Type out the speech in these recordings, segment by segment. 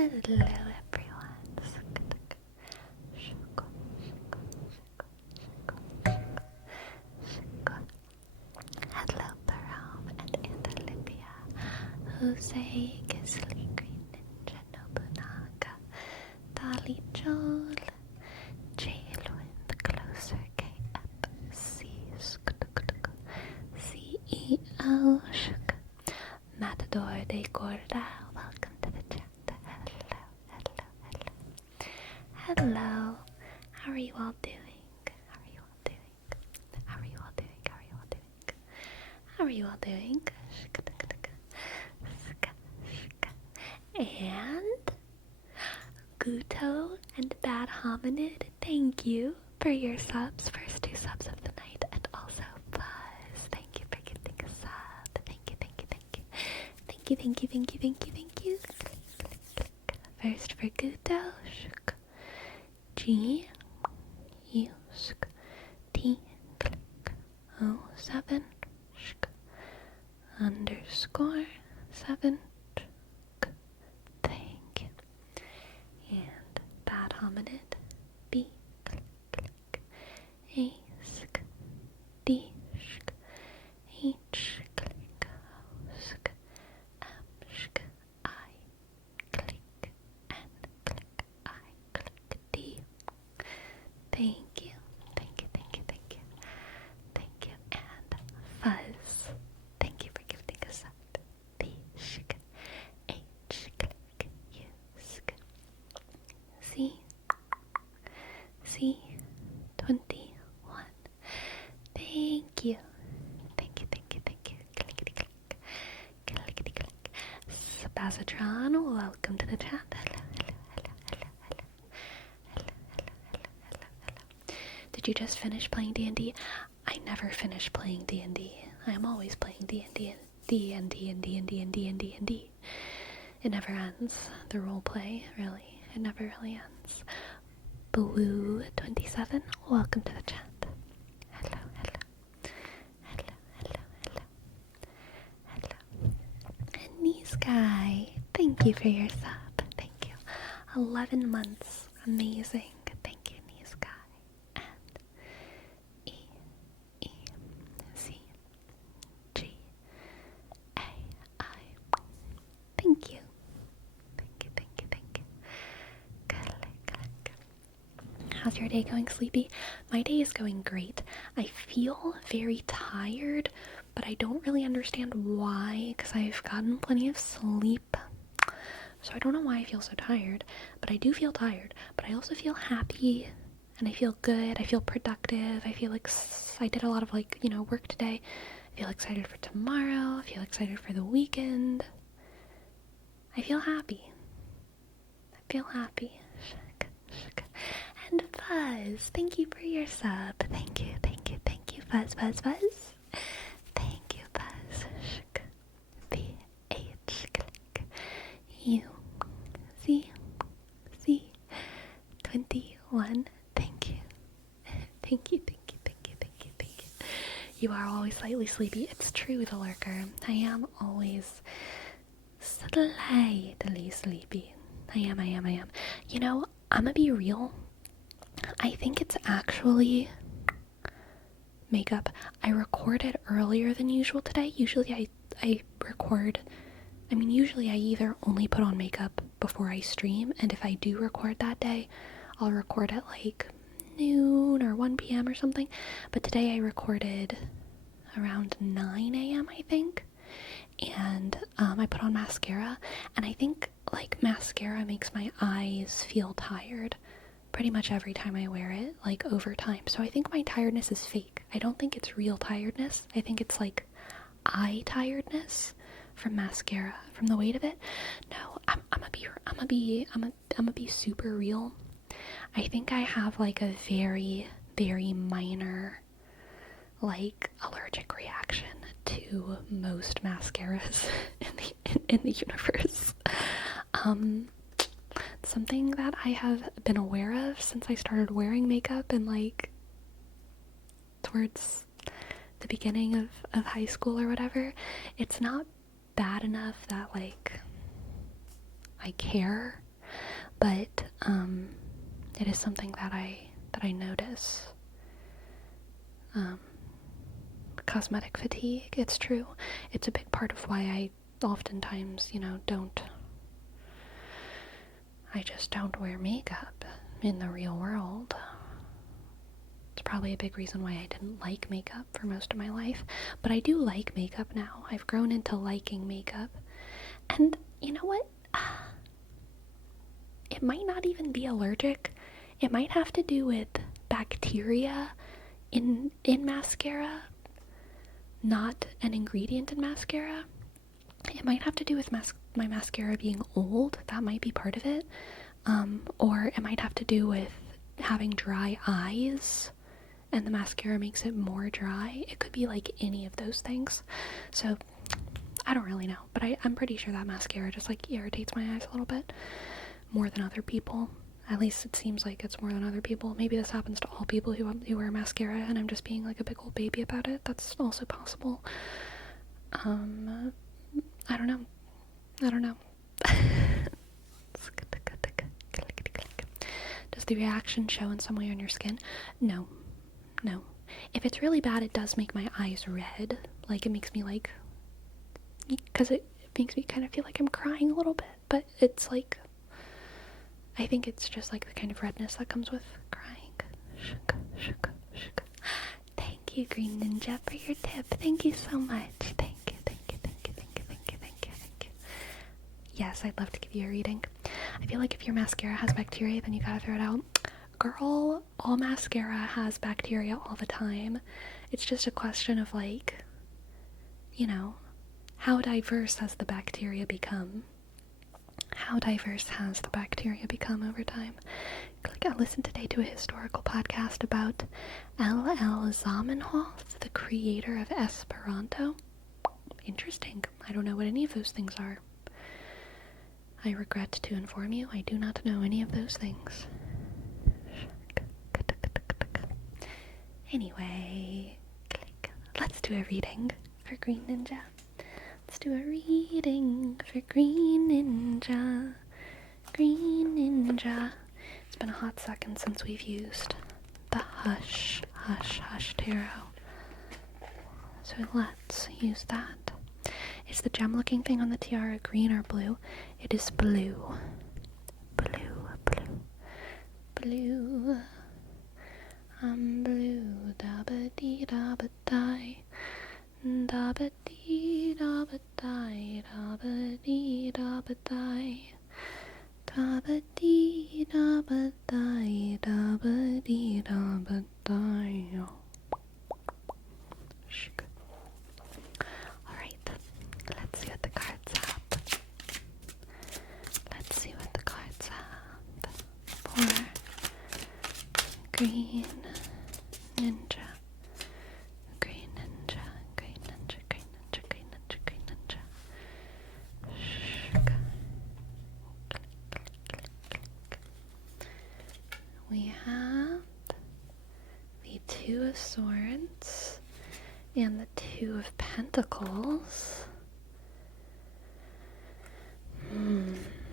Hello everyone. Hello Baram and Olivia. Jose, Gisli, GreenNinja, Nobunaga, Dali Joel, Jailwin, the Closer, KFC, CEO, Matador de Gorda. Welcome to the chat. Hello. How are you all doing? And Guto and Bad Hominid, thank you for your subs. First 2 subs of the night, and also Buzz. Thank you for giving a sub. Thank you. First for Guto, G, U, T, 07, underscore 7. Thank you. And Bad Hominid, B, A, D, H, M, I, click, N, click, I, click, D. Thank you. And Fuzz, thank you for gifting us up. B, H, click, U, C, 21. Thank you. Clickety click. Spazatron, welcome to the chat. Hello. Did you just finish playing D&D? I never finish playing D&D. I am always playing D&D. It never ends. The roleplay, really. It never really ends. Blue27, welcome to the chat. Hello. And Niskai, thank you for your sub. Thank you. 11 months. Amazing. Thank you, Niskai. And E-C-G-A-I. Thank you. How's your day going, Sleepy? My day is going great. I feel very tired, but I don't really understand why, because I've gotten plenty of sleep. So I don't know why I feel so tired, but I do feel tired. But I also feel happy, and I feel good. I feel productive. I feel like I did a lot of work today. I feel excited for tomorrow. I feel excited for the weekend. I feel happy. And Buzz, thank you for your sub. Thank you, Buzz. Thank you, Buzz. B-H, click, U-C, 21. Thank you. You are always slightly sleepy. It's true, the lurker. I am always slightly sleepy. I am. You know, I'm gonna be real. I think it's actually makeup. I recorded earlier than usual today. Usually I either only put on makeup before I stream, and if I do record that day, I'll record at like noon or 1 p.m. or something. But today I recorded around 9 a.m. I think, and I put on mascara, and I think mascara makes my eyes feel tired pretty much every time I wear it, over time. So I think my tiredness is fake. I don't think it's real tiredness. I think it's eye tiredness from mascara, from the weight of it. No, I'm gonna be super real. I think I have a very, very minor allergic reaction to most mascaras in the universe. Something that I have been aware of since I started wearing makeup and towards the beginning of high school or whatever. It's not bad enough that I care, but it is something that I notice. Cosmetic fatigue, it's true. It's a big part of why I oftentimes, I just don't wear makeup in the real world. It's probably a big reason why I didn't like makeup for most of my life, but I do like makeup now. I've grown into liking makeup, and you know what? It might not even be allergic. It might have to do with bacteria in mascara, not an ingredient in mascara. It might have to do with my mascara being old. That might be part of it. Or it might have to do with having dry eyes, and the mascara makes it more dry. It could be like any of those things. So, I don't really know. But I'm pretty sure that mascara just like irritates my eyes a little bit. More than other people. At least it seems like it's more than other people. Maybe this happens to all people who wear mascara, and I'm just being like a big old baby about it. That's also possible. I don't know. Does the reaction show in some way on your skin? No. If it's really bad, it does make my eyes red. Like, it makes me like, because it makes me kind of feel like I'm crying a little bit. But it's like, I think it's just like the kind of redness that comes with crying. Thank you, GreenNinja, for your tip. Thank you so much. Thank you. Yes, I'd love to give you a reading. I feel like if your mascara has bacteria, then you gotta throw it out. Girl, all mascara has bacteria all the time. It's just a question of like, how diverse has the bacteria become? How diverse has the bacteria become over time? I listened today to a historical podcast about L.L. Zamenhof, the creator of Esperanto. Interesting. I don't know what any of those things are. I regret to inform you, I do not know any of those things. Anyway, let's do a reading for GreenNinja. Let's do a reading for GreenNinja. GreenNinja. It's been a hot second since we've used the Hush Tarot. So let's use that. Is the gem looking thing on the tiara green or blue? It is blue. Blue. I'm blue. Da-ba-dee-da-ba-die. Da-ba-dee-da-ba-die. Da-ba-dee-da-ba-die. Da-ba-dee-da-ba-die. Da-ba-dee-da-ba-die. Alright, let's see what the cards have. For GreenNinja. We have the Two of Swords and the Two of Pentacles.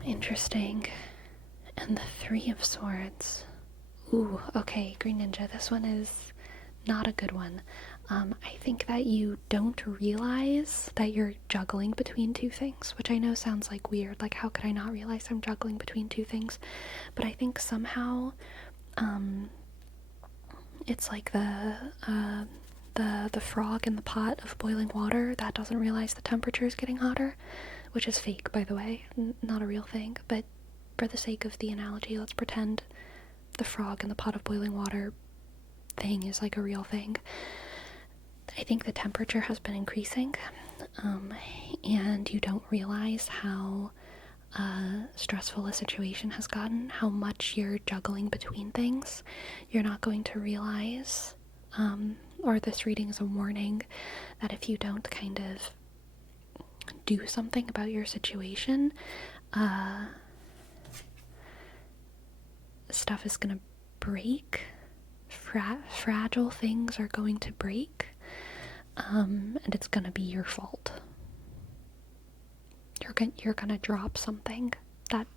Interesting. And the Three of Swords. Ooh, okay, GreenNinja, this one is not a good one. I think that you don't realize that you're juggling between two things, which I know sounds like weird. Like, how could I not realize I'm juggling between two things? But I think somehow, it's like the frog in the pot of boiling water that doesn't realize the temperature is getting hotter, which is fake, by the way, not a real thing. But for the sake of the analogy, let's pretend the frog in the pot of boiling water thing is like a real thing. I think the temperature has been increasing, and you don't realize how stressful a situation has gotten, how much you're juggling between things. You're not going to realize, or this reading is a warning, that if you don't kind of do something about your situation, stuff is going to break. Fragile things are going to break, and it's going to be your fault. You're gonna drop something that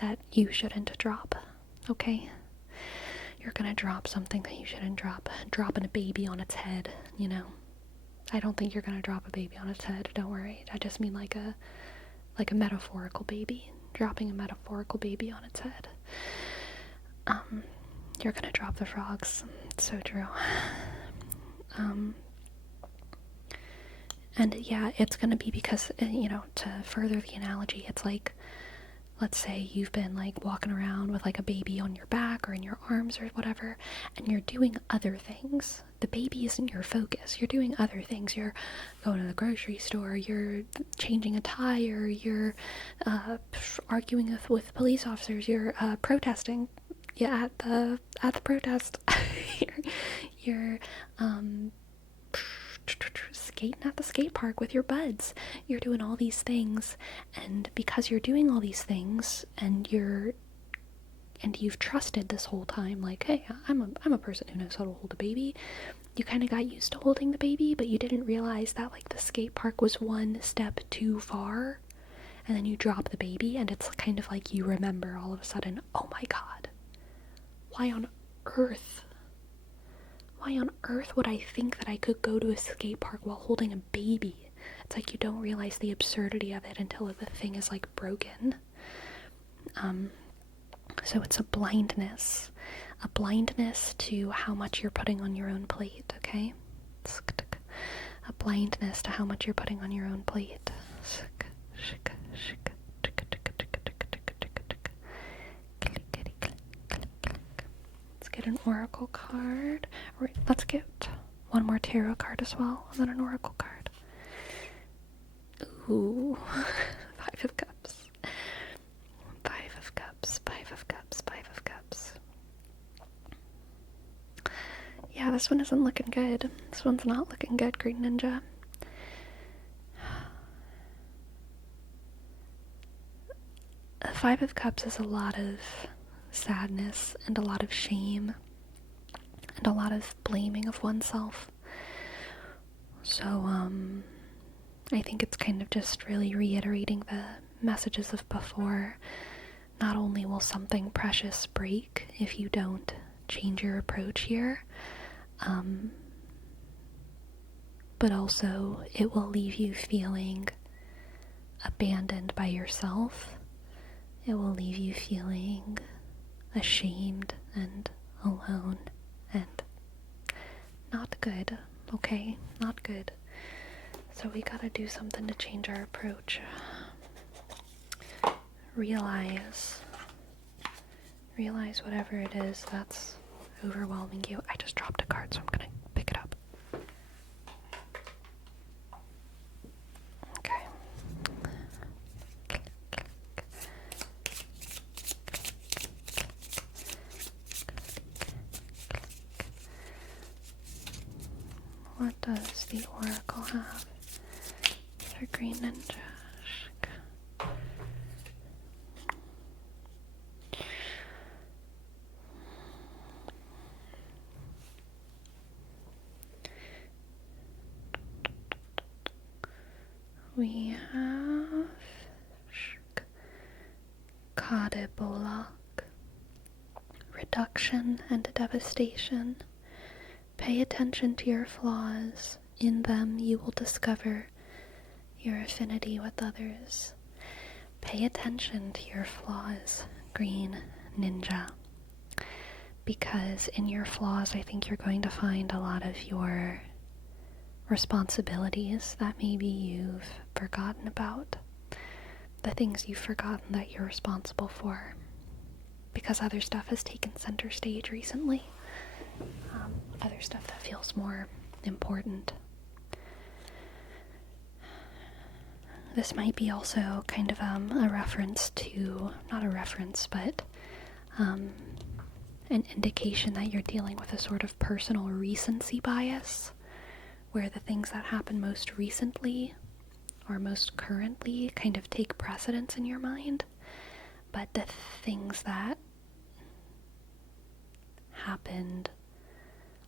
that you shouldn't drop, okay? You're gonna drop something that you shouldn't drop. Dropping a baby on its head, you know. I don't think you're gonna drop a baby on its head, don't worry. I just mean like a metaphorical baby. Dropping a metaphorical baby on its head. You're gonna drop the frogs. It's so true. And yeah, it's gonna be because, you know, to further the analogy, it's like, let's say you've been like walking around with like a baby on your back or in your arms or whatever, and you're doing other things. The baby isn't your focus. You're doing other things. You're going to the grocery store, you're changing a tire, you're arguing with police officers, you're protesting. Yeah, at the protest. you're skating at the skate park with your buds. You're doing all these things, and because you're doing all these things, and you've trusted this whole time, like, hey, I'm a person who knows how to hold a baby. You kind of got used to holding the baby, but you didn't realize that like the skate park was one step too far, and then you drop the baby, and it's kind of like you remember all of a sudden, oh my god, why on earth would I think that I could go to a skate park while holding a baby? It's like you don't realize the absurdity of it until the thing is like broken. So it's a blindness to how much you're putting on your own plate, okay? A blindness to how much you're putting on your own plate. Let's get an oracle card. Let's get one more tarot card as well, and then an oracle card. Ooh, Five of Cups. Five of Cups, Five of Cups, Five of Cups. Yeah, this one isn't looking good. This one's not looking good, GreenNinja. The Five of Cups is a lot of sadness and a lot of shame and a lot of blaming of oneself. So, I think it's kind of just really reiterating the messages of before. Not only will something precious break if you don't change your approach here, but also it will leave you feeling abandoned by yourself. It will leave you feeling ashamed and alone and not good, okay? Not good. So we gotta do something to change our approach. Realize whatever it is that's overwhelming you. I just dropped a card, so I'm gonna pick it up. Okay. What does the oracle have for GreenNinja? We have Kade reduction and devastation. Pay attention to your flaws. In them you will discover your affinity with others. Pay attention to your flaws, GreenNinja. Because in your flaws, I think you're going to find a lot of your responsibilities that maybe you've forgotten about. The things you've forgotten that you're responsible for. Because other stuff has taken center stage recently. Other stuff that feels more important. This might be also kind of a reference to, not a reference, but an indication that you're dealing with a sort of personal recency bias, where the things that happen most recently or most currently kind of take precedence in your mind, but the things that happened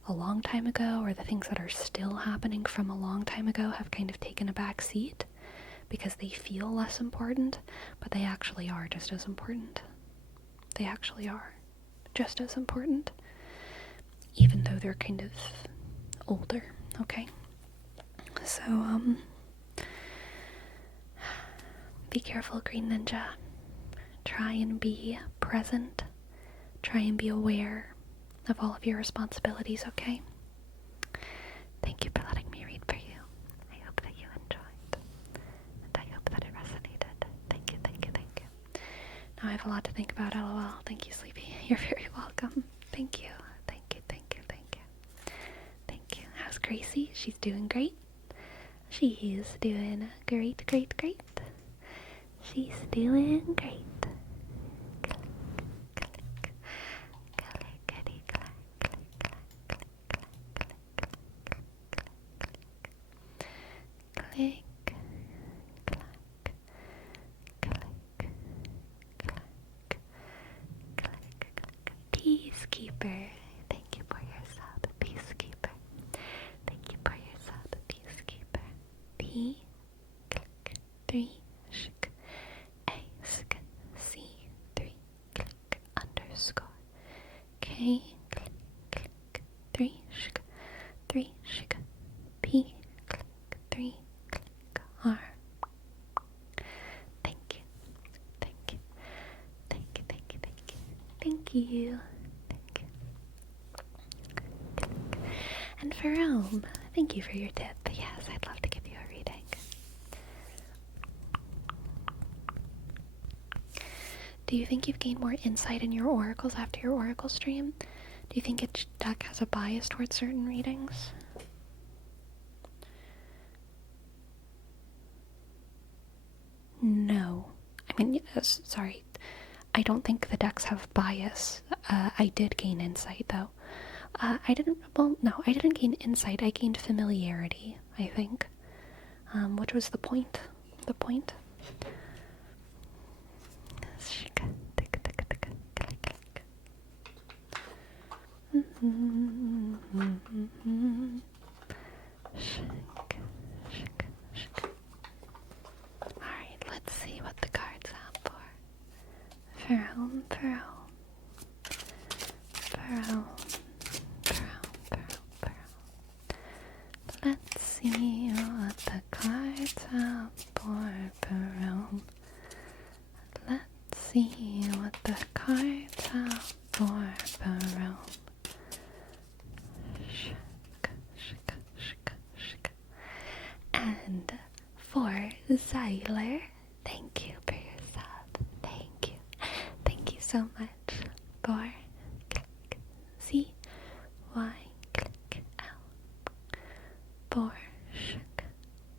a long time ago, or the things that are still happening from a long time ago, have kind of taken a back seat because they feel less important, but they actually are just as important. They actually are just as important, even though they're kind of older, okay? So, be careful, GreenNinja. Try and be present. Try and be aware of all of your responsibilities, okay? Thank you for letting me read for you. I hope that you enjoyed, and I hope that it resonated. Thank you, thank you, thank you. Now I have a lot to think about, lol. Thank you, Sleepy. You're very welcome. Thank you, thank you, thank you, thank you. Thank you. How's Gracie? She's doing great. She's doing great, great, great. She's doing great. Click, clack, click, clack, click, clack. Peacekeeper, thank you for your sub, Peacekeeper. Thank you for your sub, Peacekeeper. P, click, 3, shk, A, sk, C, 3, click, underscore. K, click, click, 3, shk, 3, shk, P, click, 3, R. Thank you. Thank you. Thank you. Thank you. Thank you. Thank you. Thank you. And for Rome, thank you for your tip. Yes, I'd love to give you a reading. Do you think you've gained more insight in your oracles after your oracle stream? Do you think each deck has a bias towards certain readings? No. I mean, sorry. I don't think the decks have bias. I did gain insight, though. I didn't gain insight. I gained familiarity, I think. What was the point? The point? Alright, let's see what the cards have for Rome. Let's see what the cards have for Rome. Let's see what the cards have for Rome. And for Zyler, thank you for your sub. Thank you. Thank you so much for click C Y click L for shk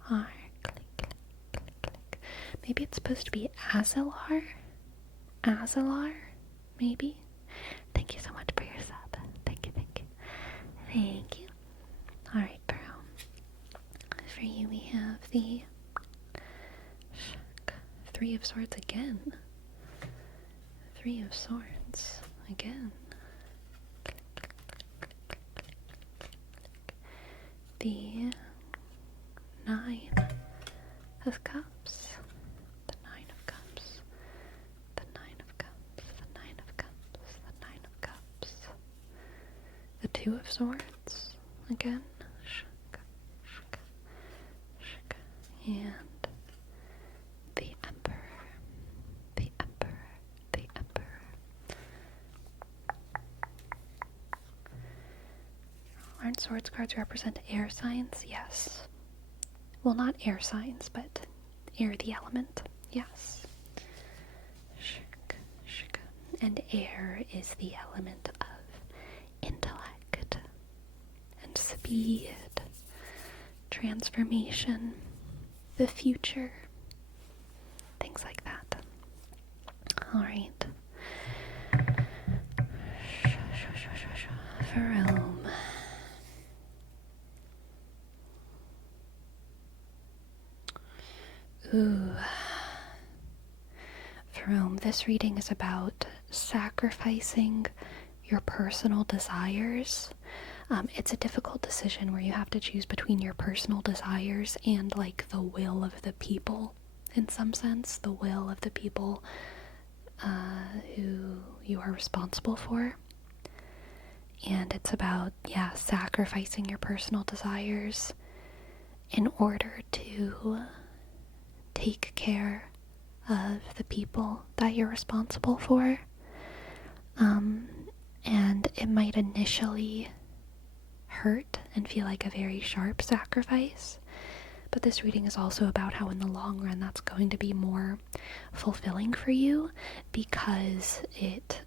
R click click click click. Maybe it's supposed to be Azalar? Azalar? Maybe? Thank you so much for your sub. Thank you, thank you. Thank you. Alright, bro. For you we have the Three of Swords again. Three of Swords again. The Nine of Cups. The Nine of Cups. The Nine of Cups. The Nine of Cups. The Nine of Cups. The Two of Swords again. And the Emperor. The Emperor. The Emperor. Aren't swords cards represent air signs? Yes. Well, not air signs, but air the element. Yes. And air is the element of intellect and speed, transformation, the future, things like that. Alright. For Rome. Ooh. For Rome, this reading is about sacrificing your personal desires. It's a difficult decision where you have to choose between your personal desires and like the will of the people, in some sense, the will of the people who you are responsible for. And it's about, sacrificing your personal desires in order to take care of the people that you're responsible for. And it might initially hurt and feel like a very sharp sacrifice, but this reading is also about how in the long run that's going to be more fulfilling for you, because it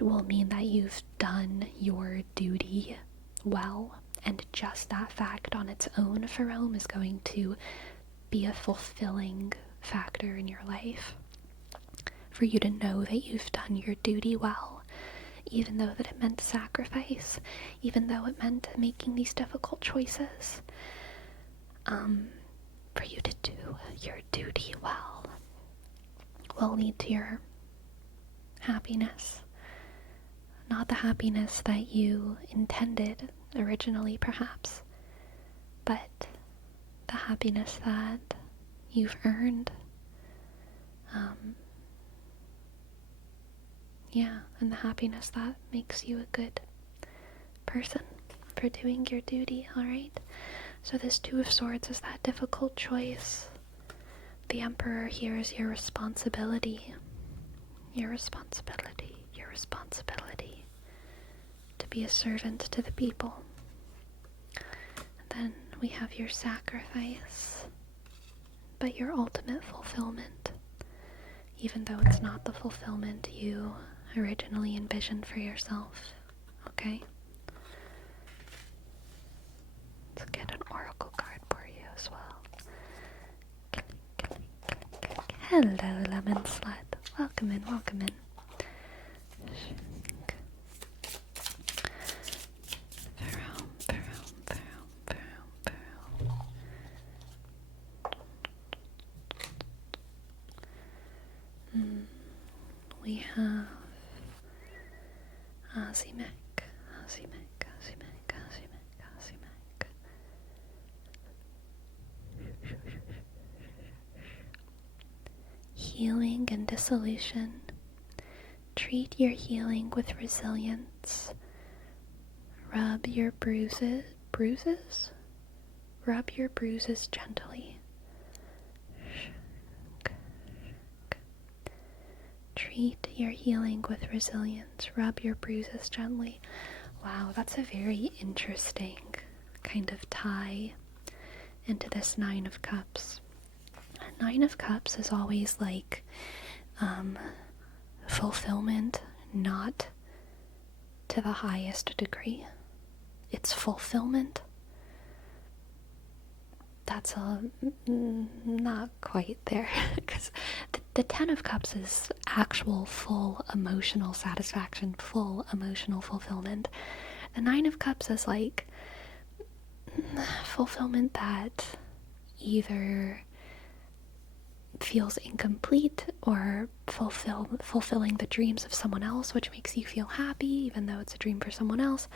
will mean that you've done your duty well, and just that fact on its own, for Rome, is going to be a fulfilling factor in your life. For you to know that you've done your duty well, even though that it meant sacrifice, even though it meant making these difficult choices. For you to do your duty well will lead to your happiness. Not the happiness that you intended originally, perhaps, but the happiness that you've earned. And the happiness that makes you a good person for doing your duty, alright? So this Two of Swords is that difficult choice. The Emperor here is your responsibility. Your responsibility to be a servant to the people. And then we have your sacrifice, but your ultimate fulfillment, even though it's not the fulfillment you originally envisioned for yourself. Okay? Let's get an oracle card for you as well. Hello, lemon slut. Welcome in, welcome in. We have Azimek. Healing and dissolution. Treat your healing with resilience. Rub your bruises gently. Treat your healing with resilience. Rub your bruises gently. Wow, that's a very interesting kind of tie into this Nine of Cups. Nine of Cups is always like fulfillment, not to the highest degree. It's fulfillment. That's not quite there, because the Ten of Cups is actual full emotional satisfaction, full emotional fulfillment. The Nine of Cups is like fulfillment that either feels incomplete or fulfilling the dreams of someone else, which makes you feel happy even though it's a dream for someone else,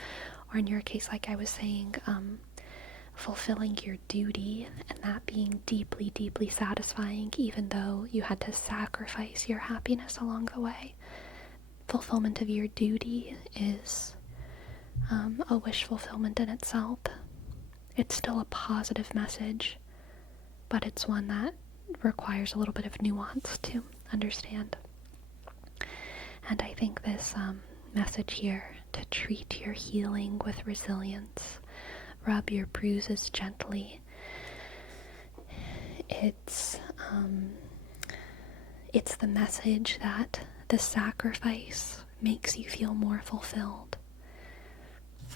or in your case, like I was saying, fulfilling your duty and that being deeply, deeply satisfying even though you had to sacrifice your happiness along the way. Fulfillment of your duty is a wish fulfillment in itself. It's still a positive message, but it's one that requires a little bit of nuance to understand. And I think this message here, to treat your healing with resilience, rub your bruises gently, it's the message that the sacrifice makes you feel more fulfilled.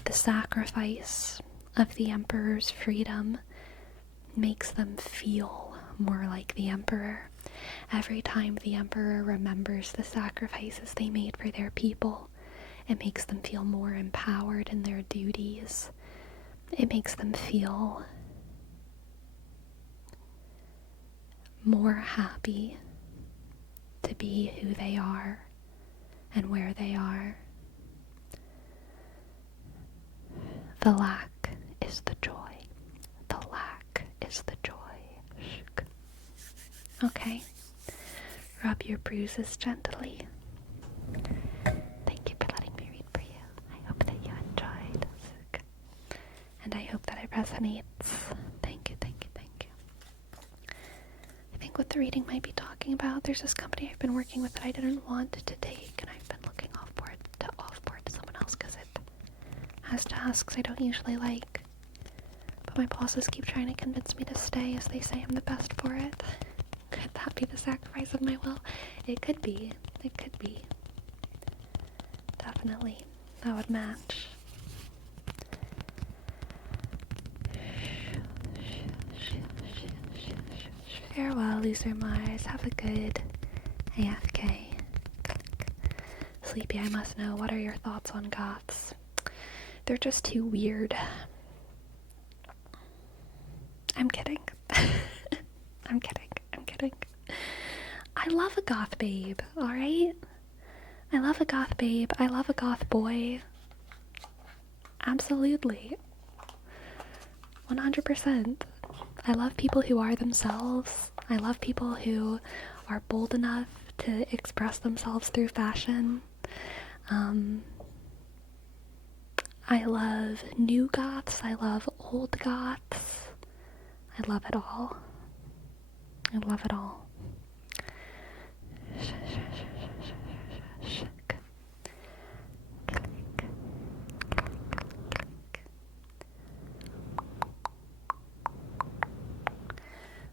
The sacrifice of the Emperor's freedom makes them feel more like the Emperor. Every time the Emperor remembers the sacrifices they made for their people, it makes them feel more empowered in their duties. It makes them feel more happy to be who they are and where they are. The lack is the joy. The lack is the joy. Okay. rub your bruises gently. Thank you for letting me read for you. I hope that you enjoyed. And I hope that it resonates. Thank you, thank you, thank you. I think what the reading might be talking about, there's this company I've been working with that I didn't want to take, and I've been looking offboard to someone else because it has tasks I don't usually like. But my bosses keep trying to convince me to stay as they say I'm the best for it. Could that be the sacrifice of my will? It could be. It could be. Definitely. That would match. Farewell, loser Mars. Have a good AFK. Sleepy, I must know. What are your thoughts on goths? They're just too weird. I'm kidding. I'm kidding. I love a goth babe, alright? I love a goth babe. I love a goth boy. Absolutely. 100%. I love people who are themselves. I love people who are bold enough to express themselves through fashion. I love new goths. I love old goths. I love it all. I love it all.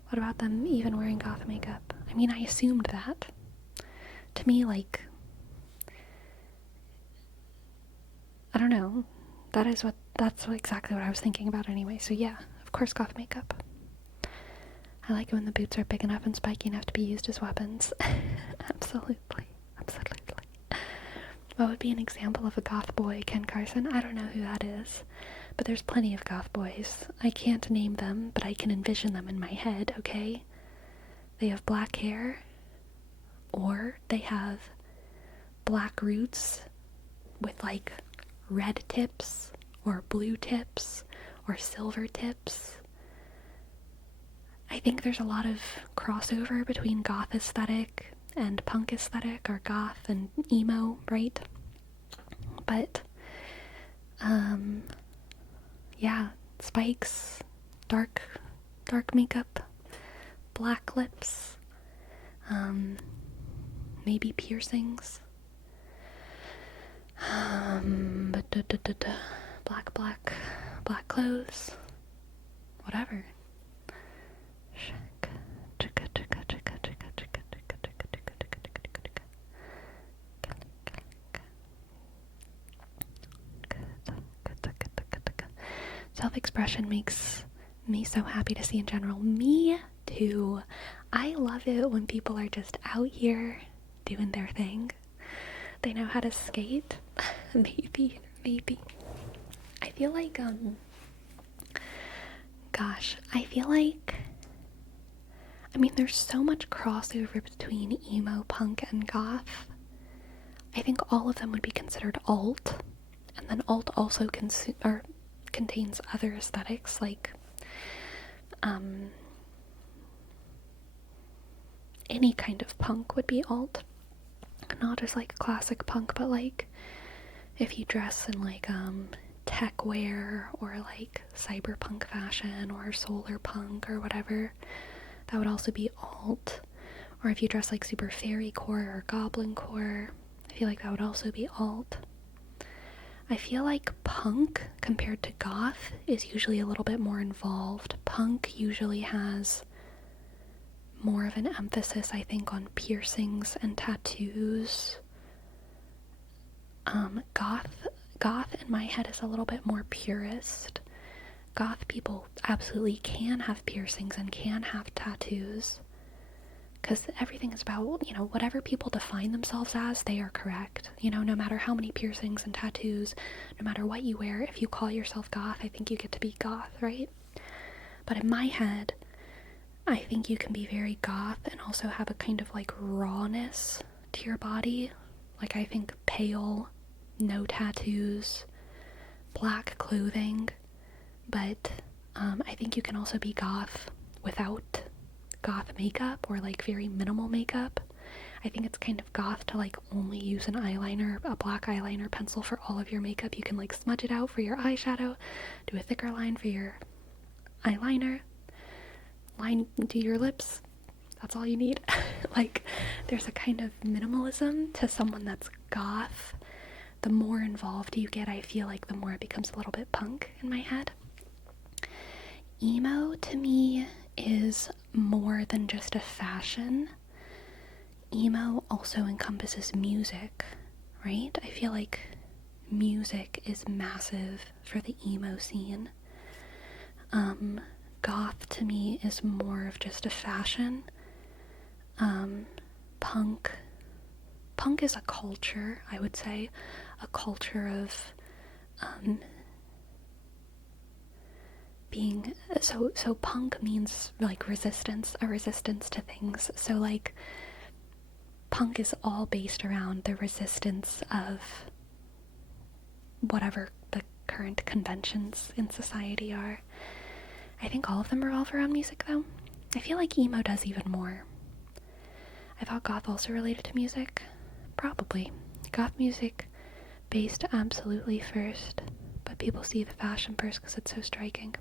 What about them even wearing goth makeup? I mean, I assumed that. To me, like, I don't know. That's exactly what I was thinking about anyway. So yeah, of course goth makeup. I like it when the boots are big enough and spiky enough to be used as weapons. Absolutely. What would be an example of a goth boy, Ken Carson? I don't know who that is, but there's plenty of goth boys. I can't name them, but I can envision them in my head, okay? They have black hair, or they have black roots with like red tips, or blue tips, or silver tips. I think there's a lot of crossover between goth aesthetic and punk aesthetic, or goth and emo, right? But, yeah, spikes, dark makeup, black lips, maybe piercings, black clothes, whatever. Self-expression makes me so happy to see in general. Me too. I love it when people are just out here doing their thing. They know how to skate. Maybe. I feel like, I mean, there's so much crossover between emo, punk, and goth. I think all of them would be considered alt, and then alt also contains other aesthetics, like, any kind of punk would be alt. Not just like classic punk, but like, if you dress in like, tech wear, or like cyberpunk fashion, or solar punk, or whatever, that would also be alt. Or if you dress like super fairy core or goblin core, I feel like that would also be alt. I feel like punk, compared to goth, is usually a little bit more involved. Punk usually has more of an emphasis, I think, on piercings and tattoos. Goth in my head is a little bit more purist. Goth people absolutely can have piercings and can have tattoos, because everything is about, whatever people define themselves as, they are correct. No matter how many piercings and tattoos, no matter what you wear, if you call yourself goth, I think you get to be goth, right? But in my head, I think you can be very goth and also have a kind of like rawness to your body. Like, I think pale, no tattoos, black clothing, but I think you can also be goth without goth makeup, or like very minimal makeup. I think it's kind of goth to like only use an eyeliner, a black eyeliner pencil for all of your makeup. You can like smudge it out for your eyeshadow, do a thicker line for your eyeliner, do your lips. That's all you need. Like, there's a kind of minimalism to someone that's goth. The more involved you get, I feel like the more it becomes a little bit punk in my head. Emo to me is more than just a fashion. Emo also encompasses music, right? I feel like music is massive for the emo scene. Goth to me is more of just a fashion. Punk is a culture, I would say, a culture of being, so punk means like resistance, a resistance to things. So like punk is all based around the resistance of whatever the current conventions in society are. I think all of them revolve around music though. I feel like emo does even more. I thought goth also related to music. Probably. Goth music based absolutely first, but people see the fashion first because it's so striking.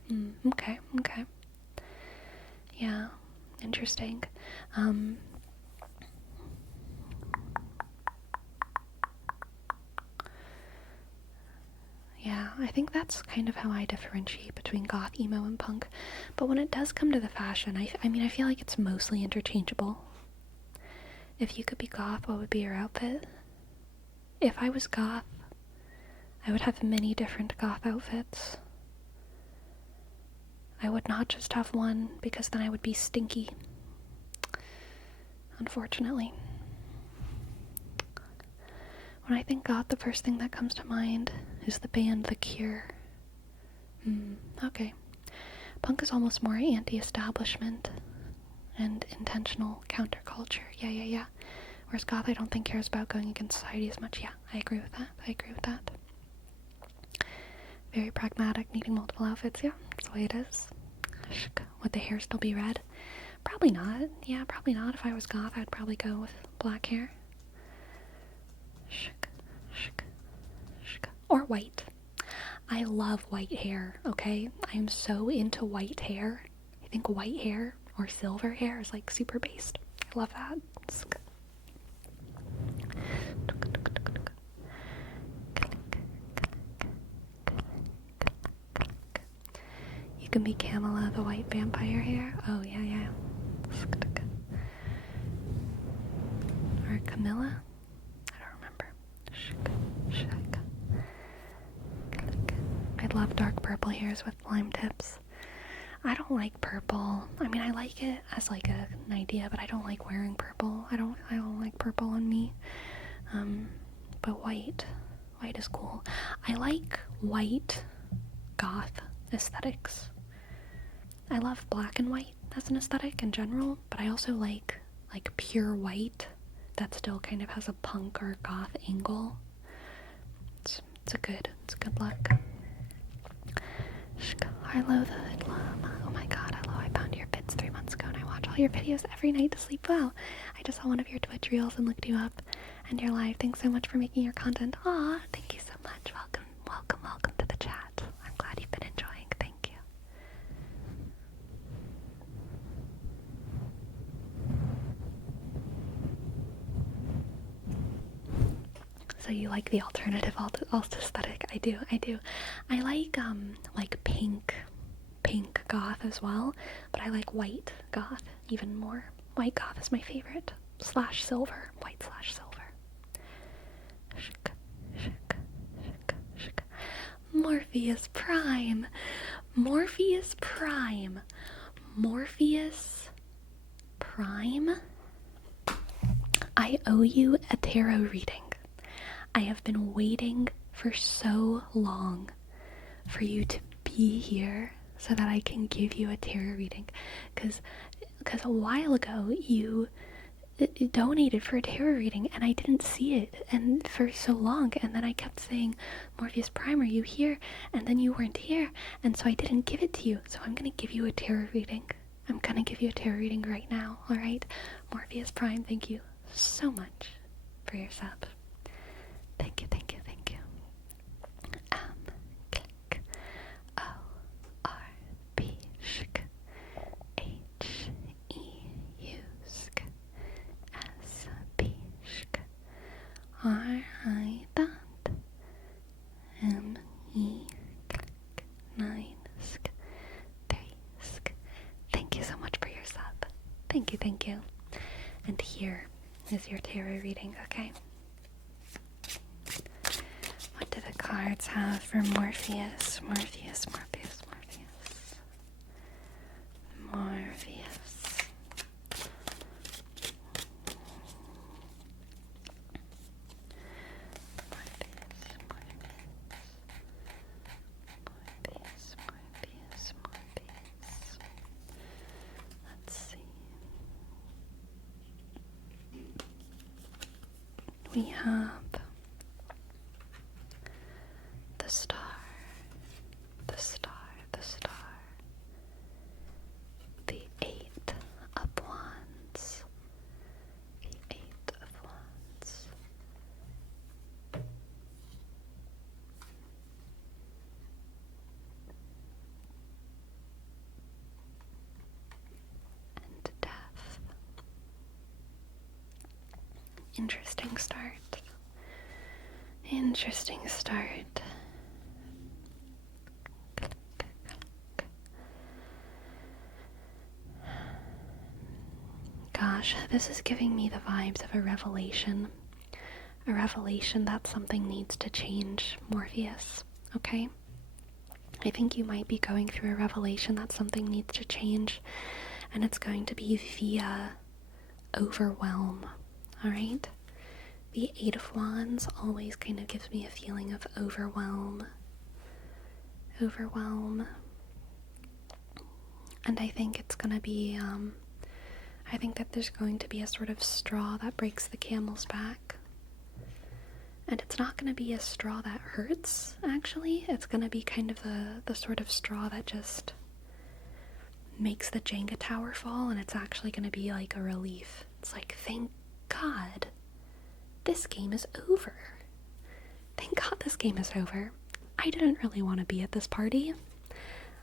Okay. Yeah, interesting. Yeah, I think that's kind of how I differentiate between goth, emo, and punk. But when it does come to the fashion, I mean, I feel like it's mostly interchangeable. If you could be goth, what would be your outfit? If I was goth, I would have many different goth outfits. I would not just have one, because then I would be stinky. Unfortunately. When I think goth, the first thing that comes to mind is the band The Cure. Okay. Punk is almost more anti-establishment and intentional counterculture. Yeah. Whereas goth, I don't think cares about going against society as much. Yeah, I agree with that. Very pragmatic, needing multiple outfits. Yeah, that's the way it is. Would the hair still be red? Probably not. Yeah, probably not. If I was goth, I'd probably go with black hair. Or white. I love white hair, okay? I am so into white hair. I think white hair or silver hair is like super based. I love that. You can be Camilla, the white vampire hair. Oh, yeah. Or Camilla? I don't remember. I love dark purple hairs with lime tips. I don't like purple. I mean, I like it as like an idea, but I don't like wearing purple. I don't like purple on me. But white is cool. I like white goth aesthetics. I love black and white as an aesthetic in general, but I also like pure white that still kind of has a punk or goth angle. It's a good look. Hello, the hoodlum. Oh my god, hello, I found your vids 3 months ago and I watch all your videos every night to sleep well. I just saw one of your Twitch reels and looked you up and you're live. Thanks so much for making your content. Aw, thank you so much. Welcome to the chat. I'm glad you've been enjoying. Thank you. So you like the alternative alt aesthetic? I do. I like pink goth as well, but I like white goth even more. White goth is my favorite. /silver. White/silver. Morpheus Prime. Morpheus Prime. I owe you a tarot reading. I have been waiting for so long for you to be here so that I can give you a tarot reading. Because a while ago you donated for a tarot reading and I didn't see it and for so long, and then I kept saying, Morpheus Prime, are you here? And then you weren't here, and so I didn't give it to you. So I'm gonna give you a tarot reading. I'm gonna give you a tarot reading right now, alright? Morpheus Prime, thank you so much for your sub. Thank you, thank you, thank you. Click. O-R-B, shk. H-E-U-sk. S-B, shk. R-I-dot. M-E, click. 9, sk. 3, sk. Thank you so much for your sub. Thank you, thank you. And here is your tarot reading, okay? What do the cards have for Morpheus? Morpheus, Morpheus, Morpheus. Morpheus. Morpheus. Let's see. We have the star, the star, the star, the 8 of Wands, the 8 of Wands, and death. Interesting start. Interesting start. Gosh, this is giving me the vibes of a revelation. A revelation that something needs to change, Morpheus, okay? I think you might be going through a revelation that something needs to change, and it's going to be via overwhelm, alright? The 8 of Wands always kind of gives me a feeling of overwhelm. And I think it's going to be, I think that there's going to be a sort of straw that breaks the camel's back. And it's not going to be a straw that hurts, actually. It's going to be kind of the sort of straw that just makes the Jenga tower fall, and it's actually going to be like a relief. It's like, thank God. This game is over. Thank God this game is over. I didn't really want to be at this party.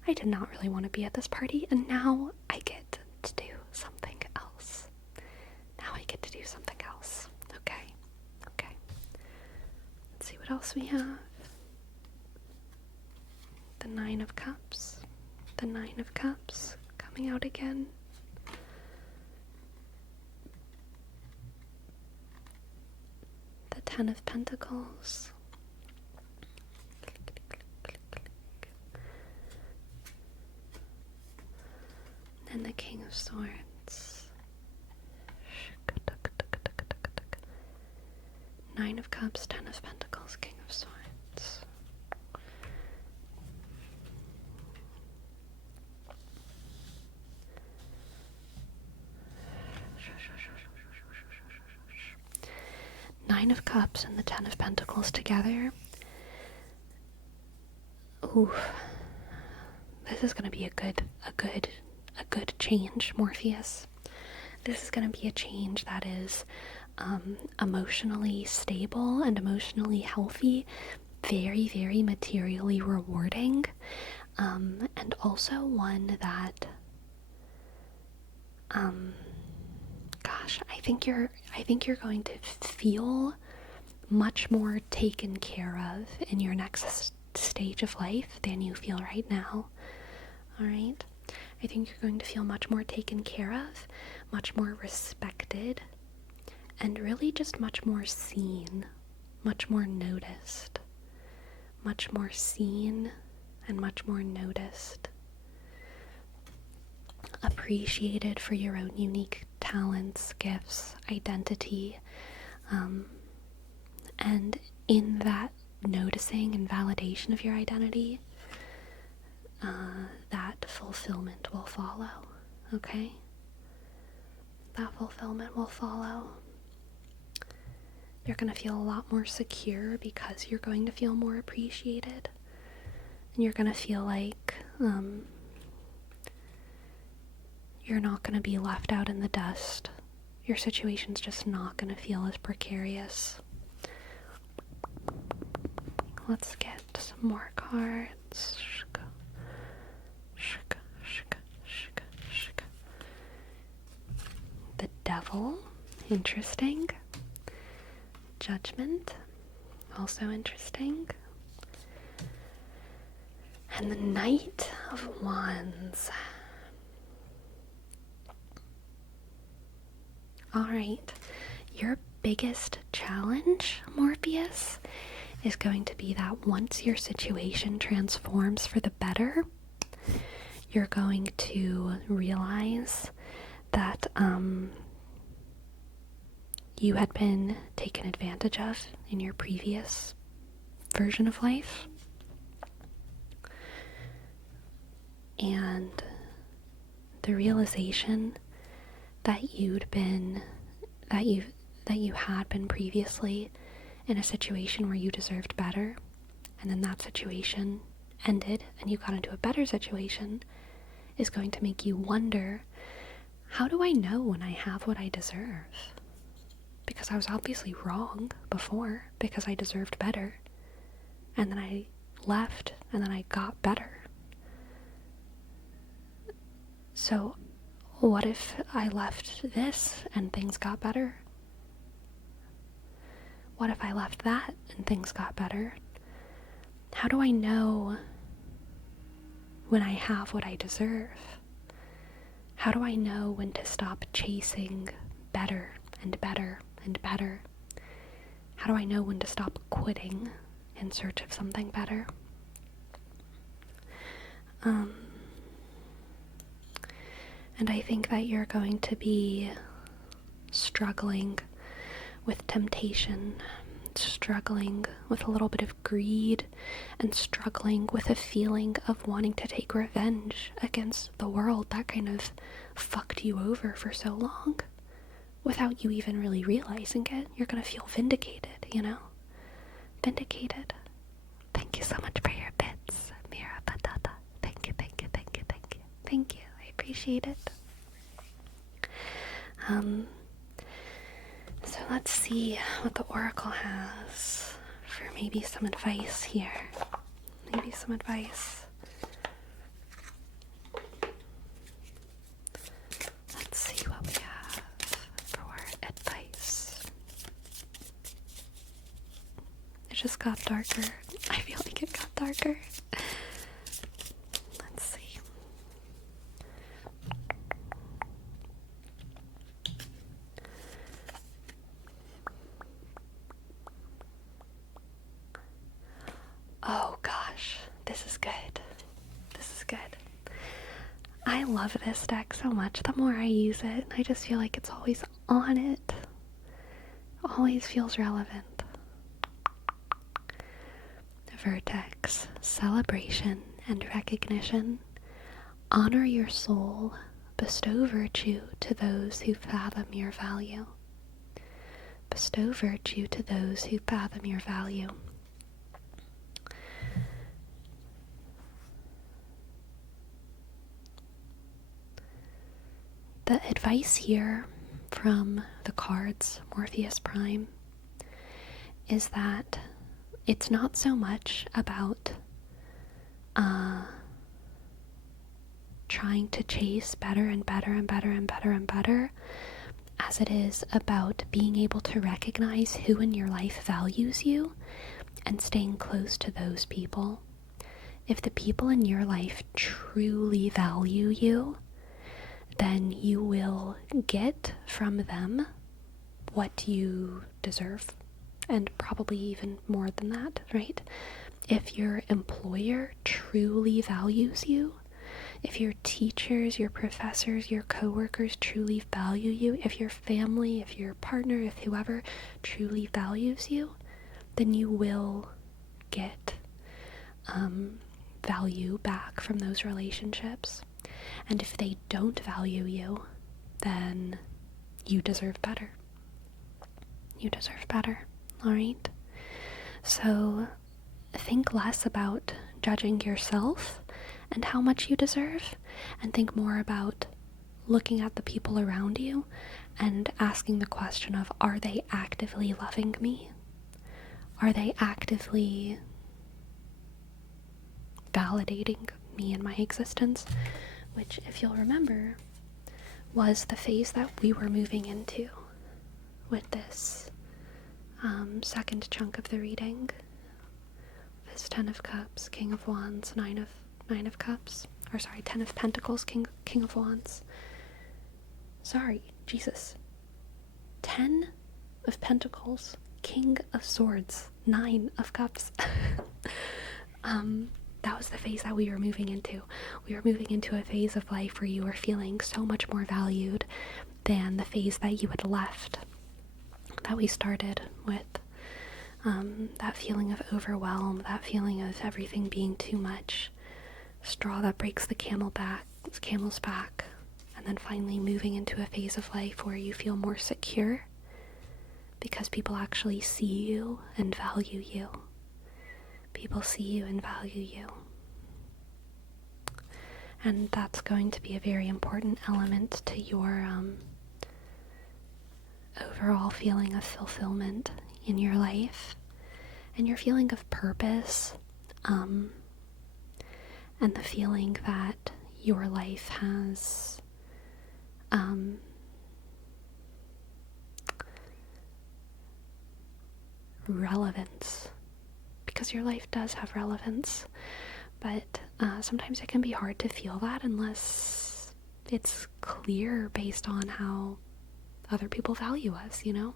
I did not really want to be at this party, and now I get to do something else. Okay. Let's see what else we have. The 9 of Cups. The 9 of Cups coming out again. The 10 of Pentacles. And the King of Swords. 9 of Cups, 10 of Pentacles, King of Swords. Nine of Cups and the 10 of Pentacles together. Ooh, this is gonna be a good change, Morpheus. This is gonna be a change that is emotionally stable and emotionally healthy, very, very materially rewarding, and also one that, gosh, I think you're going to feel much more taken care of in your next stage of life than you feel right now. All right? I think you're going to feel much more taken care of, much more respected, and really just much more seen, much more noticed. Much more seen and much more noticed. Appreciated for your own unique talents, gifts, identity, and in that noticing and validation of your identity, that fulfillment will follow, okay? That fulfillment will follow. You're going to feel a lot more secure because you're going to feel more appreciated. And you're going to feel like you're not going to be left out in the dust. your situation's just not going to feel as precarious. Let's get some more cards. The Devil, interesting. Judgment, also interesting. And the Knight of Wands. Alright, your biggest challenge, Morpheus, is going to be that once your situation transforms for the better, you're going to realize that you had been taken advantage of in your previous version of life. And the realization that you had been previously in a situation where you deserved better, and then that situation ended and you got into a better situation, is going to make you wonder, how do I know when I have what I deserve? Because I was obviously wrong before, because I deserved better, and then I left and then I got better. So what if I left this and things got better? What if I left that and things got better? How do I know when I have what I deserve? How do I know when to stop chasing better and better and better? How do I know when to stop quitting in search of something better? And I think that you're going to be struggling with temptation, struggling with a little bit of greed, and struggling with a feeling of wanting to take revenge against the world that kind of fucked you over for so long without you even really realizing it. You're gonna feel vindicated, you know? Vindicated. Thank you so much for your bits, Mira Patata. Thank you, thank you, thank you, thank you. Thank you. I appreciate it. So let's see what the Oracle has for maybe some advice here. Maybe some advice. Let's see what we have for advice. It just got darker. I feel like it got darker. Let's see. Oh gosh, this is good. This is good. I love this deck so much. The more I use it, I just feel like it's always on it. Always feels relevant. Vertex, celebration and recognition. Honor your soul. Bestow virtue to those who fathom your value. Bestow virtue to those who fathom your value. The advice here from the cards, Morpheus Prime, is that it's not so much about trying to chase better and better and better and better and better, as it is about being able to recognize who in your life values you and staying close to those people. If the people in your life truly value you, then you will get from them what you deserve, and probably even more than that, right? If your employer truly values you, if your teachers, your professors, your coworkers truly value you, if your family, if your partner, if whoever truly values you, then you will get value back from those relationships. And if they don't value you, then you deserve better. You deserve better, alright? So think less about judging yourself and how much you deserve, and think more about looking at the people around you and asking the question of, are they actively loving me? Are they actively validating me and my existence? Which, if you'll remember, was the phase that we were moving into with this second chunk of the reading. This 10 of Cups, King of Wands, 9 of Cups, or sorry, 10 of Pentacles, King of Wands. Sorry, Jesus. 10 of Pentacles, King of Swords, 9 of Cups. That was the phase that we were moving into. We were moving into a phase of life where you were feeling so much more valued than the phase that you had left, that we started with. That feeling of overwhelm, that feeling of everything being too much, straw that breaks the camel's back, and then finally moving into a phase of life where you feel more secure because people actually see you and value you. People see you and value you. And that's going to be a very important element to your overall feeling of fulfillment in your life and your feeling of purpose, and the feeling that your life has relevance, because your life does have relevance, but sometimes it can be hard to feel that unless it's clear based on how other people value us, you know?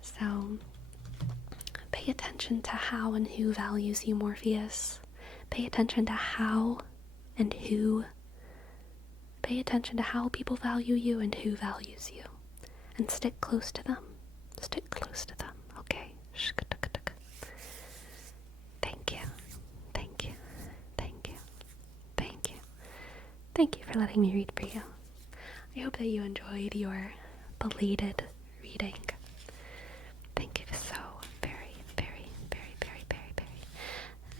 So pay attention to how and who values you, Morpheus. Pay attention to how and who. Pay attention to how people value you and who values you. And stick close to them. Stick close to them, okay? Thank you. Thank you. Thank you. Thank you. Thank you for letting me read for you. I hope that you enjoyed your belated reading. Thank you so very, very, very, very, very, very,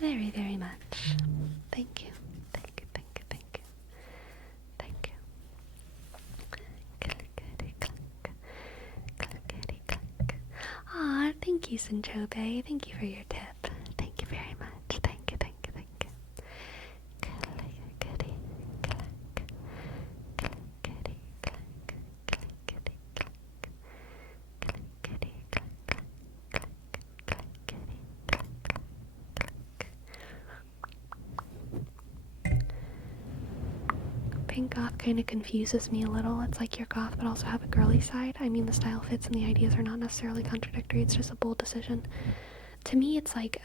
very, very much. Thank you. Thank you, thank you, thank you. Thank you. Clickety click. Clickety click. Aw, thank you, Sinchobe. Thank you for your tip. Thank you very much. Thank you, thank you, thank you. Clickety click. Clickety click. Clickety click. Clickety click. Clickety click. Pink goth kind of confuses me a little. It's like you're goth but also have a girly side. I mean, the style fits and the ideas are not necessarily contradictory. It's just a bold decision. To me, it's like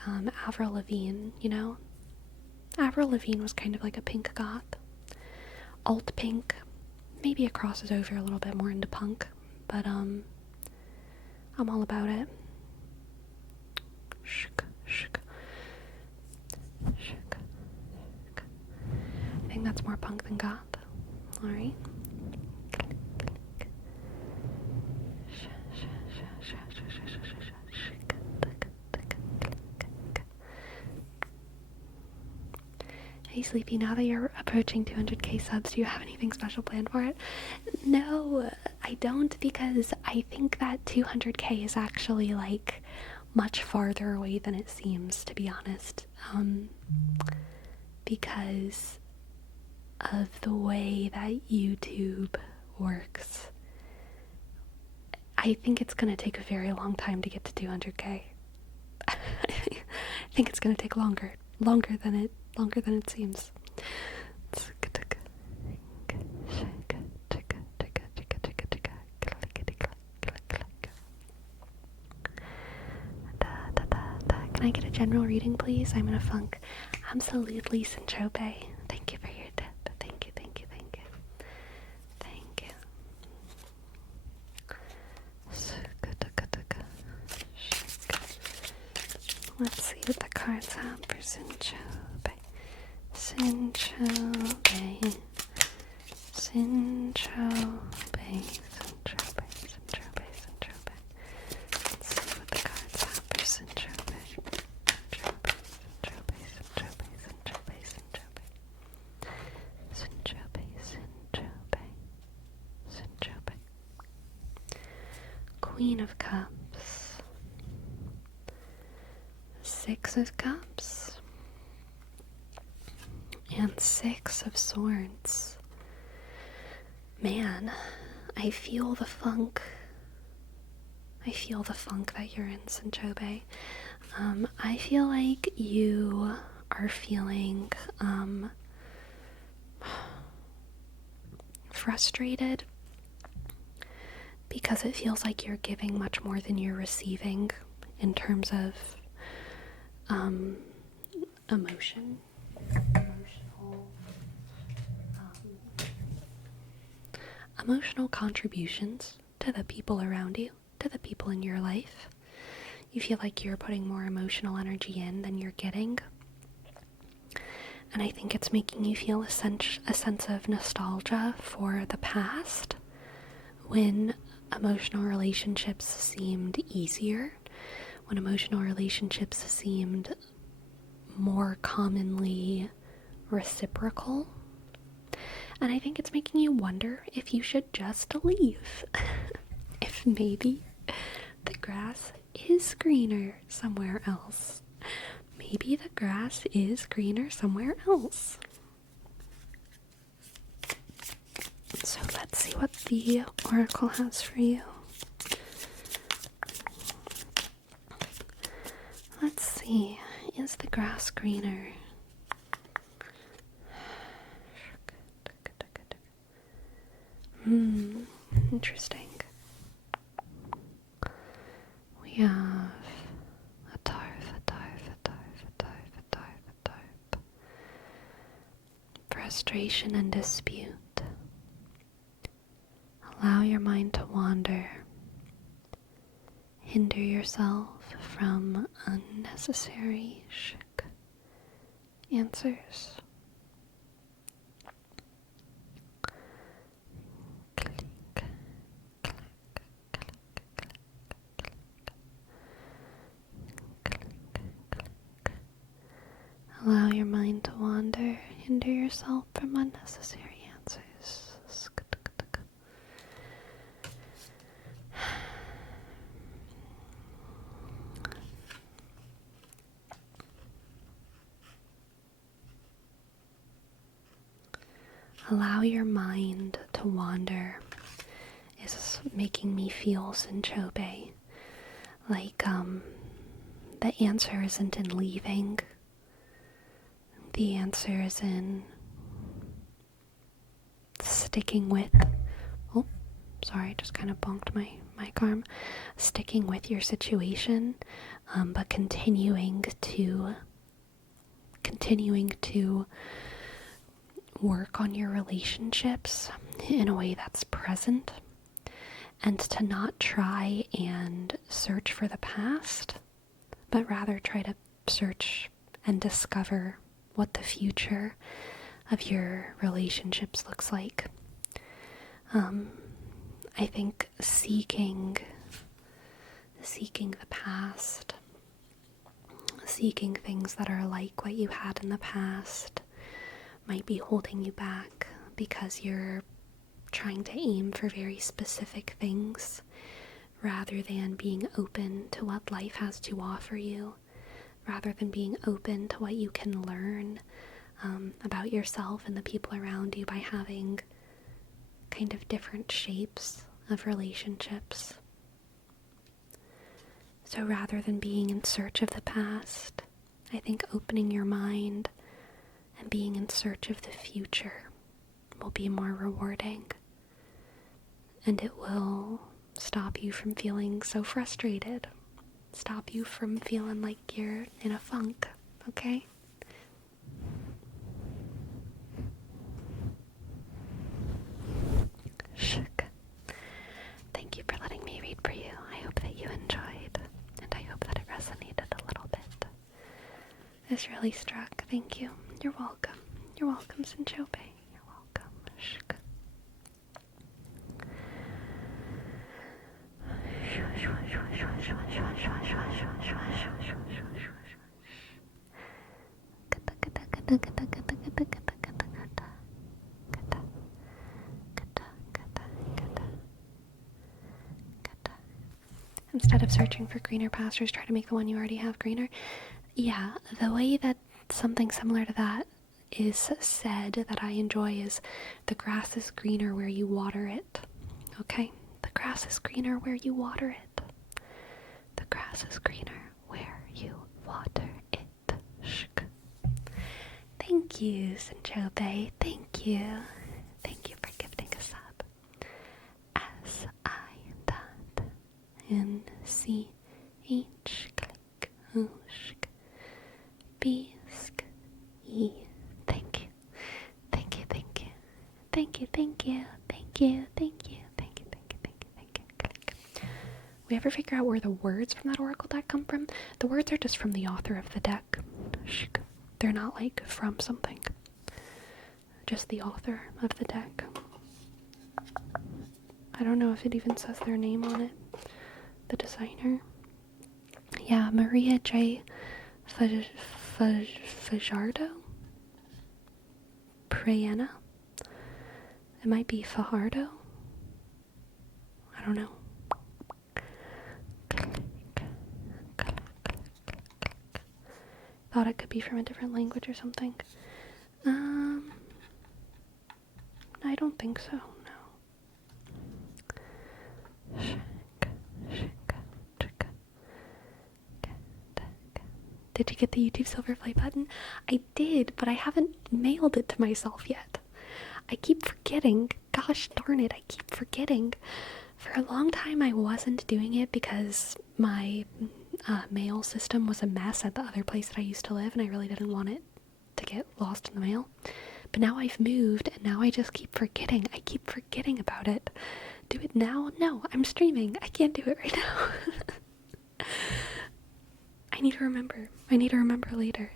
Avril Lavigne, you know? Avril Lavigne was kind of like a pink goth. Alt pink. Maybe it crosses over a little bit more into punk, but I'm all about it. Shk, shk. Shk, shk. I think that's more punk than goth. Alright. Hey Sleepy, now that you're approaching 200k subs, do you have anything special planned for it? No, I don't, because I think that 200k is actually like much farther away than it seems, to be honest. Because of the way that YouTube works. I think it's gonna take a very long time to get to 200k. I think it's gonna take longer than it seems. Can I get a general reading, please? I'm in a funk. Absolutely, Sinchope. Thank you for your tip. Thank you, thank you, thank you. Thank you. Let's see what the cards have for Sinchope. Sinchope. Sinchope. Let's see what the cards have for Sinchope. Sinchope. Queen of Cups, Six of Cups, and Six of Swords. Man, I feel the funk. I feel the funk that you're in, Sanchobe. I feel like you are feeling frustrated because it feels like you're giving much more than you're receiving in terms of emotional contributions to the people around you, to the people in your life. You feel like you're putting more emotional energy in than you're getting. And I think it's making you feel a sense of nostalgia for the past, when emotional relationships seemed easier, when emotional relationships seemed more commonly reciprocal. And I think it's making you wonder if you should just leave. If maybe the grass is greener somewhere else. Maybe the grass is greener somewhere else. So let's see what the oracle has for you. Let's see, is the grass greener? Interesting. We have a tarf. Frustration and dispute. Allow your mind to wander. Hinder yourself from unnecessary answers. Allow your mind to wander. Hinder yourself from unnecessary answers. Allow your mind to wander is making me feel, Sanchobe, like the answer isn't in leaving. The answer is in sticking with, oh, sorry, just kind of bonked my mic arm, sticking with your situation, but continuing to work on your relationships in a way that's present, and to not try and search for the past, but rather try to search and discover what the future of your relationships looks like. I think seeking the past, seeking things that are like what you had in the past, might be holding you back because you're trying to aim for very specific things rather than being open to what life has to offer you, rather than being open to what you can learn about yourself and the people around you by having kind of different shapes of relationships. So rather than being in search of the past, I think opening your mind and being in search of the future will be more rewarding. And it will stop you from feeling so frustrated. Stop you from feeling like you're in a funk, okay? Shook. Thank you for letting me read for you. I hope that you enjoyed, and I hope that it resonated a little bit. This really struck. Thank you. You're welcome. You're welcome, Sanchobe. You're welcome. Shook. Instead of searching for greener pastures, try to make the one you already have greener. Yeah, the way that something similar to that is said that I enjoy is the grass is greener where you water it. Okay? The grass is greener where you water it. The grass is greener where you water it. Shk. Thank you, Sanchobe. Thank you. Thank you for gifting a sub. S I dot N C H click ooshk B sk E. Thank you. Thank you, thank you. Thank you, thank you. Thank you, thank you. Thank you, thank you, thank you, thank you. Click. We ever figure out where the words from that oracle deck come from? The words are just from the author of the deck. Shk. They're not like from something. Just the author of the deck. I don't know if it even says their name on it. The designer. Yeah, Maria J. Fajardo? Prayana? It might be Fajardo? I don't know. Thought it could be from a different language or something. I don't think so, no. Did you get the YouTube Silver Play button? I did, but I haven't mailed it to myself yet. I keep forgetting. Gosh darn it, I keep forgetting. For a long time I wasn't doing it because my mail system was a mess at the other place that I used to live, and I really didn't want it to get lost in the mail. But now I've moved, and now I just keep forgetting. I keep forgetting about it. Do it now? No, I'm streaming. I can't do it right now. I need to remember. I need to remember later.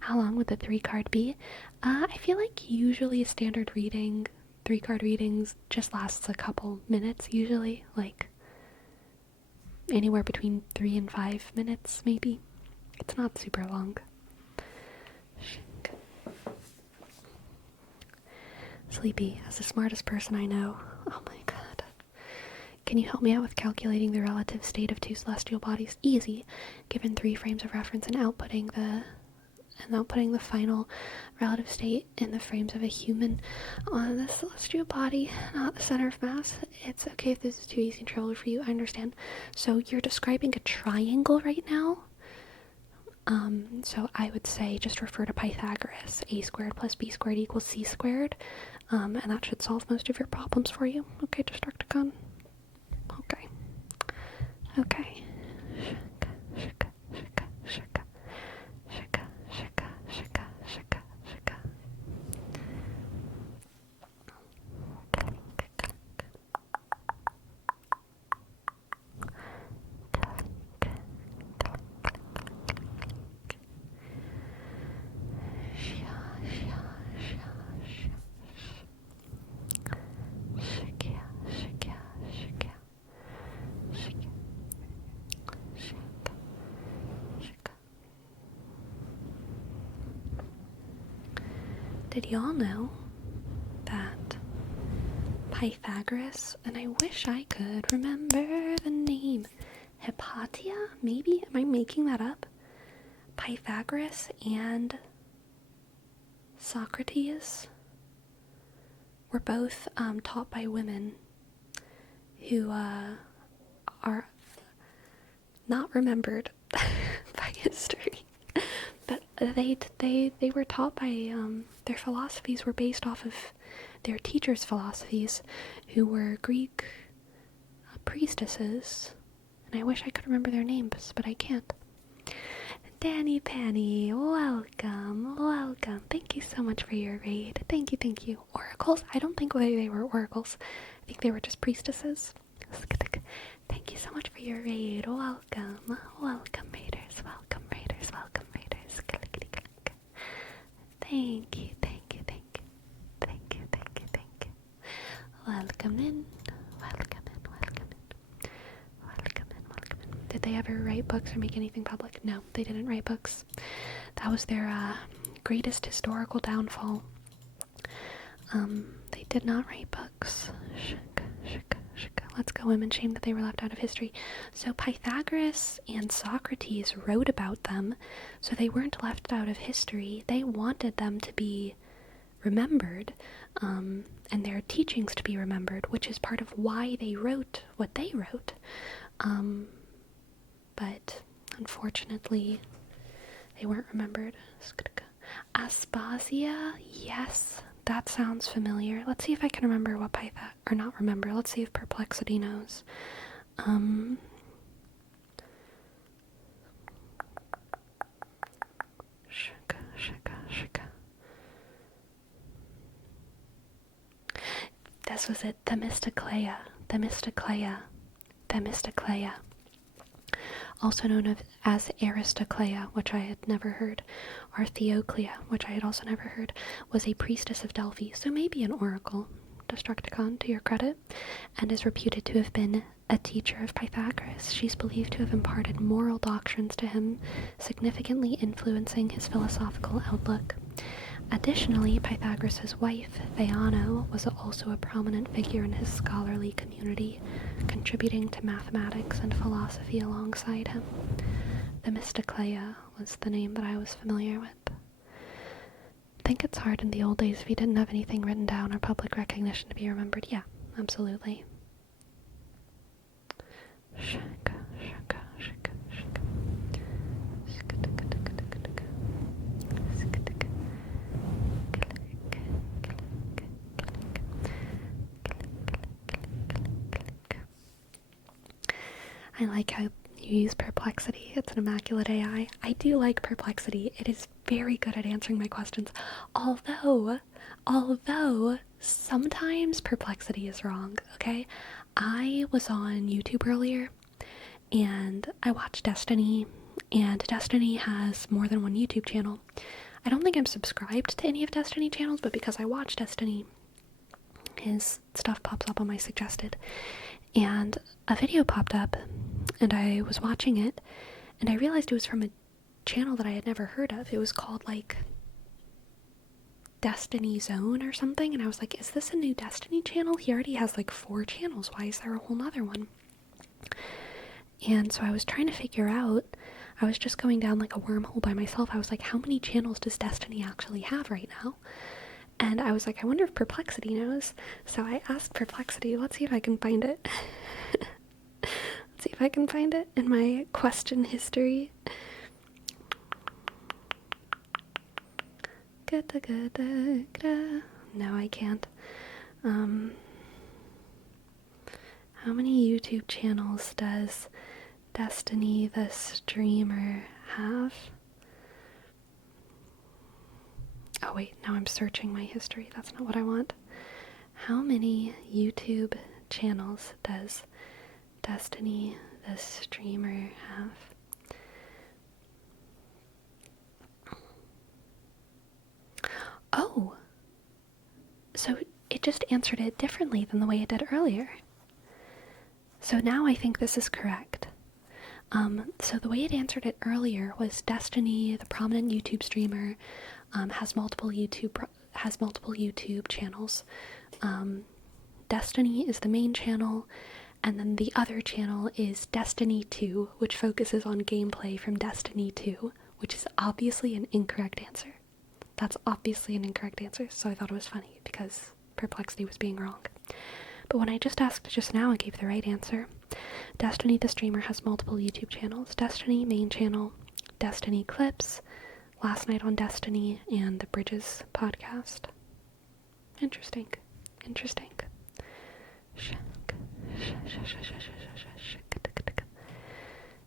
How long would the 3-card be? I feel like usually a standard reading, 3-card readings, just lasts a couple minutes usually. Like anywhere between 3 and 5 minutes maybe. It's not super long. Sleepy, as the smartest person I know. Oh my god. Can you help me out with calculating the relative state of 2 celestial bodies? Easy. Given 3 frames of reference and outputting the final relative state in the frames of a human on the celestial body, not the center of mass. It's okay if this is too easy and trouble for you, I understand. So you're describing a triangle right now? So I would say just refer to Pythagoras. A squared plus b squared equals c squared. And that should solve most of your problems for you. Okay, Destructicon? Okay. Okay. Did y'all know that Pythagoras, and I wish I could remember the name, Hypatia, maybe? Am I making that up? Pythagoras and Socrates were both taught by women who are not remembered by history. But they were taught by, their philosophies were based off of their teachers' philosophies, who were Greek priestesses. And I wish I could remember their names, but I can't. Danny Penny, welcome, welcome. Thank you so much for your raid. Thank you, thank you. Oracles? I don't think they were oracles. I think they were just priestesses. Thank you so much for your raid. Welcome, welcome raiders, welcome raiders, welcome raiders. Thank you, thank you, thank you, thank you, thank you, thank you. Welcome in, welcome in, welcome in, welcome in, welcome in. Did they ever write books or make anything public? No, they didn't write books. That was their greatest historical downfall. They did not write books. Let's go women shame that they were left out of history. So Pythagoras and Socrates wrote about them, so they weren't left out of history. They wanted them to be remembered, and their teachings to be remembered, which is part of why they wrote what they wrote. But unfortunately, they weren't remembered. Aspasia, yes, that sounds familiar. Let's see if I can remember what let's see if Perplexity knows. This was it, Themistoclea. Also known as Aristoclea, which I had never heard, or Theoclea, which I had also never heard, was a priestess of Delphi, so maybe an oracle, Destructicon, to your credit, and is reputed to have been a teacher of Pythagoras. She's believed to have imparted moral doctrines to him, significantly influencing his philosophical outlook. Additionally, Pythagoras' wife, Theano, was also a prominent figure in his scholarly community, contributing to mathematics and philosophy alongside him. Themistoclea was the name that I was familiar with. I think it's hard in the old days if you didn't have anything written down or public recognition to be remembered. Yeah, absolutely. I like how you use Perplexity. It's an immaculate AI. I do like Perplexity. It is very good at answering my questions. Although sometimes Perplexity is wrong, okay? I was on YouTube earlier and I watched Destiny, and Destiny has more than one YouTube channel. I don't think I'm subscribed to any of Destiny channels, but because I watch Destiny, his stuff pops up on my suggested. And a video popped up, and I was watching it, and I realized it was from a channel that I had never heard of. It was called, like, Destiny Zone or something, and I was like, is this a new Destiny channel? He already has, like, 4 channels. Why is there a whole nother one? And so I was trying to figure out, I was just going down, like, a wormhole by myself. I was like, how many channels does Destiny actually have right now? And I was like, I wonder if Perplexity knows. So I asked Perplexity. Let's see if I can find it. Let's see if I can find it in my question history. No, I can't. How many YouTube channels does Destiny the streamer have? Oh wait, now I'm searching my history. That's not what I want. How many YouTube channels does Destiny the streamer have? Oh! So it just answered it differently than the way it did earlier. So now I think this is correct. So the way it answered it earlier was Destiny, the prominent YouTube streamer, has multiple YouTube channels. Destiny is the main channel, and then the other channel is Destiny 2, which focuses on gameplay from Destiny 2, which is obviously an incorrect answer. That's obviously an incorrect answer, so I thought it was funny because Perplexity was being wrong. But when I just asked just now, I gave the right answer. Destiny the streamer has multiple YouTube channels. Destiny main channel, Destiny clips, Last Night on Destiny, and the Bridges podcast. Interesting.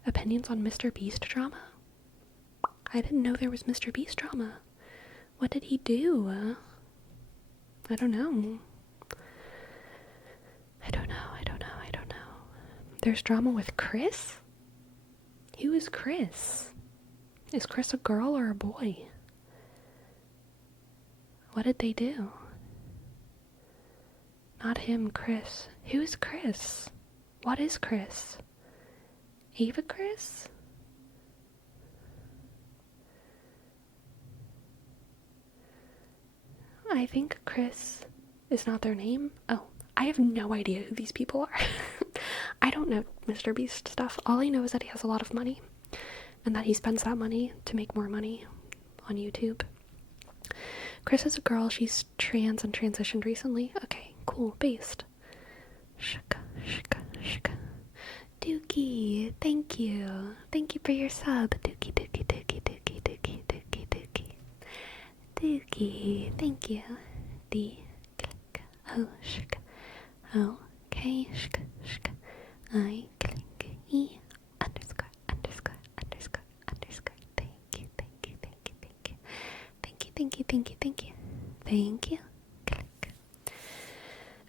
Opinions on Mr. Beast drama? I didn't know there was Mr. Beast drama. What did he do? I don't know. There's drama with Chris? Who is Chris? Is Chris a girl or a boy? What did they do? Not him, Chris. Who is Chris? What is Chris? Ava Chris? I think Chris is not their name. Oh, I have no idea who these people are. don't know Mr. Beast stuff. All I know is that he has a lot of money and that he spends that money to make more money on YouTube. Chris is a girl. She's trans and transitioned recently. Okay, cool. Based. Shika, shika, shika. Dookie, thank you. Thank you for your sub. Dookie, dookie, dookie, dookie, dookie, dookie, dookie. Dookie, thank you. D, click. Oh, shika. Oh, K, shika, shika. I, click. E, underscore, underscore, underscore, underscore. Thank you, thank you, thank you, thank you. Thank you, thank you, thank you, thank you. Thank you. Click.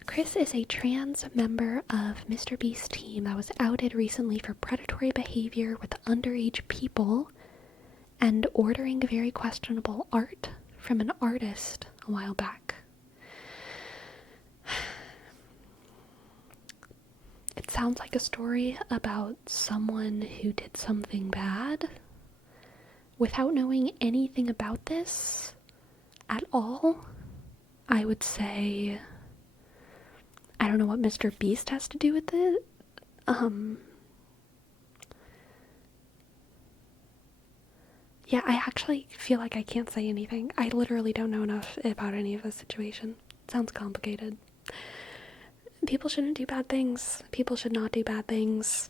Chris is a trans member of Mr. Beast's team that was outed recently for predatory behavior with underage people and ordering very questionable art from an artist a while back. It sounds like a story about someone who did something bad. Without knowing anything about this at all, I would say I don't know what Mr. Beast has to do with it. Yeah, I actually feel like I can't say anything. I literally don't know enough about any of this situation. It sounds complicated. People shouldn't do bad things. People should not do bad things.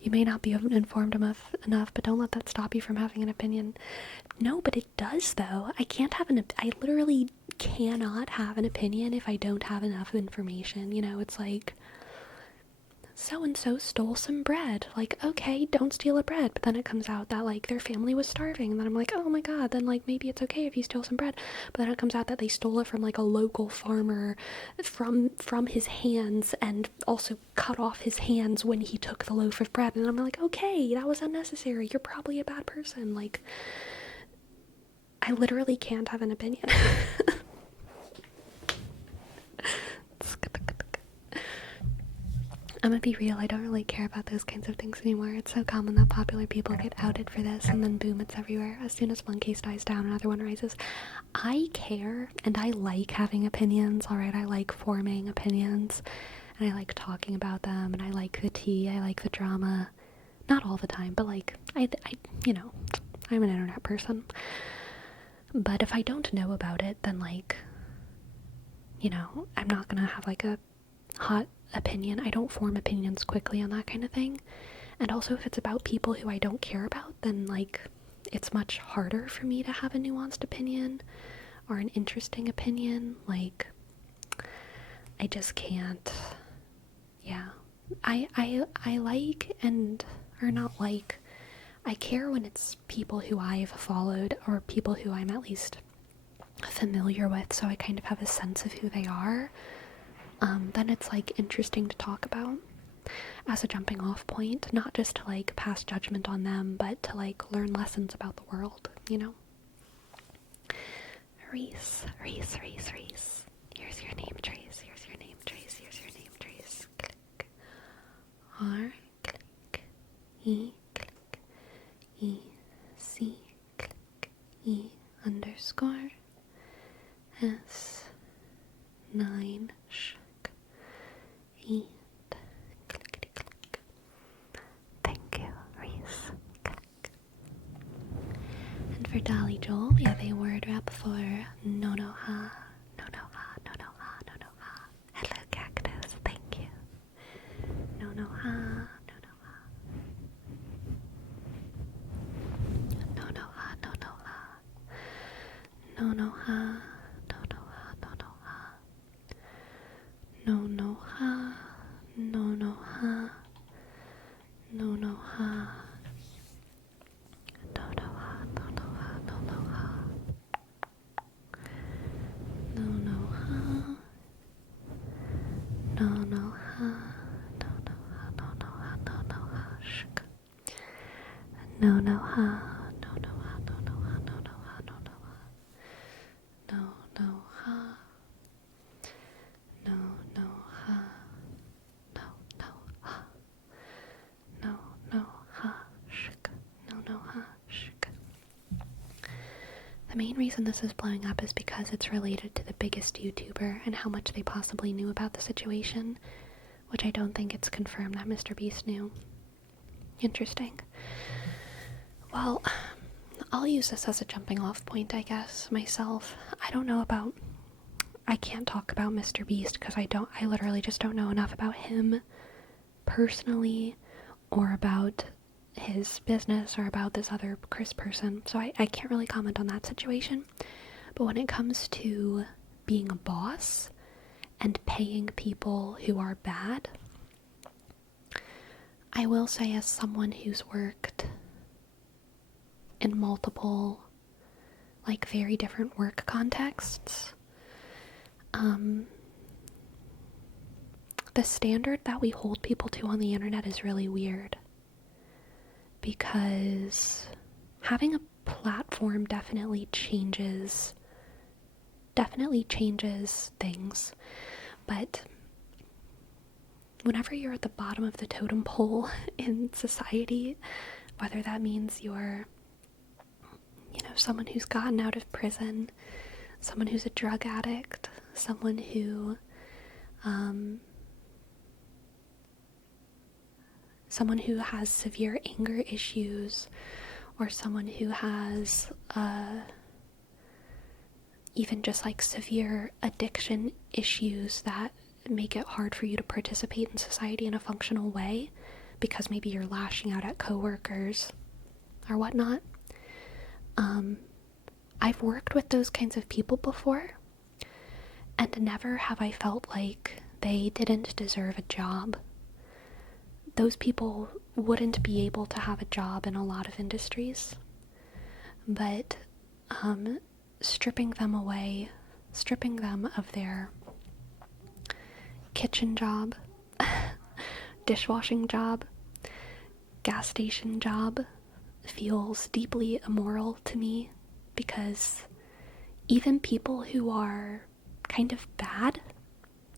You may not be informed enough, but don't let that stop you from having an opinion. No, but it does, though. I literally cannot have an opinion if I don't have enough information. You know, it's like, so-and-so stole some bread. Like, okay, don't steal a bread. But then it comes out that, like, their family was starving. And then I'm like, oh my god, then, like, maybe it's okay if you steal some bread. But then it comes out that they stole it from, like, a local farmer from his hands and also cut off his hands when he took the loaf of bread. And I'm like, okay, that was unnecessary. You're probably a bad person. Like, I literally can't have an opinion. I'm gonna be real, I don't really care about those kinds of things anymore. It's so common that popular people get outed for this, and then boom, it's everywhere. As soon as one case dies down, another one rises. I care, and I like having opinions, alright? I like forming opinions, and I like talking about them, and I like the tea, I like the drama. Not all the time, but like, I'm an internet person. But if I don't know about it, then like, I'm not gonna have like a hot opinion. I don't form opinions quickly on that kind of thing. And also if it's about people who I don't care about, then like it's much harder for me to have a nuanced opinion or an interesting opinion. Like I just can't. Yeah. I like and or not like I care when it's people who I've followed or people who I'm at least familiar with, so I kind of have a sense of who they are. Then it's like interesting to talk about as a jumping off point, not just to like pass judgment on them, but to like learn lessons about the world, Reese. Here's your name trace, here's your name trace. Click. R, click. E, click. E, C, click. E, underscore. S, 9, sh. Eat. Clickety click. Thank you, Reese. Click. And for Dolly Joel, we have a word wrap for no no ha. No no ha, no no ha, no no ha. Hello cactus, thank you. No no ha, no no ha. No no ha, no no ha. No no ha. No no ha, no no ha, no no ha, no no ha, no no ha, no no ha. No, no, ha. No, no, ha. No, no, ha. No, no, ha. No, no, ha. No, no, ha. No, no, ha. No, no, ha. No, no, ha. Shk. No, no, ha. Shk. The main reason this is blowing up is because it's related to the biggest YouTuber and how much they possibly knew about the situation, which I don't think it's confirmed that Mr. Beast knew. Interesting. Well, I'll use this as a jumping off point, I guess, myself. I can't talk about Mr. Beast because I literally just don't know enough about him personally or about his business or about this other Chris person, so I can't really comment on that situation. But when it comes to being a boss and paying people who are bad, I will say, as someone who's worked in multiple, like, very different work contexts, the standard that we hold people to on the internet is really weird, because having a platform definitely changes things, but whenever you're at the bottom of the totem pole in society, whether that means you're, someone who's gotten out of prison, someone who's a drug addict, someone who has severe anger issues, or someone who has even just like severe addiction issues that make it hard for you to participate in society in a functional way because maybe you're lashing out at coworkers or whatnot. I've worked with those kinds of people before, and never have I felt like they didn't deserve a job. Those people wouldn't be able to have a job in a lot of industries, but stripping them of their kitchen job, dishwashing job, gas station job feels deeply immoral to me, because even people who are kind of bad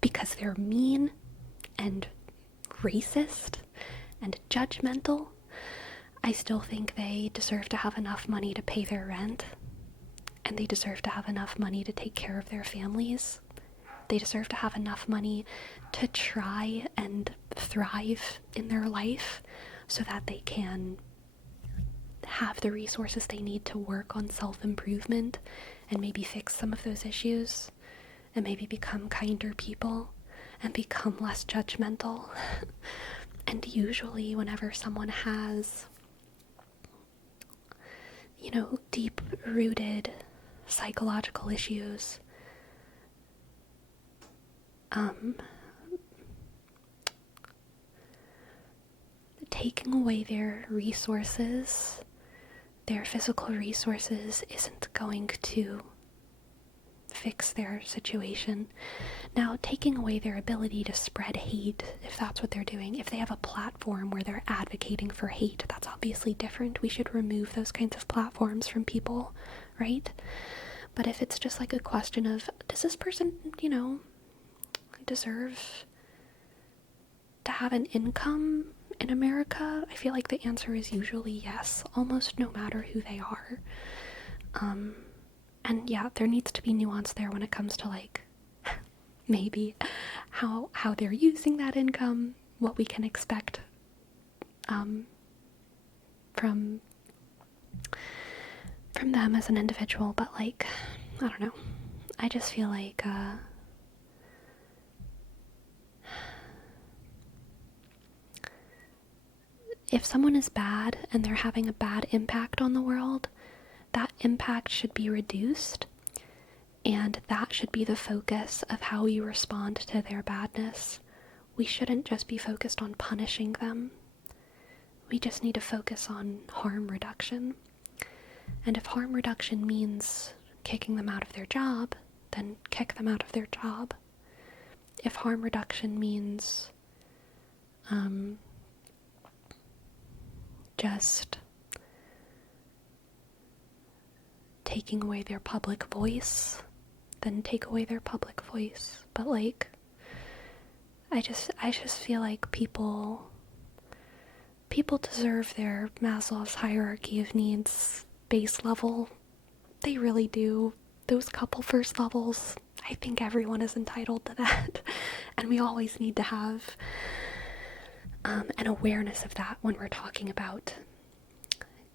because they're mean and racist and judgmental, I still think they deserve to have enough money to pay their rent, and they deserve to have enough money to take care of their families. They deserve to have enough money to try and thrive in their life so that they can have the resources they need to work on self-improvement and maybe fix some of those issues and maybe become kinder people and become less judgmental. And usually whenever someone has, deep-rooted psychological issues, taking away their resources, their physical resources, isn't going to fix their situation. Now, taking away their ability to spread hate, if that's what they're doing, if they have a platform where they're advocating for hate, that's obviously different. We should remove those kinds of platforms from people, right? But if it's just like a question of, does this person, deserve to have an income in America, I feel like the answer is usually yes, almost no matter who they are. And yeah, there needs to be nuance there when it comes to like maybe how they're using that income, what we can expect from them as an individual. But like, I don't know, I just feel like if someone is bad and they're having a bad impact on the world, that impact should be reduced, and that should be the focus of how we respond to their badness. We shouldn't just be focused on punishing them. We just need to focus on harm reduction. And if harm reduction means kicking them out of their job, then kick them out of their job. If harm reduction means just taking away their public voice, then take away their public voice. But like, I just feel like people deserve their Maslow's hierarchy of needs base level. They really do. Those couple first levels, I think everyone is entitled to that. And we always need to have an awareness of that when we're talking about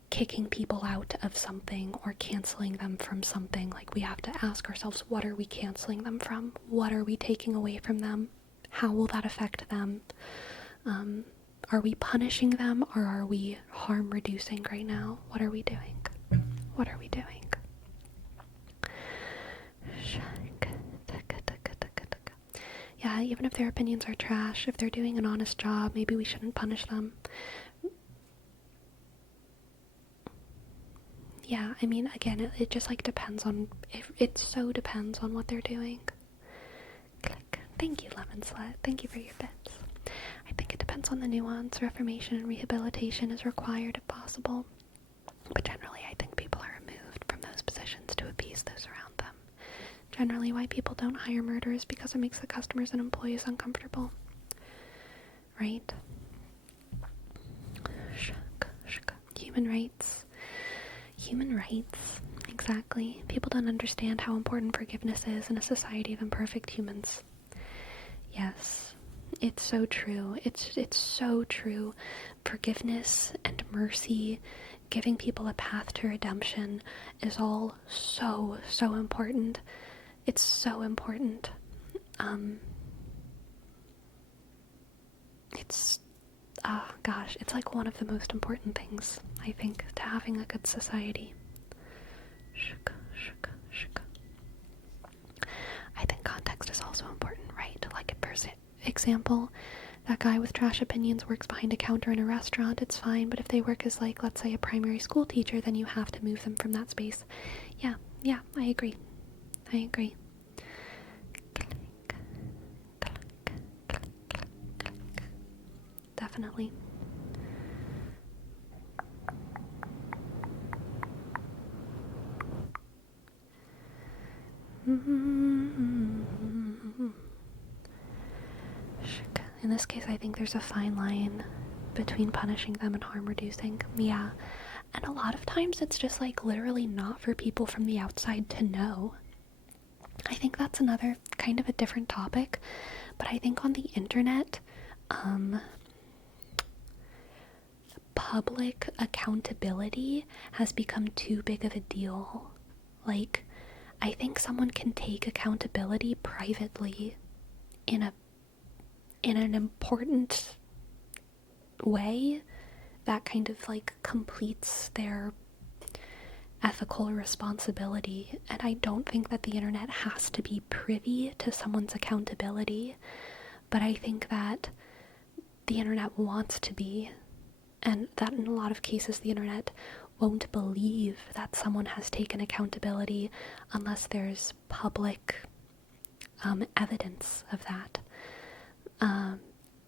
kicking people out of something or canceling them from something. Like, we have to ask ourselves, what are we canceling them from? What are we taking away from them? How will that affect them? Are we punishing them, or are we harm reducing right now? What are we doing? What are we doing? Yeah, even if their opinions are trash, if they're doing an honest job, maybe we shouldn't punish them. Yeah, I mean, again, it just like depends on, it so depends on what they're doing. Click. Thank you, Lemon Slut. Thank you for your bits. I think it depends on the nuance. Reformation and rehabilitation is required if possible. But generally, I think people are removed from those positions to appease those around them. Generally, why people don't hire murderers because it makes the customers and employees uncomfortable. Right? Human rights. Human rights. Exactly. People don't understand how important forgiveness is in a society of imperfect humans. Yes. It's so true. It's so true. Forgiveness and mercy, giving people a path to redemption, is all so important. It's so important. It's like one of the most important things, I think, to having a good society. I think context is also important, right? Like, example, that guy with trash opinions works behind a counter in a restaurant, it's fine, but if they work as, like, let's say a primary school teacher, then you have to move them from that space. Yeah, I agree. Definitely. In this case, I think there's a fine line between punishing them and harm reducing. Yeah. And a lot of times it's just like literally not for people from the outside to know. I think that's another kind of a different topic, but I think on the internet, public accountability has become too big of a deal. Like, I think someone can take accountability privately in an important way that kind of like completes their ethical responsibility. And I don't think that the internet has to be privy to someone's accountability, but I think that the internet wants to be, and that in a lot of cases the internet won't believe that someone has taken accountability unless there's public evidence of that.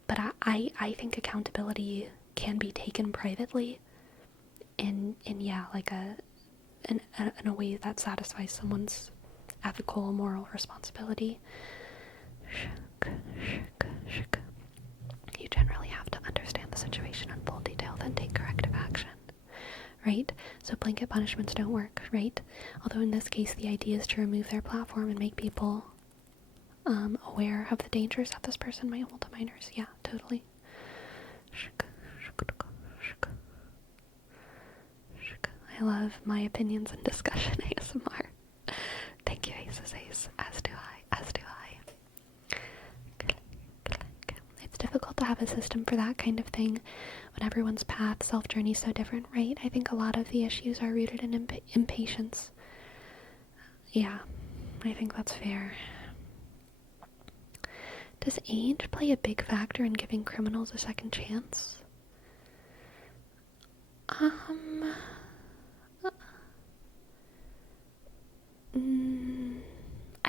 But I think accountability can be taken privately in a way that satisfies someone's ethical, moral responsibility. You generally have to understand the situation in full detail, then take corrective action. Right? So blanket punishments don't work, right? Although in this case the idea is to remove their platform and make people aware of the dangers that this person might hold to minors. Yeah, totally. I love my opinions and discussion ASMR. Thank you, Ace. As do I. It's difficult to have a system for that kind of thing when everyone's path, self-journey is so different, right? I think a lot of the issues are rooted in impatience. Yeah, I think that's fair. Does age play a big factor in giving criminals a second chance? I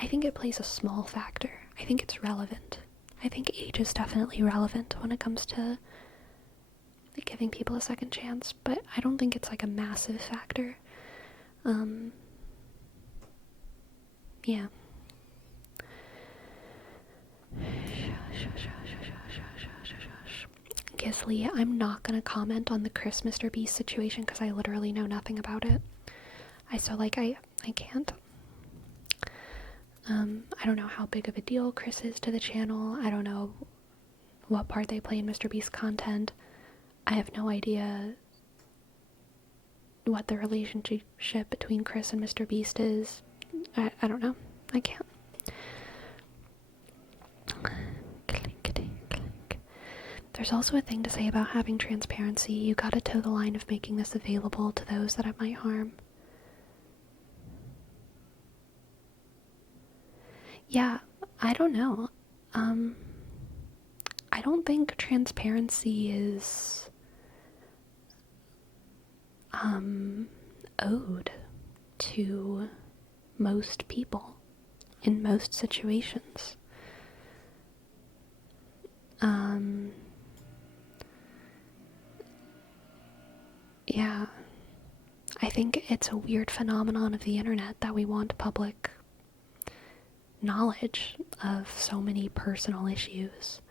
think it plays a small factor. I think it's relevant. I think age is definitely relevant when it comes to giving people a second chance, but I don't think it's like a massive factor. yeah. Gisley, I'm not gonna comment on the Chris Mr. Beast situation because I literally know nothing about it. I can't. I don't know how big of a deal Chris is to the channel. I don't know what part they play in Mr. Beast's content. I have no idea what the relationship between Chris and Mr. Beast is. I don't know. I can't. There's also a thing to say about having transparency. You gotta toe the line of making this available to those that it might harm. Yeah, I don't know. I don't think transparency is owed to most people in most situations. Yeah, I think it's a weird phenomenon of the internet that we want public knowledge of so many personal issues.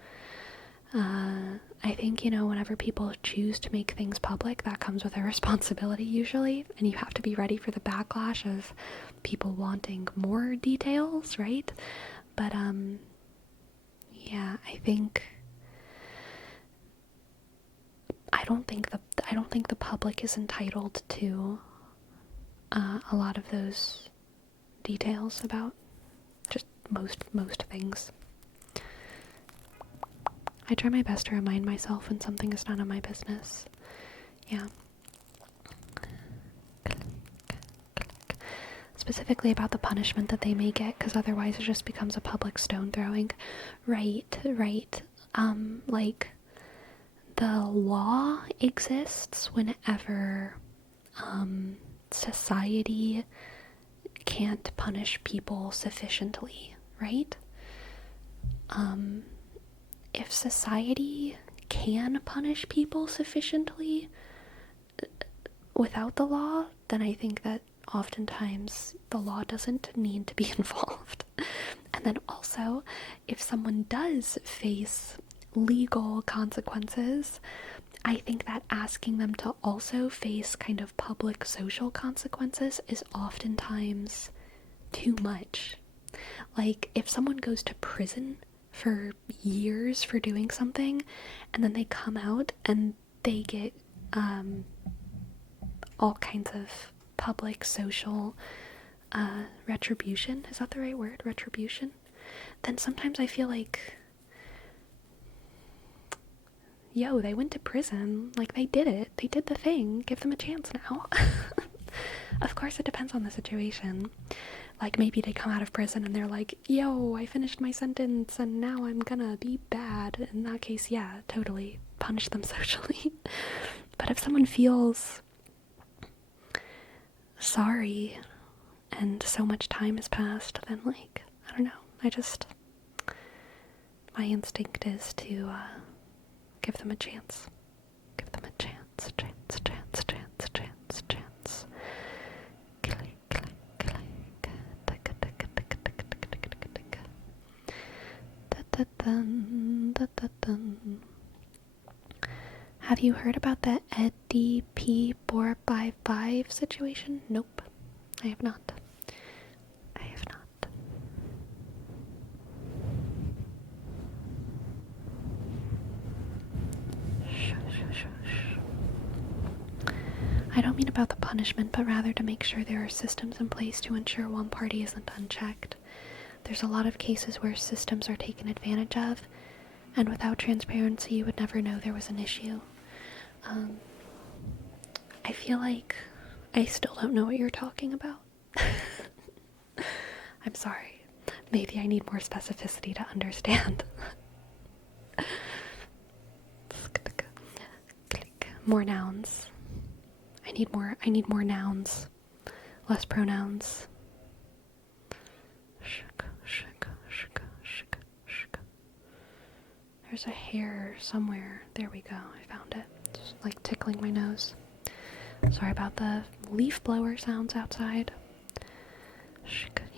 I think, whenever people choose to make things public, that comes with a responsibility usually, and you have to be ready for the backlash of people wanting more details, right? But, yeah, I don't think the public is entitled to a lot of those details about just most things. I try my best to remind myself when something is none of my business. Yeah. Specifically about the punishment that they may get, because otherwise it just becomes a public stone throwing. Right. Like, the law exists whenever society can't punish people sufficiently, right? If society can punish people sufficiently without the law, then I think that oftentimes the law doesn't need to be involved. And then also, if someone does face legal consequences, I think that asking them to also face kind of public social consequences is oftentimes too much. Like, if someone goes to prison for years for doing something, and then they come out and they get all kinds of public social retribution, is that the right word? Retribution? Then sometimes I feel like, yo, they went to prison, like they did it, they did the thing, give them a chance now. Of course it depends on the situation. Like, maybe they come out of prison and they're like, yo, I finished my sentence and now I'm gonna be bad. In that case, yeah, totally punish them socially. But if someone feels sorry and so much time has passed, then, like, I don't know, my instinct is to give them a chance. Give them a chance. Have you heard about the EDP455 situation? Nope. I have not. I don't mean about the punishment, but rather to make sure there are systems in place to ensure one party isn't unchecked. There's a lot of cases where systems are taken advantage of, and without transparency you would never know there was an issue. I feel like I still don't know what you're talking about. I'm sorry. Maybe I need more specificity to understand. More nouns. I need more nouns. Less pronouns. There's a hair somewhere. There we go. I found it. It's like tickling my nose. Sorry about the leaf blower sounds outside.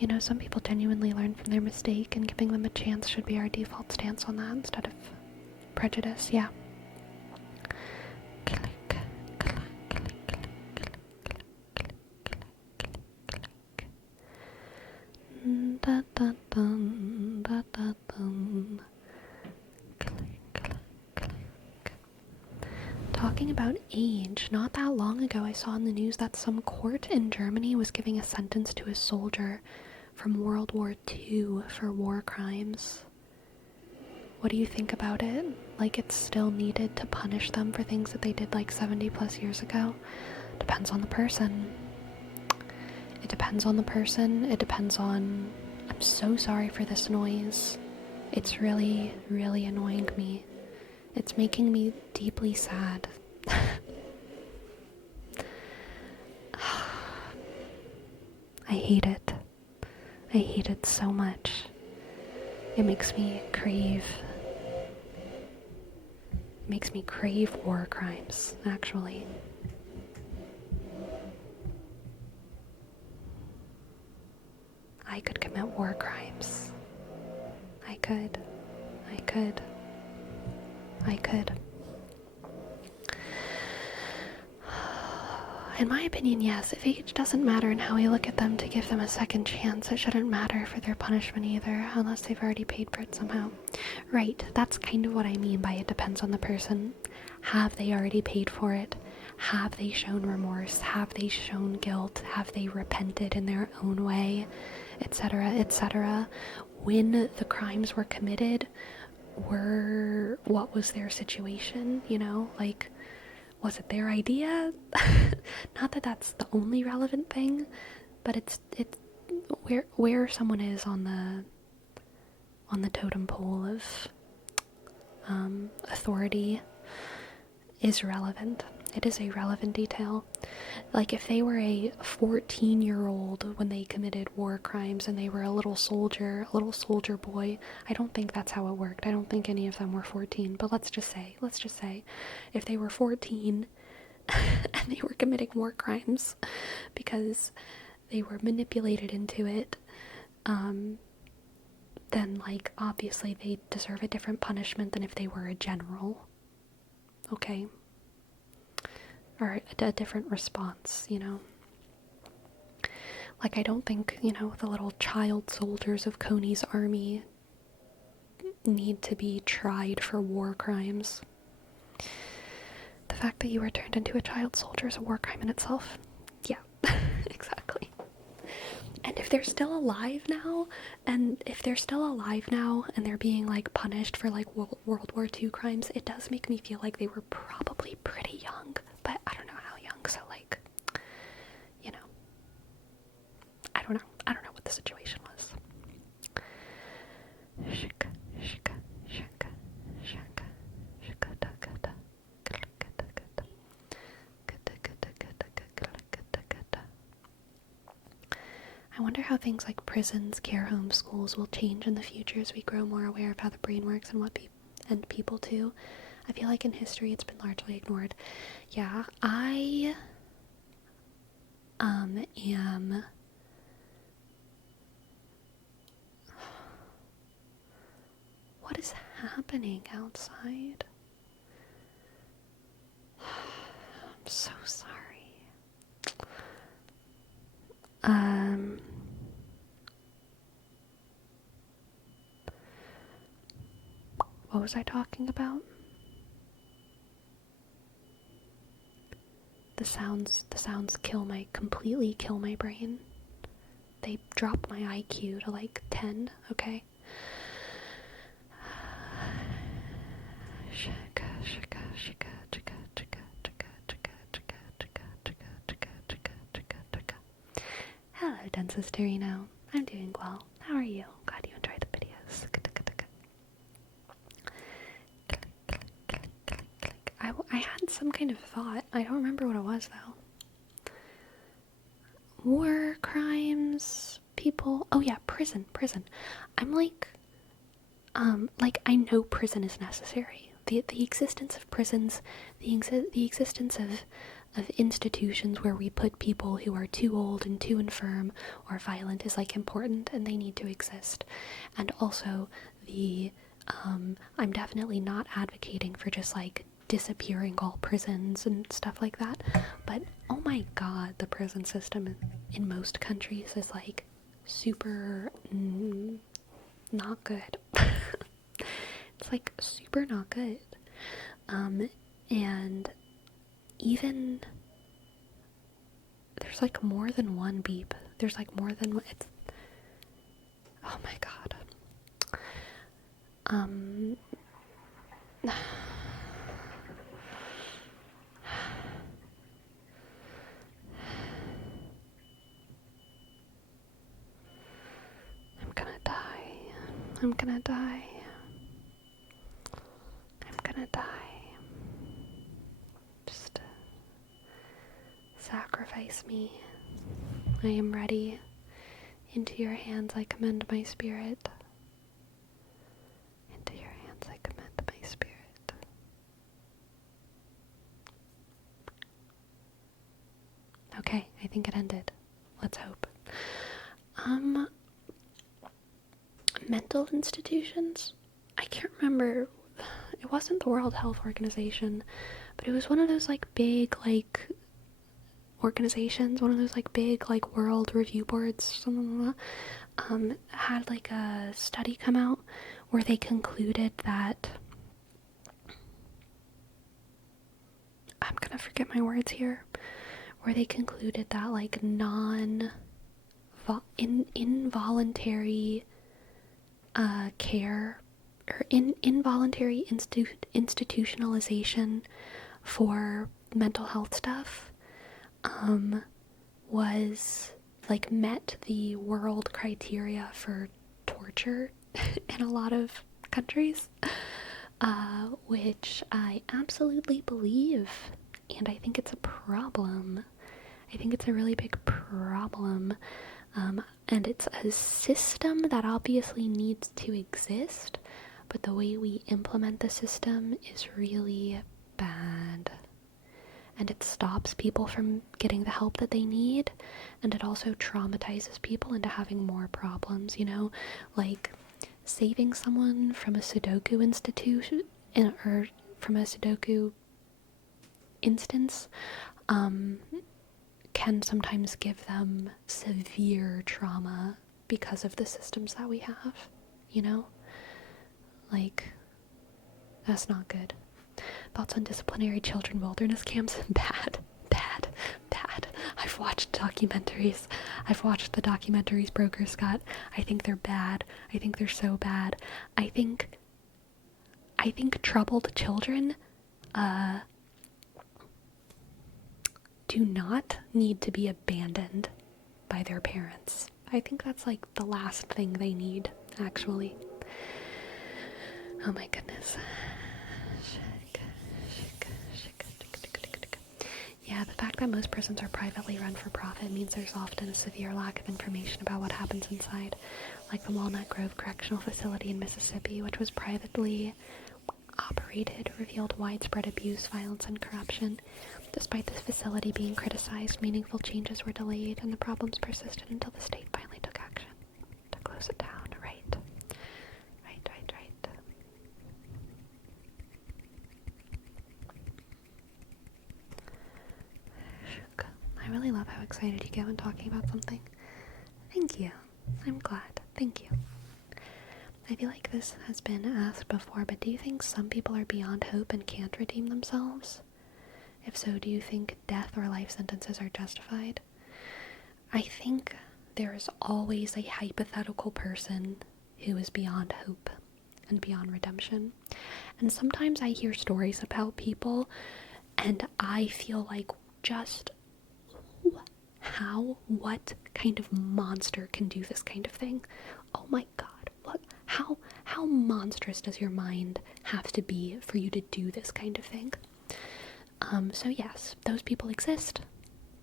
You know, some people genuinely learn from their mistake, and giving them a chance should be our default stance on that instead of prejudice, yeah. Talking about age, not that long ago I saw in the news that some court in Germany was giving a sentence to a soldier from World War II for war crimes. What do you think about it? Like, it's still needed to punish them for things that they did like 70 plus years ago? Depends on the person. It depends on the person. It depends on... I'm so sorry for this noise. It's really, really annoying me. It's making me deeply sad. I hate it. I hate it so much. It makes me crave war crimes, actually. I could commit war crimes. I could. In my opinion, yes, if age doesn't matter and how we look at them to give them a second chance, it shouldn't matter for their punishment either, unless they've already paid for it somehow. Right, that's kind of what I mean by it depends on the person. Have they already paid for it? Have they shown remorse? Have they shown guilt? Have they repented in their own way? Etc., etc. When the crimes were committed, what was their situation, you know? Like, was it their idea? Not that that's the only relevant thing, but it's where someone is on the totem pole of authority is relevant. It is a relevant detail. Like, if they were a 14-year-old when they committed war crimes and they were a little soldier boy, I don't think that's how it worked. I don't think any of them were 14, but let's just say, if they were 14 and they were committing war crimes because they were manipulated into it, then, like, obviously they deserve a different punishment than if they were a general. Okay? Or a different response, you know? Like, I don't think, you know, the little child soldiers of Coney's army need to be tried for war crimes. The fact that you were turned into a child soldier is a war crime in itself. Yeah, exactly. And if they're still alive now, and they're being, like, punished for, like, World War II crimes, it does make me feel like they were probably pretty young. But I don't know how young, so, like, you know, I don't know what the situation was. I wonder how things like prisons, care homes, schools will change in the future as we grow more aware of how the brain works and and people too. I feel like in history it's been largely ignored. Yeah, I am... What is happening outside? I'm so sorry. What was I talking about? The sounds completely kill my brain. They drop my IQ to like 10, okay? Hello, Densistorino. I'm doing well. How are you? Glad you enjoyed the videos. I had some kind of thought. I don't remember what it was, though. War crimes, people... Oh, yeah, prison. I'm like, I know prison is necessary. The existence of prisons, the existence of of institutions where we put people who are too old and too infirm or violent is like important, and they need to exist. And also the I'm definitely not advocating for just like disappearing all prisons and stuff like that, but oh my god, the prison system in most countries is like super not good. It's like super not good. And even there's like more than one beep. There's like more than one. It's, oh my god. I'm gonna die. I'm gonna die. I'm gonna die. Just sacrifice me. I am ready. Into your hands I commend my spirit. Into your hands I commend my spirit. Okay, I think it ended. Let's hope. Mental institutions? I can't remember. It wasn't the World Health Organization, but it was one of those like big like organizations, one of those like big like world review boards, something like that. Had like a study come out where they concluded that, I'm gonna forget my words here, where they concluded that like involuntary care or involuntary institutionalization for mental health stuff was like met the world criteria for torture in a lot of countries, which I absolutely believe, and I think it's a problem. I think it's a really big problem, and it's a system that obviously needs to exist, but the way we implement the system is really bad. And it stops people from getting the help that they need, and it also traumatizes people into having more problems, you know? Like, saving someone from a Sudoku institution, or from a Sudoku instance, can sometimes give them severe trauma because of the systems that we have, you know? Like, that's not good. Thoughts on disciplinary children wilderness camps? Bad. I've watched documentaries. I've watched the documentaries Broker Scott. I think they're bad. I think they're so bad. I think troubled children do not need to be abandoned by their parents. I think that's like the last thing they need, actually. Oh my goodness. Yeah, the fact that most prisons are privately run for profit means there's often a severe lack of information about what happens inside, like the Walnut Grove Correctional Facility in Mississippi, which was privately operated, revealed widespread abuse, violence, and corruption. Despite this facility being criticized, meaningful changes were delayed, and the problems persisted until the state finally took action to close it down. Right. I really love how excited you get when talking about something. Thank you. I'm glad. Thank you. I feel like this has been asked before, but do you think some people are beyond hope and can't redeem themselves? If so, do you think death or life sentences are justified? I think there is always a hypothetical person who is beyond hope and beyond redemption. And sometimes I hear stories about people and I feel like, just what kind of monster can do this kind of thing? Oh my god, how monstrous does your mind have to be for you to do this kind of thing? So yes, those people exist,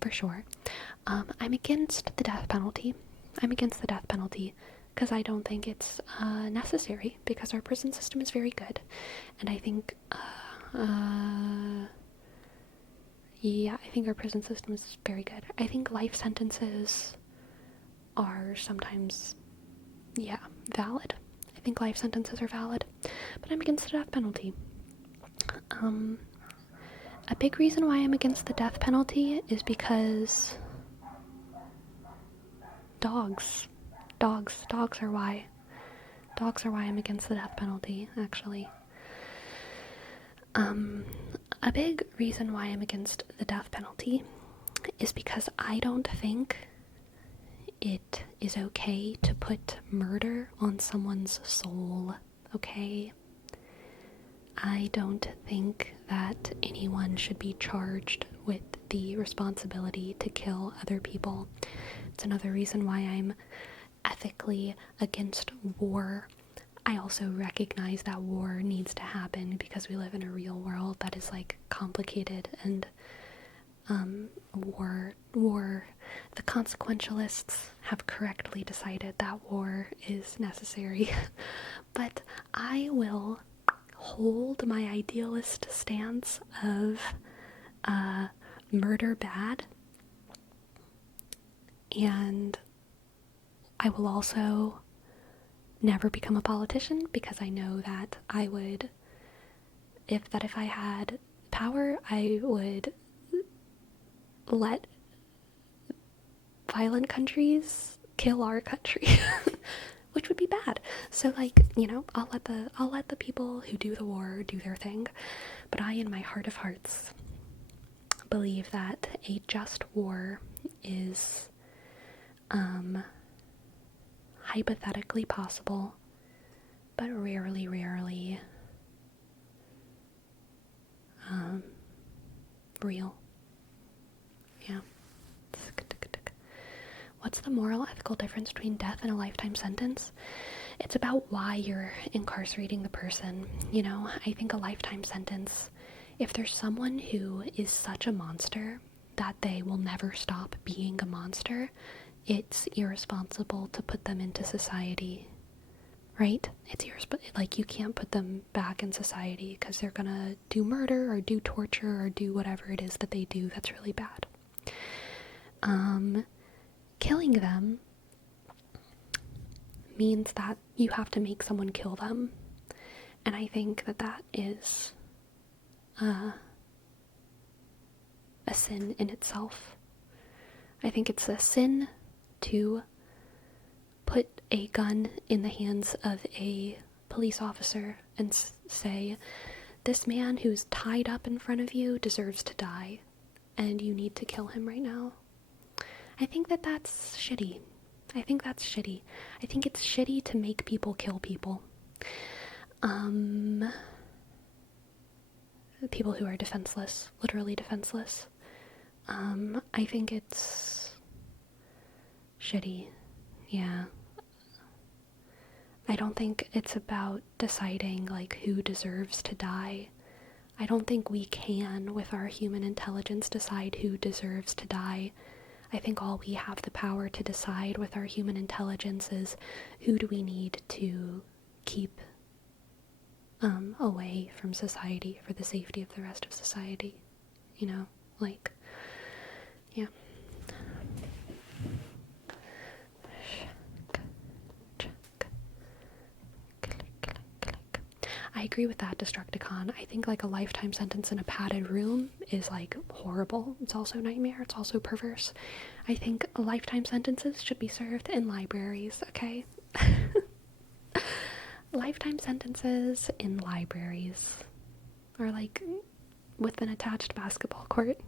for sure. I'm against the death penalty. Because I don't think it's necessary, because our prison system is very good. And I think, Yeah, I think our prison system is very good. I think life sentences are sometimes, yeah, valid. I think life sentences are valid, but I'm against the death penalty. A big reason why I'm against the death penalty is because dogs. Dogs are why. Dogs are why I'm against the death penalty, actually. A big reason why I'm against the death penalty is because I don't think it is okay to put murder on someone's soul, okay? I don't think that anyone should be charged with the responsibility to kill other people. It's another reason why I'm ethically against war. I also recognize that war needs to happen because we live in a real world that is like complicated, and the consequentialists have correctly decided that war is necessary. But I will hold my idealist stance of murder bad, and I will also never become a politician because I know that I would, if I had power, I would let violent countries kill our country, which would be bad. So, like, you know, I'll let the people who do the war do their thing, but I, in my heart of hearts, believe that a just war is hypothetically possible, but rarely real. Yeah. What's the moral ethical difference between death and a lifetime sentence? It's about why you're incarcerating the person. You know, I think a lifetime sentence, if there's someone who is such a monster that they will never stop being a monster, it's irresponsible to put them into society, right? It's like, you can't put them back in society because they're gonna do murder or do torture or do whatever it is that they do that's really bad. Killing them means that you have to make someone kill them, and I think that that is a sin in itself. I think it's a sin to put a gun in the hands of a police officer and say, this man who's tied up in front of you deserves to die, and you need to kill him right now. I think that that's shitty. I think it's shitty to make people kill people. People who are defenseless, literally defenseless. I think it's shitty. Yeah. I don't think it's about deciding, like, who deserves to die. I don't think we can, with our human intelligence, decide who deserves to die. I think all we have the power to decide with our human intelligence is who do we need to keep away from society for the safety of the rest of society. You know, like, yeah. I agree with that, Destructicon. I think, like, a lifetime sentence in a padded room is, like, horrible. It's also nightmare. It's also perverse. I think lifetime sentences should be served in libraries, okay? Lifetime sentences in libraries are, like, with an attached basketball court.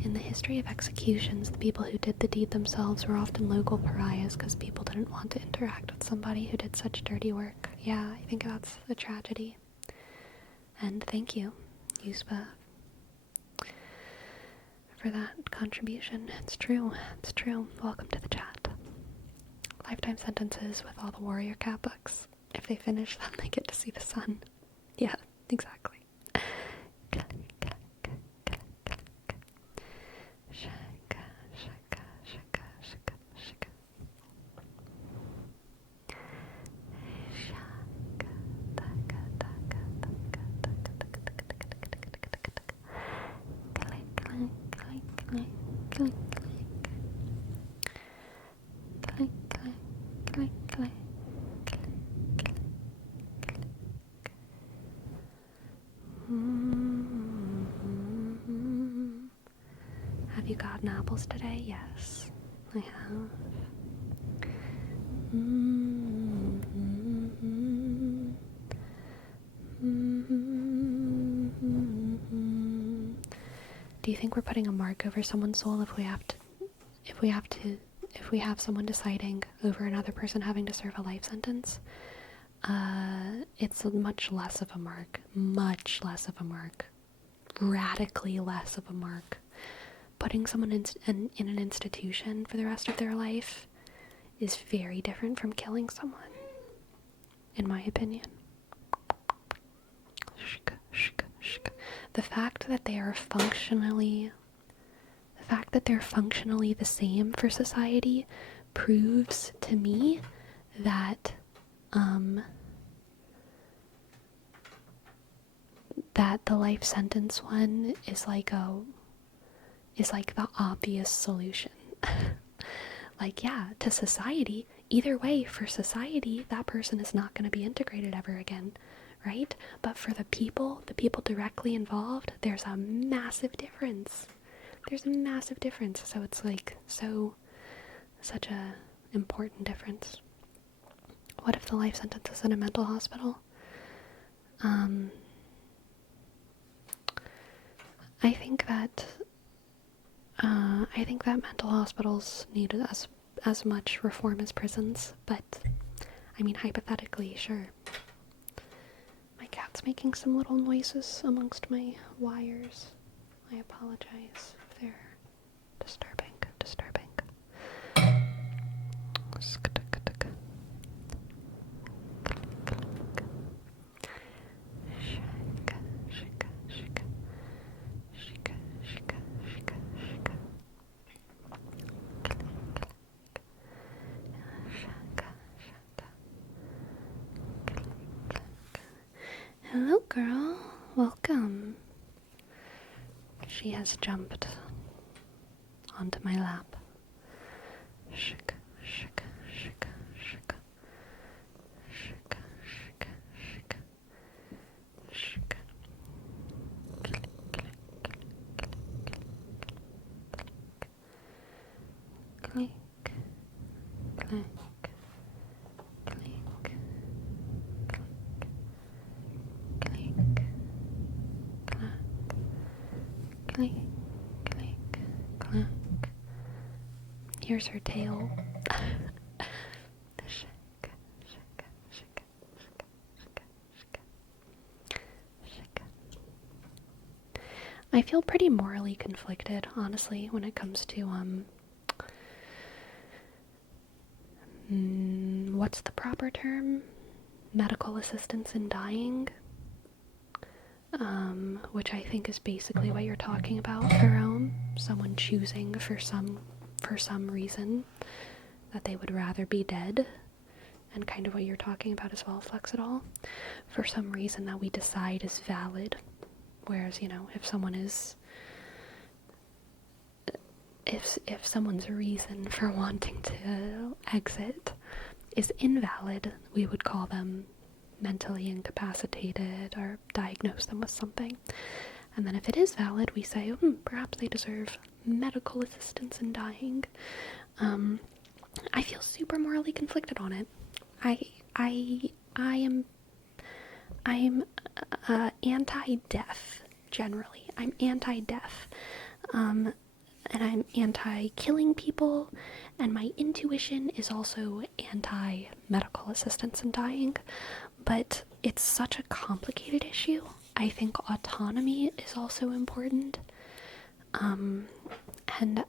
In the history of executions, the people who did the deed themselves were often local pariahs because people didn't want to interact with somebody who did such dirty work. Yeah, I think that's a tragedy. And thank you, Yuspa, for that contribution. It's true. Welcome to the chat. Lifetime sentences with all the warrior cat books. If they finish them, they get to see the sun. Yeah, exactly. Have you gotten apples today? Yes, I have. Do you think we're putting a mark over someone's soul if we have someone deciding over another person having to serve a life sentence? It's much less of a mark. Much less of a mark. Radically less of a mark. Putting someone in an institution for the rest of their life is very different from killing someone, in my opinion. The fact that they're functionally the same for society proves to me that that the life sentence one is like the obvious solution. Like, yeah, to society, either way, for society, that person is not going to be integrated ever again, right? But for the people directly involved, there's a massive difference. So it's like such a important difference. What if the life sentence is in a mental hospital? I think that mental hospitals need as much reform as prisons, but I mean, hypothetically, sure. My cat's making some little noises amongst my wires. I apologize if they're disturbing. Hello, girl. Welcome. She has jumped onto my lap. Shika, shika, shika, shika. Shika, shika, shika. Shika. Click, click, click, click, click, click, click, click. Here's her tail. Shika, shika, shika, shika, shika, shika, shika. I feel pretty morally conflicted, honestly, when it comes to what's the proper term? Medical assistance in dying. Which I think is basically what you're talking about, Jerome. Someone choosing for some reason that they would rather be dead, and kind of what you're talking about as well, Flex it all, for some reason that we decide is valid. Whereas, if someone's reason for wanting to exit is invalid, we would call them mentally incapacitated or diagnose them with something. And then if it is valid, we say, perhaps they deserve medical assistance in dying. I feel super morally conflicted on it. I'm anti-death, generally. I'm anti-death. And I'm anti-killing people, and my intuition is also anti-medical assistance in dying. But it's such a complicated issue. I think autonomy is also important. And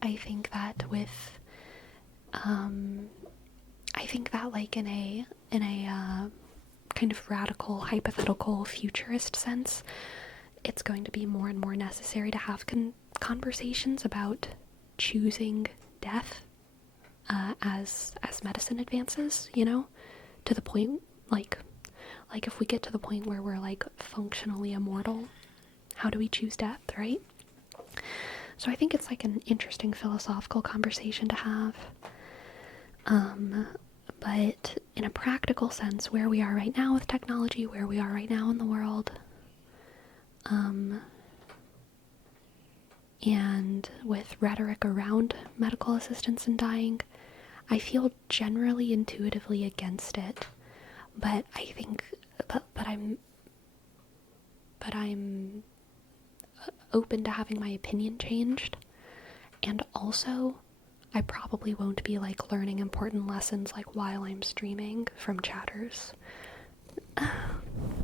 I think that like in a kind of radical, hypothetical, futurist sense, it's going to be more and more necessary to have conversations about choosing death as medicine advances, you know, to the point, like if we get to the point where we're like functionally immortal, how do we choose death, right? So I think it's like an interesting philosophical conversation to have. But in a practical sense, where we are right now with technology, where we are right now in the world, and with rhetoric around medical assistance in dying, I feel generally intuitively against it. But I think, but I'm open to having my opinion changed. And also, I probably won't be like learning important lessons like while I'm streaming from chatters.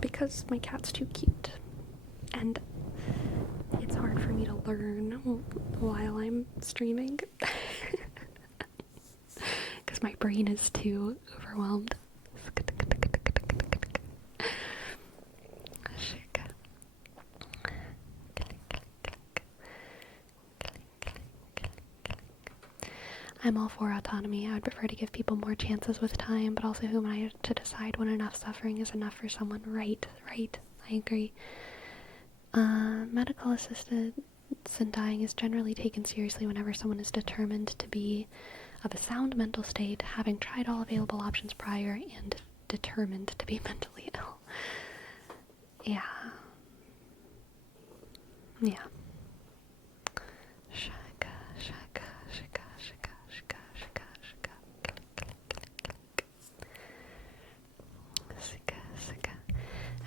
Because my cat's too cute. And it's hard for me to learn while I'm streaming. Because my brain is too overwhelmed. I'm all for autonomy. I would prefer to give people more chances with time, but also who am I to decide when enough suffering is enough for someone? Right. I agree. Medical assistance in dying is generally taken seriously whenever someone is determined to be of a sound mental state, having tried all available options prior, and determined to be mentally ill. Yeah.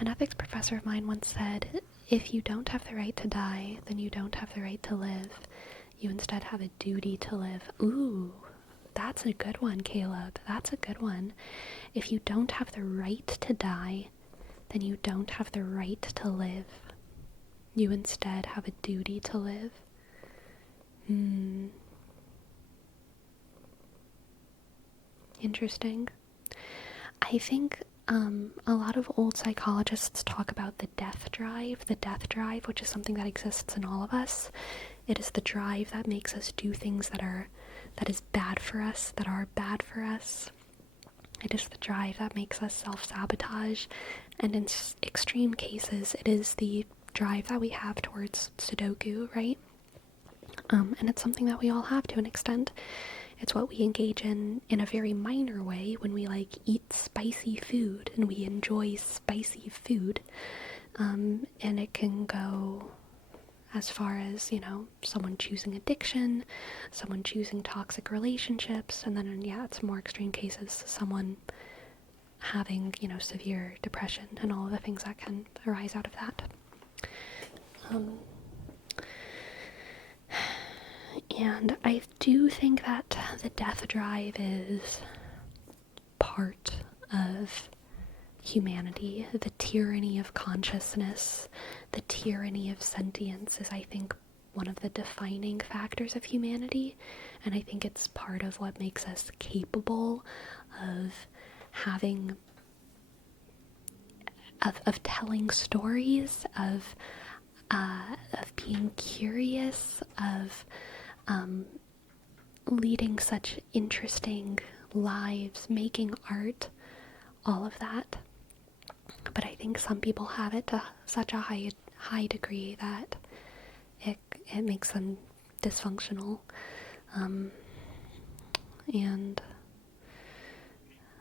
An ethics professor of mine once said, if you don't have the right to die, then you don't have the right to live. You instead have a duty to live. Ooh, that's a good one, Caleb. That's a good one. If you don't have the right to die, then you don't have the right to live. You instead have a duty to live. Interesting. I think a lot of old psychologists talk about the death drive, which is something that exists in all of us. It is the drive that makes us do things that is bad for us, that are bad for us. It is the drive that makes us self-sabotage, and in extreme cases, it is the drive that we have towards Sudoku, right? And it's something that we all have to an extent. It's what we engage in a very minor way when we like eat spicy food and we enjoy spicy food. And it can go as far as, you know, someone choosing addiction, someone choosing toxic relationships, and then, yeah, it's more extreme cases, someone having, you know, severe depression and all of the things that can arise out of that. And I do think that the death drive is part of humanity. The tyranny of consciousness, the tyranny of sentience is, I think, one of the defining factors of humanity. And I think it's part of what makes us capable of having, of telling stories, of being curious, of leading such interesting lives, making art, all of that. But I think some people have it to such a high degree that it makes them dysfunctional, and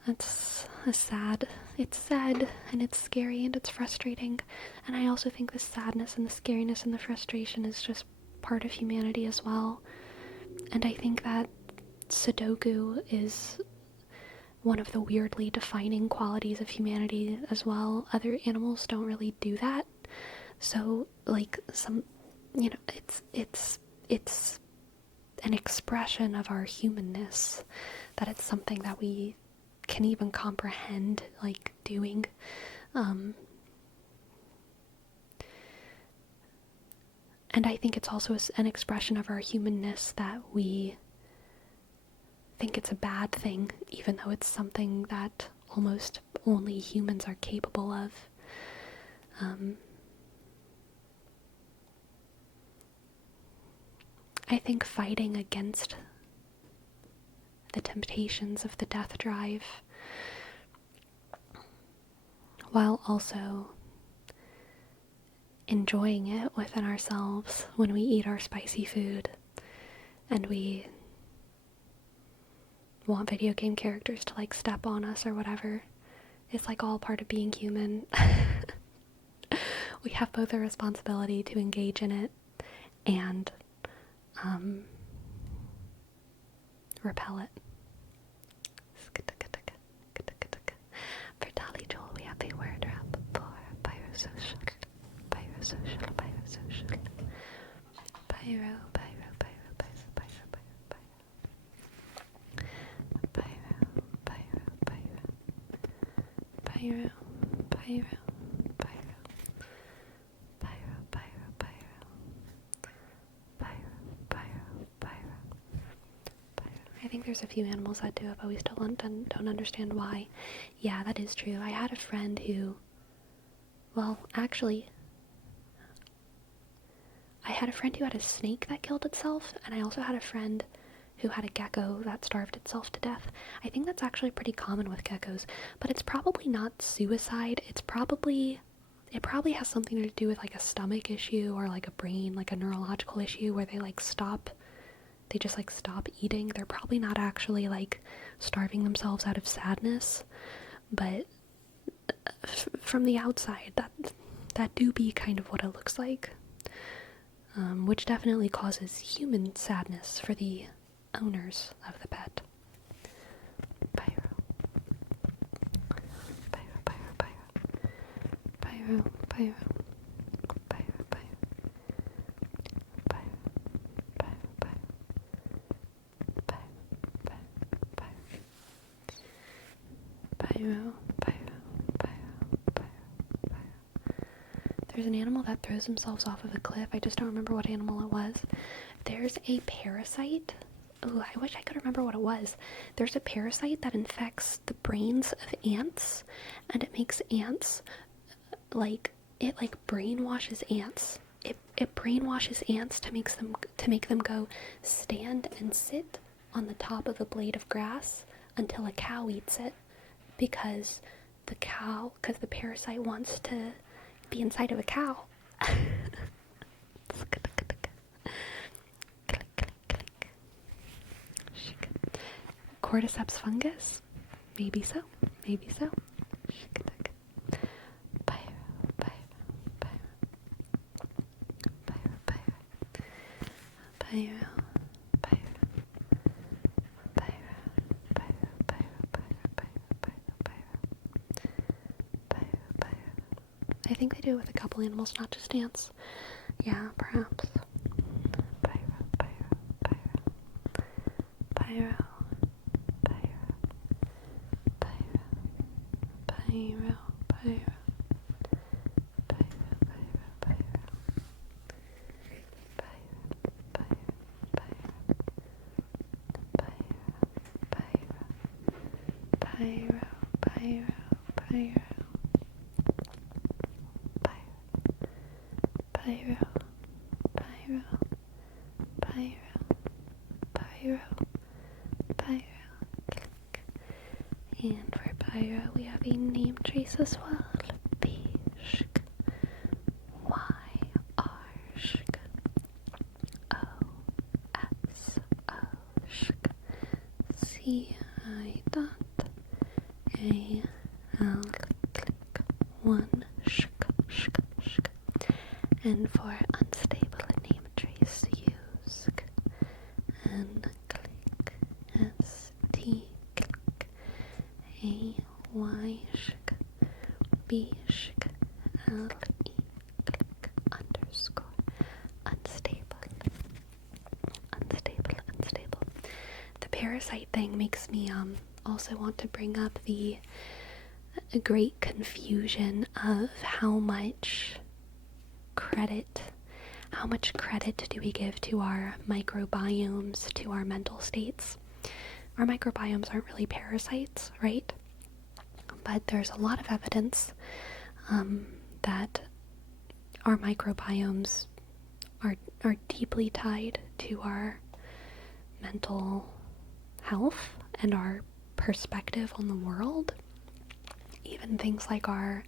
it's sad. It's sad, and it's scary, and it's frustrating. And I also think the sadness and the scariness and the frustration is just part of humanity as well. And I think that Sudoku is one of the weirdly defining qualities of humanity as well. Other animals don't really do that. So, like, some, you know, it's an expression of our humanness, that it's something that we can even comprehend, like, doing. And I think it's also an expression of our humanness that we think it's a bad thing, even though it's something that almost only humans are capable of. I think fighting against the temptations of the death drive while also enjoying it within ourselves when we eat our spicy food and we want video game characters to like step on us or whatever. It's like all part of being human. We have both a responsibility to engage in it and repel it. For Dolly Joel, we have a word rap for biosocial. Biosocial. Pyro. I think there's a few animals that do it, but we still don't understand why. Yeah, that is true. I had a friend who, well, actually, I had a friend who had a snake that killed itself, and I also had a friend who had a gecko that starved itself to death. I think that's actually pretty common with geckos, but it's probably not suicide. It probably has something to do with like a stomach issue or like a brain, like a neurological issue where they just like stop eating. They're probably not actually like starving themselves out of sadness, but from the outside, that do be kind of what it looks like, which definitely causes human sadness for the owners of the pet. Pyro. There's an animal that throws themselves off of a cliff. I just don't remember what animal it was. There's a parasite. Ooh, I wish I could remember what it was. There's a parasite that infects the brains of ants, and it makes ants, it brainwashes ants. It brainwashes ants to make them go stand and sit on the top of a blade of grass until a cow eats it, because the parasite wants to be inside of a cow. Cordyceps fungus? Maybe so. I think they do it with a couple animals, not just ants. Yeah, perhaps. Pyro. And for pyro, we have a name trace as well. Bishk. Y-R-shk. O-S-O-shk. C-I dot A-L click 1 shk shk shk. And for unstable name trace, use and click S-T click A-Y shk B shk L-E click underscore unstable. The parasite thing makes me also want to bring up the great confusion of how much credit do we give to our microbiomes, to our mental states. Our microbiomes aren't really parasites, right? But there's a lot of evidence that our microbiomes are deeply tied to our mental health and our perspective on the world. Even things like our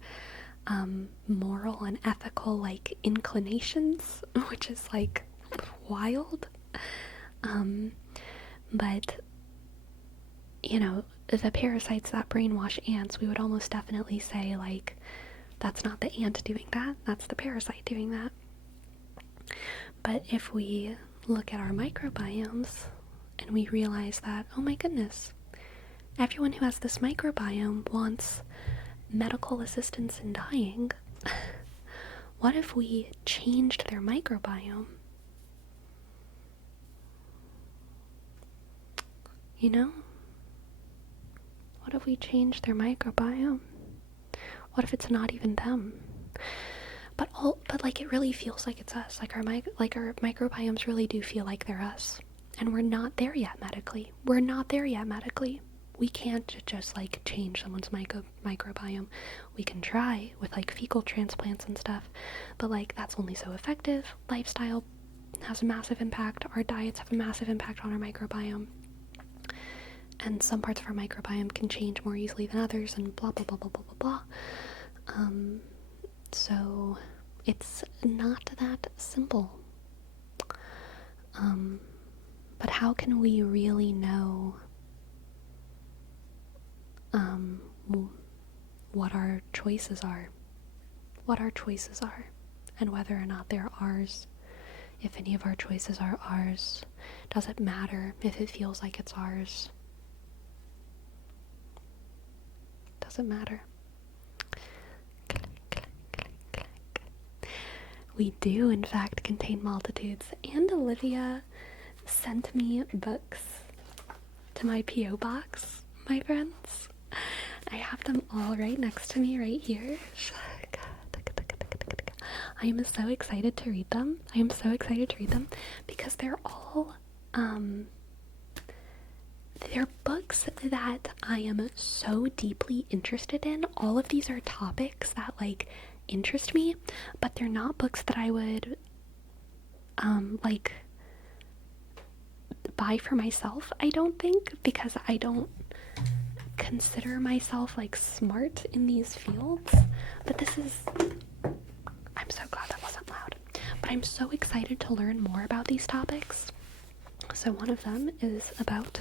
moral and ethical like inclinations, which is like wild. But you know, the parasites that brainwash ants, we would almost definitely say like that's not the ant doing that, that's the parasite doing that. But if we look at our microbiomes and we realize that, oh my goodness, everyone who has this microbiome wants medical assistance in dying, what if we changed their microbiome? You know? What if we changed their microbiome? What if it's not even them? But like it really feels like it's us. Like our microbiomes really do feel like they're us. And we're not there yet medically. We can't just like change someone's microbiome. We can try with like fecal transplants and stuff, but like that's only so effective. Lifestyle has a massive impact. Our diets have a massive impact on our microbiome. And some parts of our microbiome can change more easily than others, and blah blah blah blah blah blah blah. So it's not that simple. But how can we really know what our choices are? And whether or not they're ours. If any of our choices are ours, does it matter if it feels like it's ours? Doesn't matter. We do, in fact, contain multitudes. And Olivia sent me books to my P.O. box, my friends. I have them all right next to me right here. I am so excited to read them. Because they're all, they're books that I am so deeply interested in. All of these are topics that, like, interest me, but they're not books that I would, like, buy for myself, I don't think, because I don't consider myself, like, smart in these fields. But this is... I'm so glad that wasn't loud. But I'm so excited to learn more about these topics. So one of them is about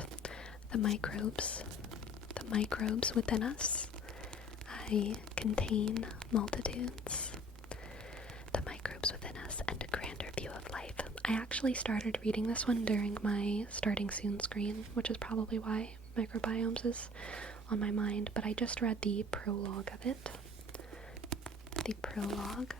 the microbes within us. I contain multitudes. The microbes within us and a grander view of life. I actually started reading this one during my starting soon screen, which is probably why microbiomes is on my mind, but I just read the prologue of it. The prologue.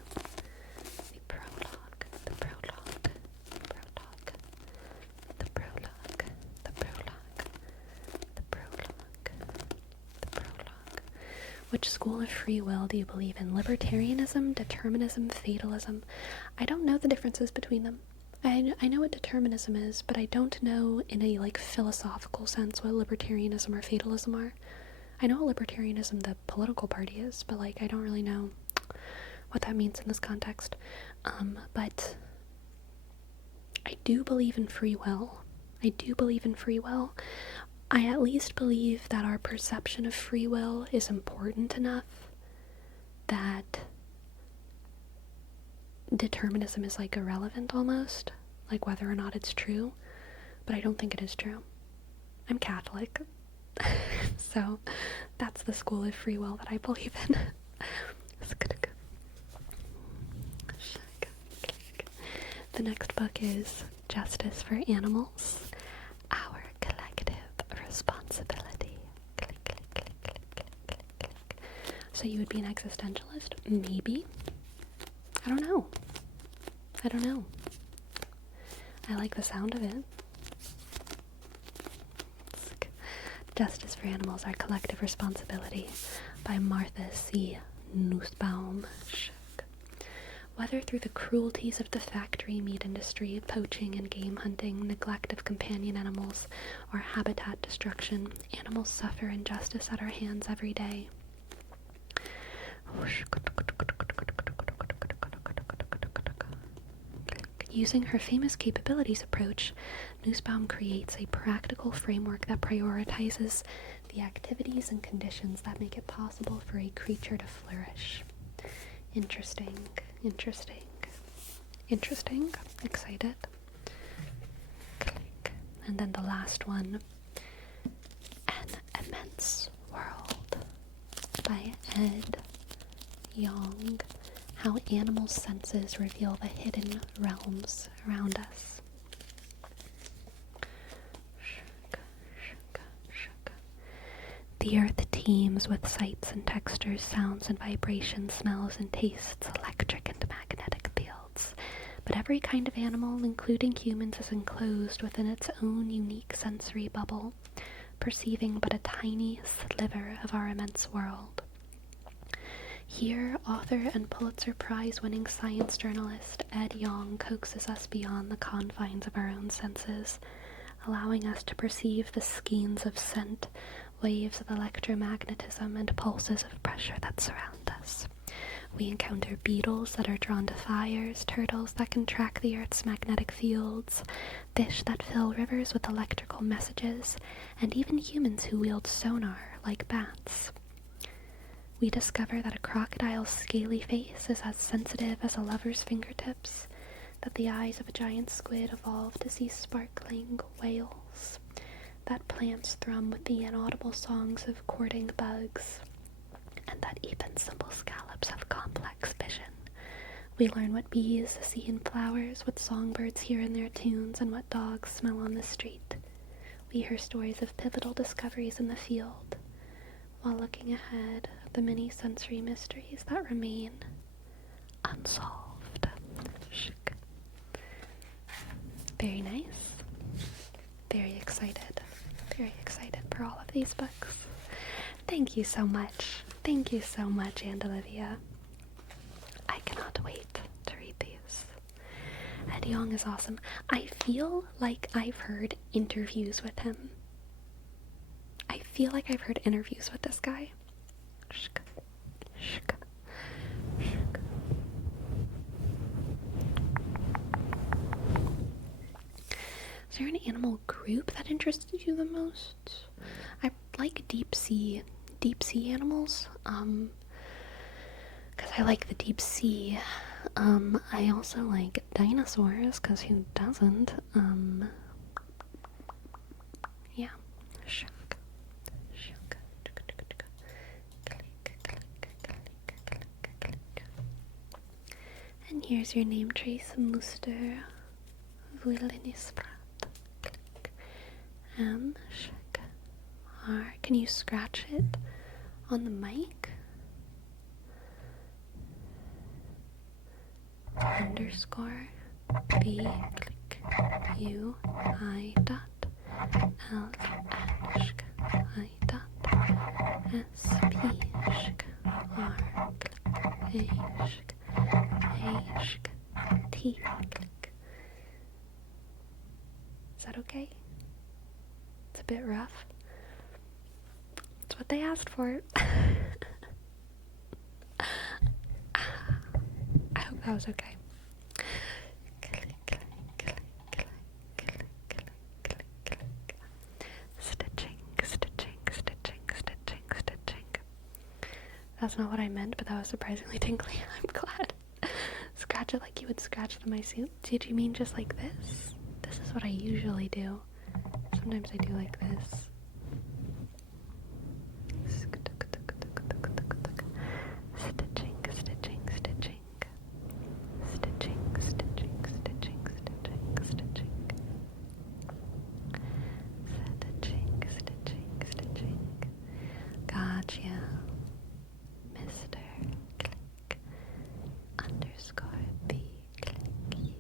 Which school of free will do you believe in? Libertarianism, determinism, fatalism? I don't know the differences between them. I know what determinism is, but I don't know in a like philosophical sense what libertarianism or fatalism are. I know what libertarianism, the political party, is, but like I don't really know what that means in this context. But I do believe in free will. I at least believe that our perception of free will is important enough that determinism is like irrelevant almost, like whether or not it's true, but I don't think it is true. I'm Catholic, so that's the school of free will that I believe in. The next book is Justice for Animals, Our Collective Responsibility. So you would be an existentialist? Maybe. I don't know. I like the sound of it. Justice for Animals, Our Collective Responsibility by Martha C. Nussbaum. Whether through the cruelties of the factory meat industry, poaching and game hunting, neglect of companion animals, or habitat destruction, animals suffer injustice at our hands every day. Using her famous capabilities approach, Nussbaum creates a practical framework that prioritizes the activities and conditions that make it possible for a creature to flourish. Interesting, interesting, interesting. Excited. Click. And then the last one, An Immense World by Ed Yong. How animal senses reveal the hidden realms around us. The earth teems with sights and textures, sounds and vibrations, smells and tastes, electric and magnetic fields. But every kind of animal, including humans, is enclosed within its own unique sensory bubble, perceiving but a tiny sliver of our immense world. Here, author and Pulitzer Prize-winning science journalist Ed Yong coaxes us beyond the confines of our own senses, allowing us to perceive the skeins of scent, waves of electromagnetism, and pulses of pressure that surround us. We encounter beetles that are drawn to fires, turtles that can track the Earth's magnetic fields, fish that fill rivers with electrical messages, and even humans who wield sonar like bats. We discover that a crocodile's scaly face is as sensitive as a lover's fingertips, that the eyes of a giant squid evolve to see sparkling whales, that plants thrum with the inaudible songs of courting bugs, and that even simple scallops have complex vision. We learn what bees see in flowers, what songbirds hear in their tunes, and what dogs smell on the street. We hear stories of pivotal discoveries in the field, while looking ahead at the many sensory mysteries that remain unsolved. Very nice. Very excited. Very excited for all of these books. Thank you so much. Thank you so much, Aunt Olivia. I cannot wait to read these. Ed Yong is awesome. I feel like I've heard interviews with him. I feel like I've heard interviews with this guy. Is there an animal group that interested you the most? I like deep sea animals. Because I like the deep sea. I also like dinosaurs, because who doesn't? Yeah. And here's your name trace, Muster Vuilinisfrat. R. Can you scratch it on the mic? Underscore B U I dot L shk I dot S P shk R A shk A shk T click. Is that okay? It's a bit rough. It's what they asked for. I hope that was okay. Stitching. That's not what I meant, but that was surprisingly tingly. I'm glad. Scratch it like you would scratch the mice. Did you mean just like this? This is what I usually do. Sometimes I do like this. Gotcha. Mr. Click underscore B click U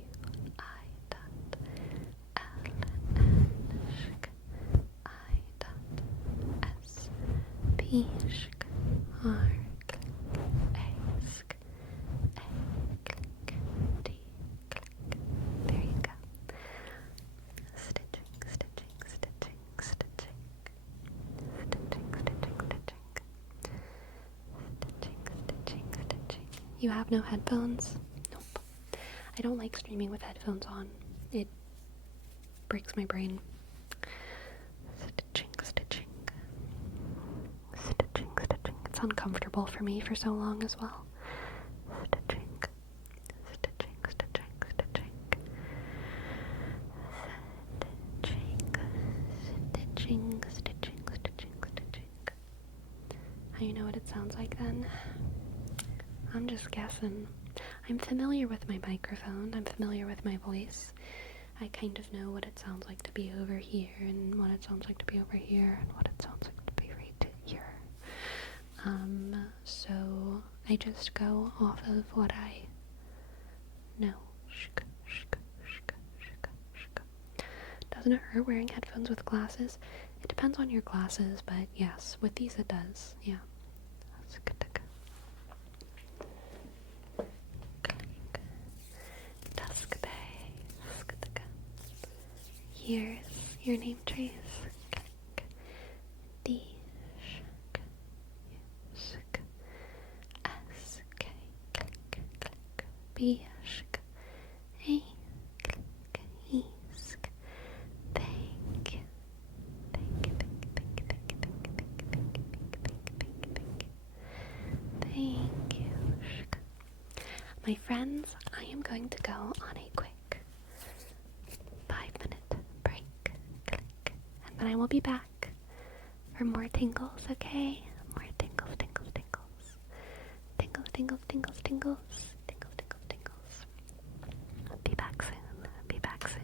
I dot L N shk I dot S P shk R click A shk A click D click. There you go. Stitching. You have no headphones? Nope. I don't like streaming with headphones on. It breaks my brain. Stitching, stitching. Stitching, stitching. It's uncomfortable for me for so long as well. Stitching. Stitching, stitching, stitching. Stitching, stitching, stitching, stitching. How you know what it sounds like then? I'm just guessing. I'm familiar with my microphone. I'm familiar with my voice. I kind of know what it sounds like to be over here, and what it sounds like to be over here, and what it sounds like to be right here. So I just go off of what I know. Doesn't it hurt wearing headphones with glasses? It depends on your glasses, but yes, with these it does, yeah. Dusk Bay. Here's your name trace. D S K B A E. Thank you. Thank you. My friends, I am going to go on a quick 5-minute break. And then I will be back for more tingles, okay? More tingles, tingles, tingles. Tingles, tingles, tingles, tingles. Tingles, tingles, tingles. I'll be back soon. Be back soon.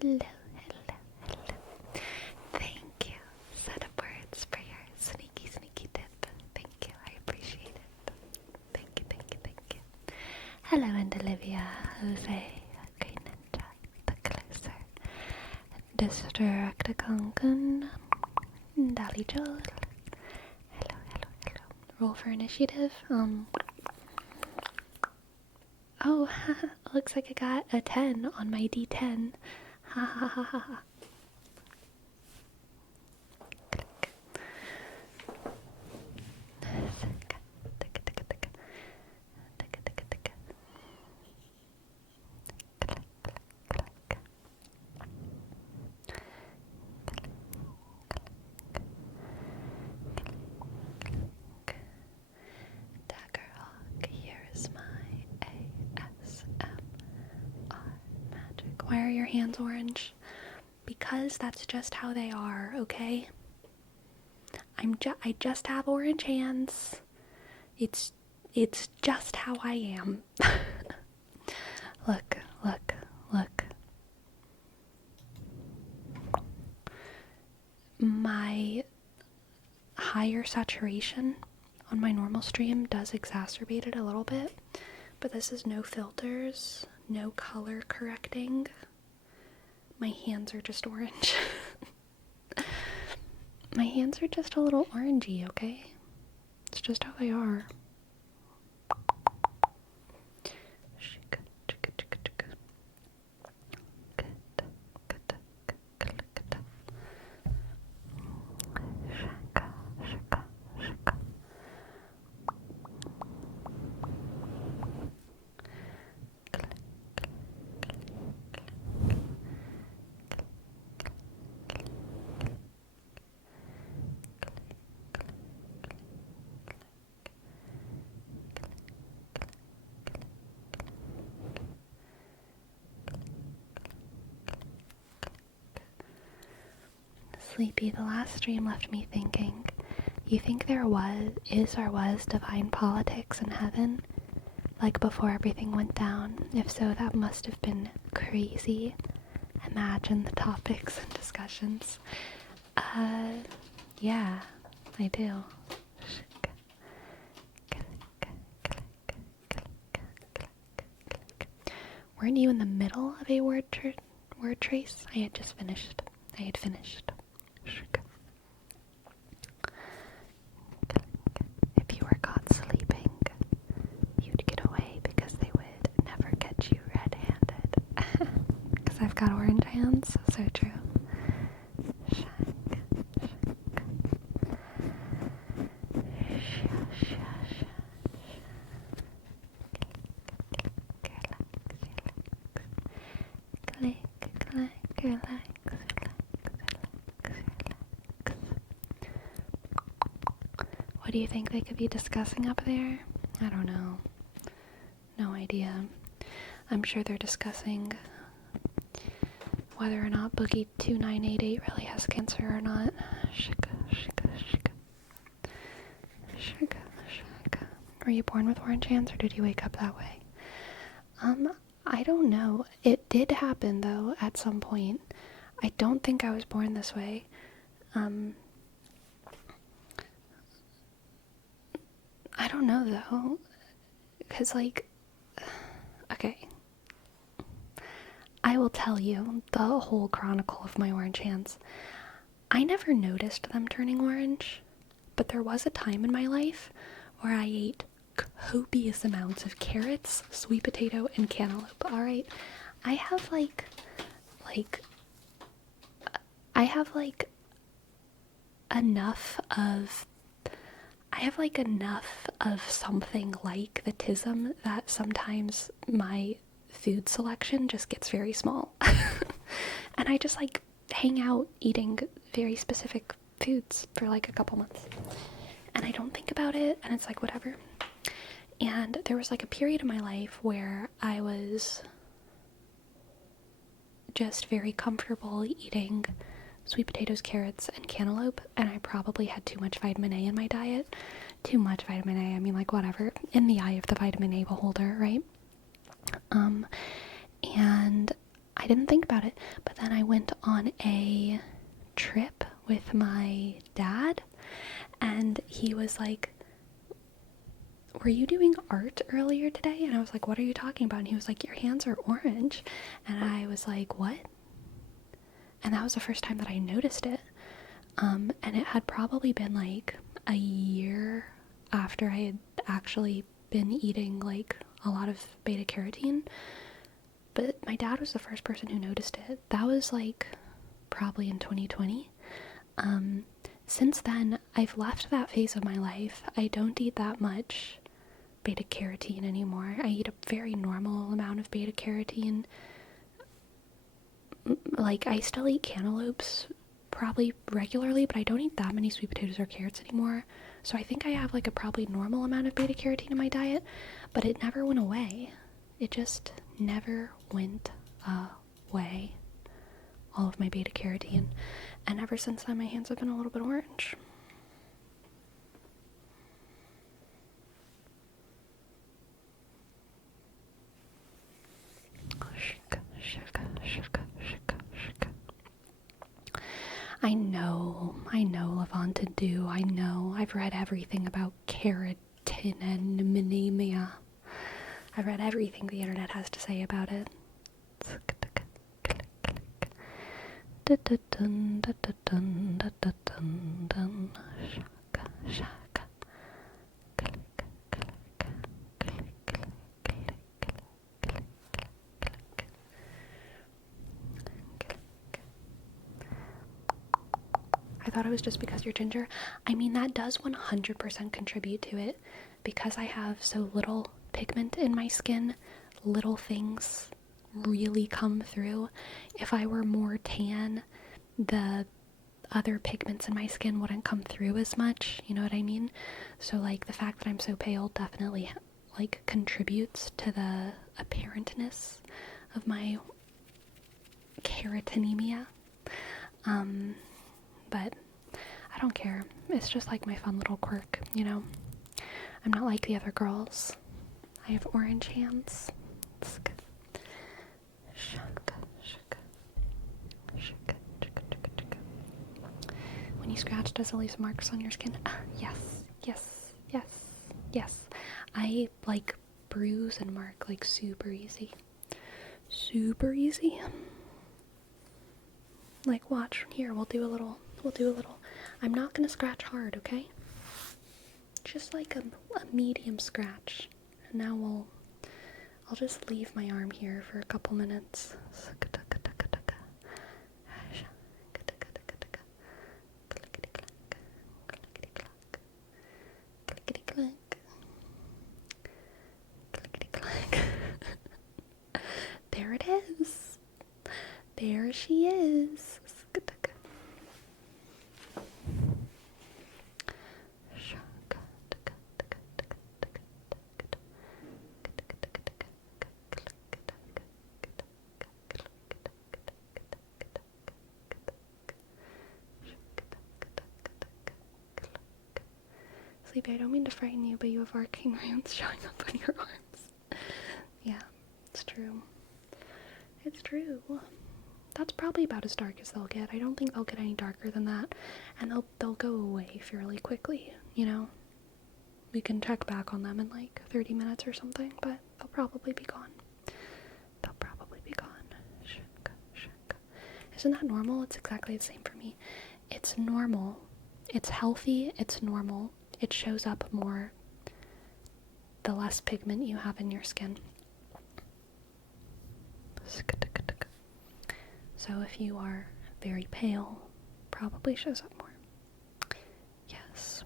Hello, hello, hello. Thank you. Set of words for your sneaky, sneaky tip. Thank you. I appreciate it. Thank you, thank you, thank you. Hello, and Olivia, Jose, GreenNinja, the closer. Distractaconkun, Dali Joel. Hello, hello, hello. Roll for initiative. Oh, looks like I got a 10 on my D10. Ha ha ha ha ha. Daggerhawk, here is my ASMR magic. Why are your hands orange? Because that's just how they are, okay? I just have orange hands. It's just how I am. Look, look, look. My higher saturation on my normal stream does exacerbate it a little bit, but this is no filters, no color correcting. My hands are just orange. My hands are just a little orangey, okay? It's just how they are. Sleepy, the last stream left me thinking, you think there is or was divine politics in heaven? Like before everything went down? If so, that must have been crazy. Imagine the topics and discussions. Yeah, I do. Weren't you in the middle of a word trace? I had finished. If you were caught sleeping, you'd get away because they would never catch you red-handed. Because I've got orange hands, so true. Relax. What do you think they could be discussing up there? I don't know. No idea. I'm sure they're discussing whether or not Boogie 2988 really has cancer or not. Shika. Were you born with orange hands or did you wake up that way? I don't know. It did happen though at some point. I don't think I was born this way. I don't know though. Cause okay. I will tell you the whole chronicle of my orange hands. I never noticed them turning orange, but there was a time in my life where I ate copious amounts of carrots, sweet potato, and cantaloupe. Alright, I have enough of something like the tism that sometimes my food selection just gets very small. And I just hang out eating very specific foods for a couple months. And I don't think about it, and it's whatever. And there was a period in my life where I was just very comfortable eating sweet potatoes, carrots, and cantaloupe, and I probably had too much vitamin A in my diet. Too much vitamin A, I mean whatever, in the eye of the vitamin A beholder, right? And I didn't think about it, but then I went on a trip with my dad, and he was like, were you doing art earlier today? And I was like, what are you talking about? And he was like, your hands are orange. And I was like, what? And that was the first time that I noticed it. And it had probably been like a year after I had actually been eating like a lot of beta carotene. But my dad was the first person who noticed it. That was like probably in 2020. Since then, I've left that phase of my life. I don't eat that much beta carotene anymore. I eat a very normal amount of beta carotene. Like, I still eat cantaloupes probably regularly, but I don't eat that many sweet potatoes or carrots anymore. So I think I have like a probably normal amount of beta carotene in my diet, but it never went away. It just never went away. All of my beta carotene. And ever since then, my hands have been a little bit orange. I know, Levanta do. I know. I've read everything about keratin and anemia. I've read everything the internet has to say about it. I thought it was just because you're ginger. I mean, that does 100% contribute to it. Because I have so little pigment in my skin, little things really come through. If I were more tan, the other pigments in my skin wouldn't come through as much, you know what I mean? So like the fact that I'm so pale definitely like contributes to the apparentness of my kerotinemia. But I don't care. It's just like my fun little quirk, you know? I'm not like the other girls. I have orange hands. When you scratch, does it leave marks on your skin? Yes. I like bruise and mark like super easy. Super easy. Like, watch here, we'll do a little. I'm not gonna scratch hard, okay? Just like a medium scratch. And now I'll just leave my arm here for a couple minutes. There it is. There she is. Sleepy, I don't mean to frighten you, but you have arcane rants showing up on your arms. Yeah, it's true. It's true. That's probably about as dark as they'll get. I don't think they'll get any darker than that. And they'll go away fairly quickly, you know? We can check back on them in like 30 minutes or something, but they'll probably be gone. Isn't that normal? It's exactly the same for me. It's normal. It's healthy. It's normal. It shows up more the less pigment you have in your skin. So if you are very pale, probably shows up more. Yes.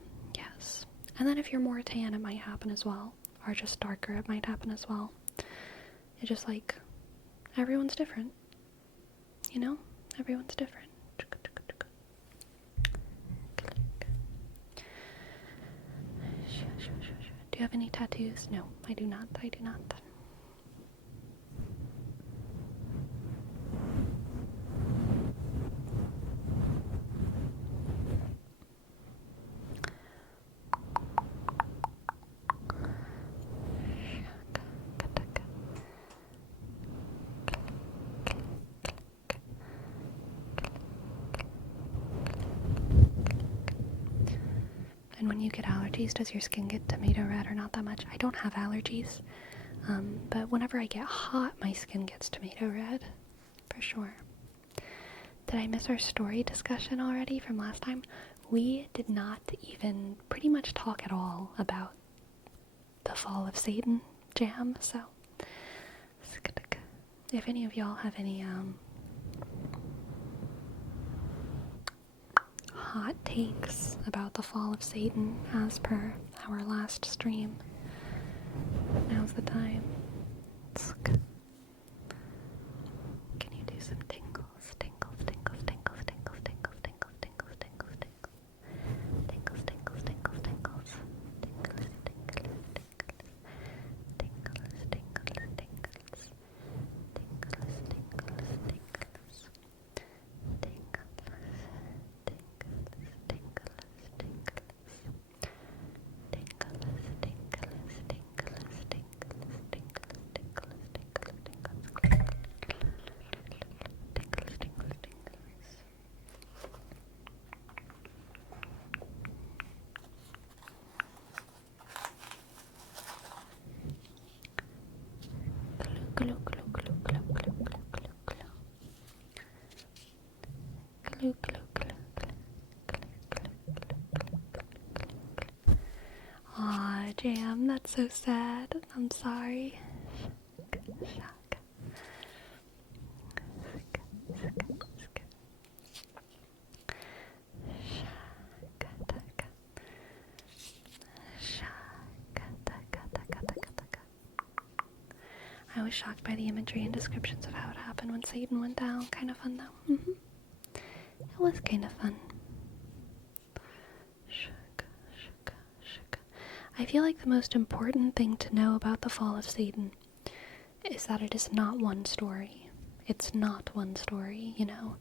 And then if you're more tan, it might happen as well. Or just darker, it might happen as well. It's just like, everyone's different. You know? Everyone's different. Do you have any tattoos? No, I do not. when you get allergies, does your skin get tomato red or not that much? I don't have allergies, but whenever I get hot, my skin gets tomato red, for sure. Did I miss our story discussion already from last time? We did not even pretty much talk at all about the Fall of Satan jam, so if any of y'all have any hot takes about the Fall of Satan as per our last stream, now's the time. Can you do some tingles? Tingles, tingles, tingles, tingles, tingles, tingles, tingles, tingles, tingles. Tingles, tingles, tingles, tingles. Tingles, tingles, tingles. Tingles, tingles, tingles. Tingles, tingles, tingles. Aw, Jam, that's so sad. I'm sorry. Shock. I was shocked by the imagery and descriptions of how it happened when Satan went down. Kind of fun, though. It was kind of fun. I feel like the most important thing to know about the Fall of Satan is that it is not one story. It's not one story, you know.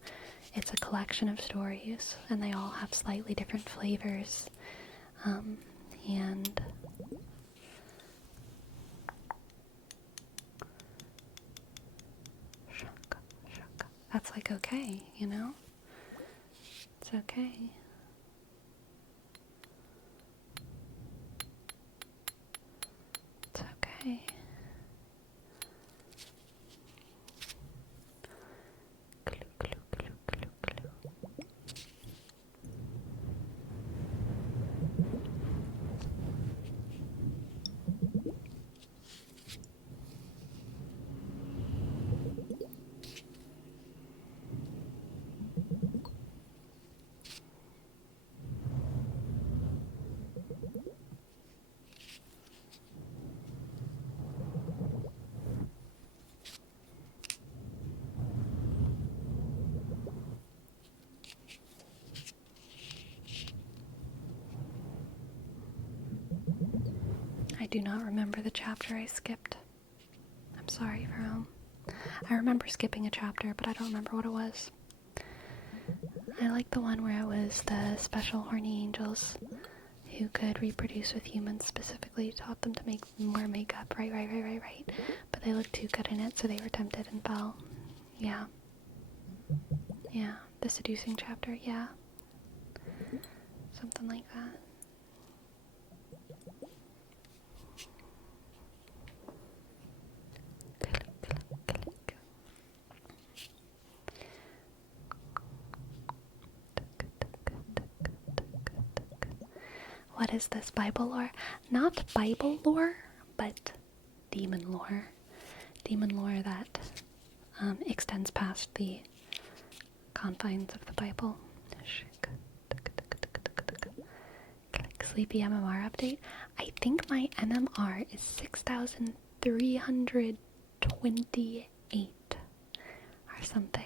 It's a collection of stories, and they all have slightly different flavors. And that's like okay, you know? It's okay. It's okay. I do not remember the chapter I skipped. I'm sorry, Jerome. I remember skipping a chapter, but I don't remember what it was. I like the one where it was the special horny angels who could reproduce with humans, specifically taught them to make more makeup. Right. But they looked too good in it, so they were tempted and fell. Yeah. Yeah. The seducing chapter, yeah. Something like that. What is this, Bible lore? Not Bible lore, but demon lore. Demon lore that extends past the confines of the Bible. Click sleepy MMR update. I think my MMR is 6,328 or something.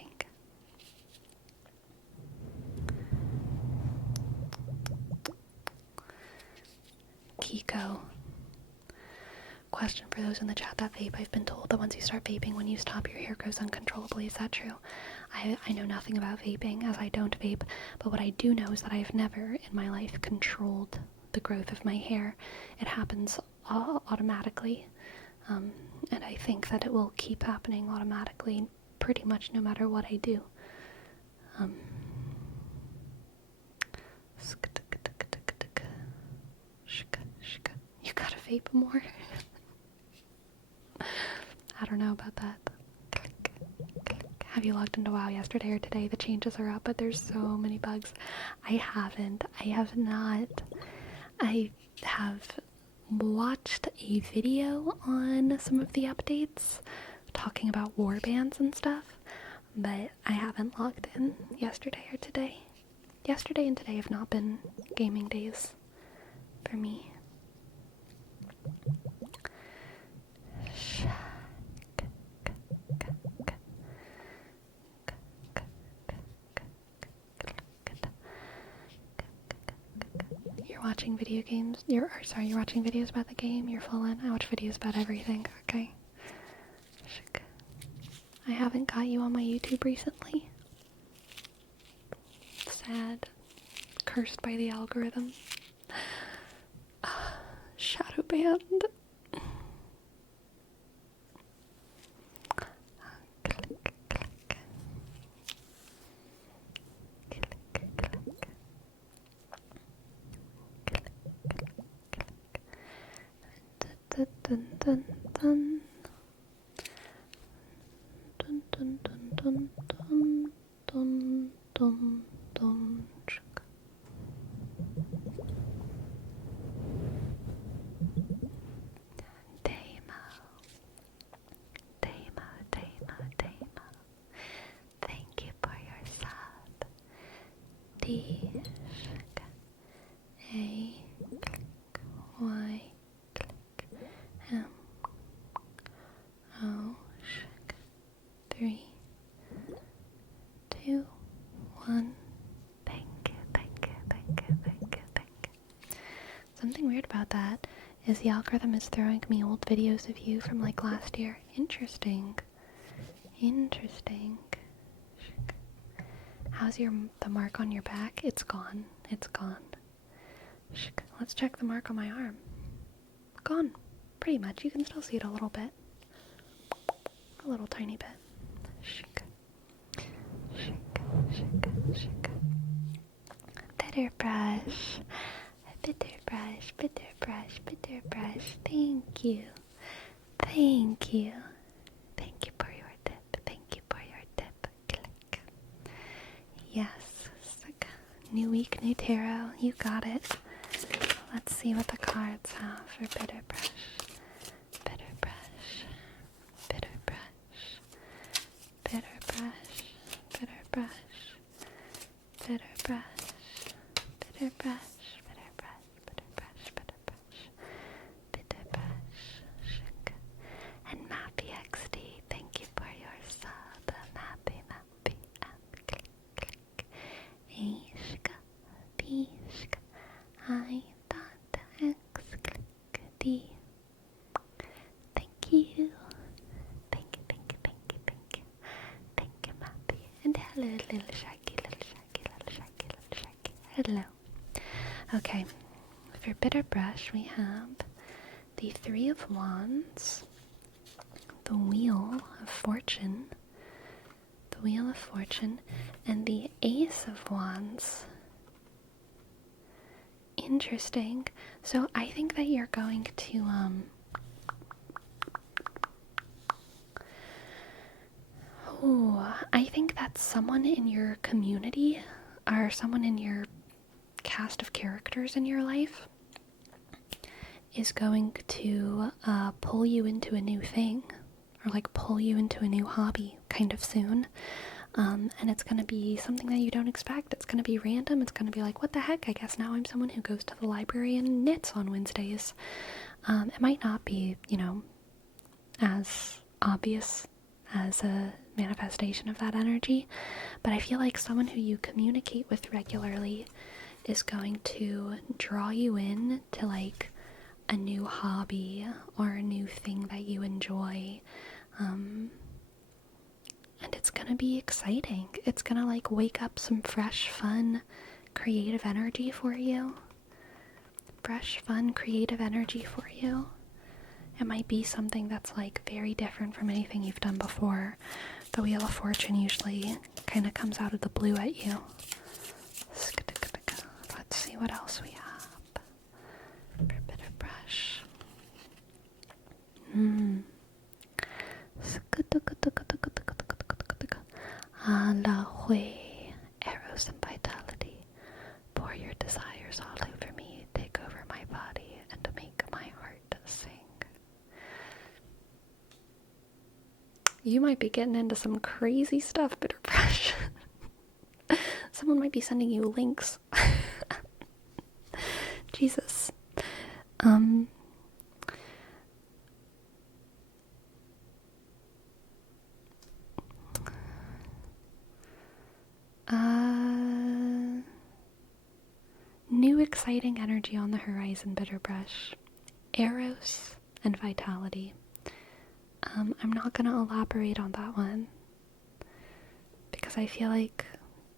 Kiko. Question for those in the chat that vape. I've been told that once you start vaping, when you stop, your hair grows uncontrollably. Is that true? I know nothing about vaping, as I don't vape, but what I do know is that I've never in my life controlled the growth of my hair. It happens automatically, and I think that it will keep happening automatically pretty much no matter what I do. vape more. I don't know about that. Have you logged into WoW yesterday or today? The changes are up, but there's so many bugs. I haven't. I have not. I have watched a video on some of the updates talking about warbands and stuff, but I haven't logged in yesterday or today. Yesterday and today have not been gaming days for me. You're watching video games. You're watching videos about the game. You're full in. I watch videos about everything. Okay. I haven't got you on my YouTube recently. Sad. Cursed by the algorithm. Shadow banned. Dun dun dun dun. Dun dun dun dun dun dun dun dun. Demo. Thank you for your sub. D A Y M O 3 2 1. Thank you. Something weird about that is the algorithm is throwing me old videos of you from like last year. Interesting. How's the mark on your back? It's gone. Let's check the mark on my arm. Gone. Pretty much. You can still see it a little bit. A little tiny bit. Bitter brush. Thank you. Thank you for your tip. Click. Yes. New week, new tarot. You got it. Let's see what the cards have for bitter brush. And Mappy XD, thank you for your sub. Mappy, and click. Ishka, Bishka, I thought X, click, D. Thank you, Mappy. And hello, little Sharky. Hello. Okay, for bitter brush we have the Three of Wands, the Wheel of Fortune, and the Ace of Wands. Interesting. So I think that you're going to, I think that someone in your community, or someone in your cast of characters in your life, is going to pull you into a new thing, or like pull you into a new hobby kind of soon. And it's going to be something that you don't expect. It's going to be random. It's going to be like, what the heck? I guess now I'm someone who goes to the library and knits on Wednesdays. It might not be, as obvious as a manifestation of that energy, but I feel like someone who you communicate with regularly is going to draw you in to like a new hobby or a new thing that you enjoy. And it's gonna be exciting. It's gonna like wake up some fresh, fun, creative energy for you. It might be something that's like very different from anything you've done before. The Wheel of Fortune usually kind of comes out of the blue at you. Let's see what else we have for bitter brush. Alahui, eros and vitality. Pour your desires all over me, take over my body, and make my heart sing. You might be getting into some crazy stuff, Bitter Brush. Someone might be sending you links. Jesus. New exciting energy on the horizon, Bitter Brush. Eros and vitality. I'm not going to elaborate on that one because I feel like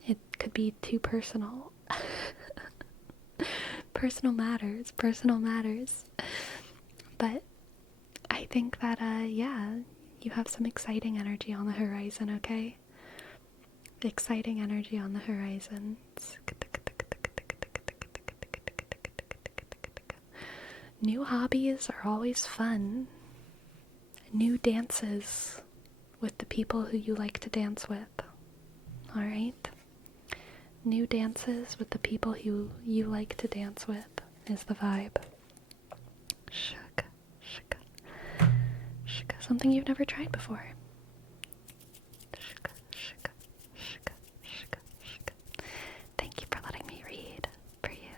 it could be too personal. Personal matters. But I think that, you have some exciting energy on the horizon, okay? Exciting energy on the horizon. New hobbies are always fun. New dances with the people who you like to dance with. Alright? New dances with the people who you like to dance with is the vibe. Shaka, shaka, shaka. Something you've never tried before. Shaka, shaka, shaka, shaka, shaka. Thank you for letting me read for you.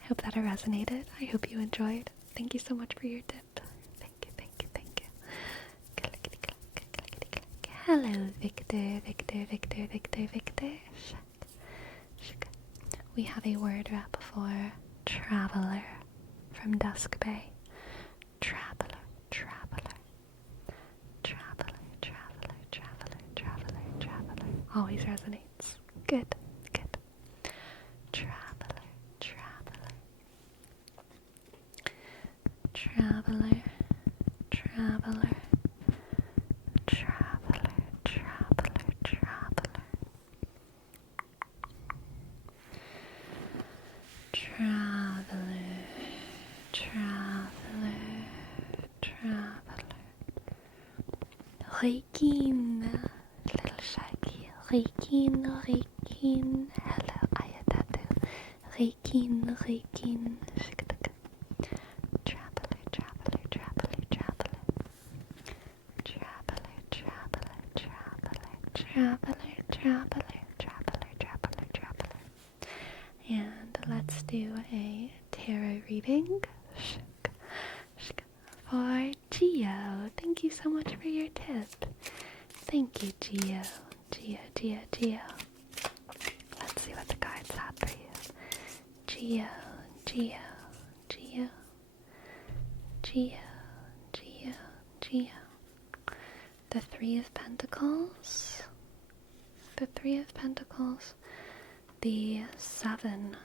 I hope that it resonated. I hope you enjoyed. Thank you so much for your tip. Thank you. Hello, Victor. We have a word wrap for traveler from Dusk Bay. Traveler. Always resonates. Good. Traveler. Reikin, little Shaggy. Reikin. Hello, Ayatatu. Reikin. Traveler. And let's do a tarot reading for Gio. Thank you so much for your tip. Thank you, Gio. Let's see what the cards have for you. Gio. The Three of Pentacles. The Seven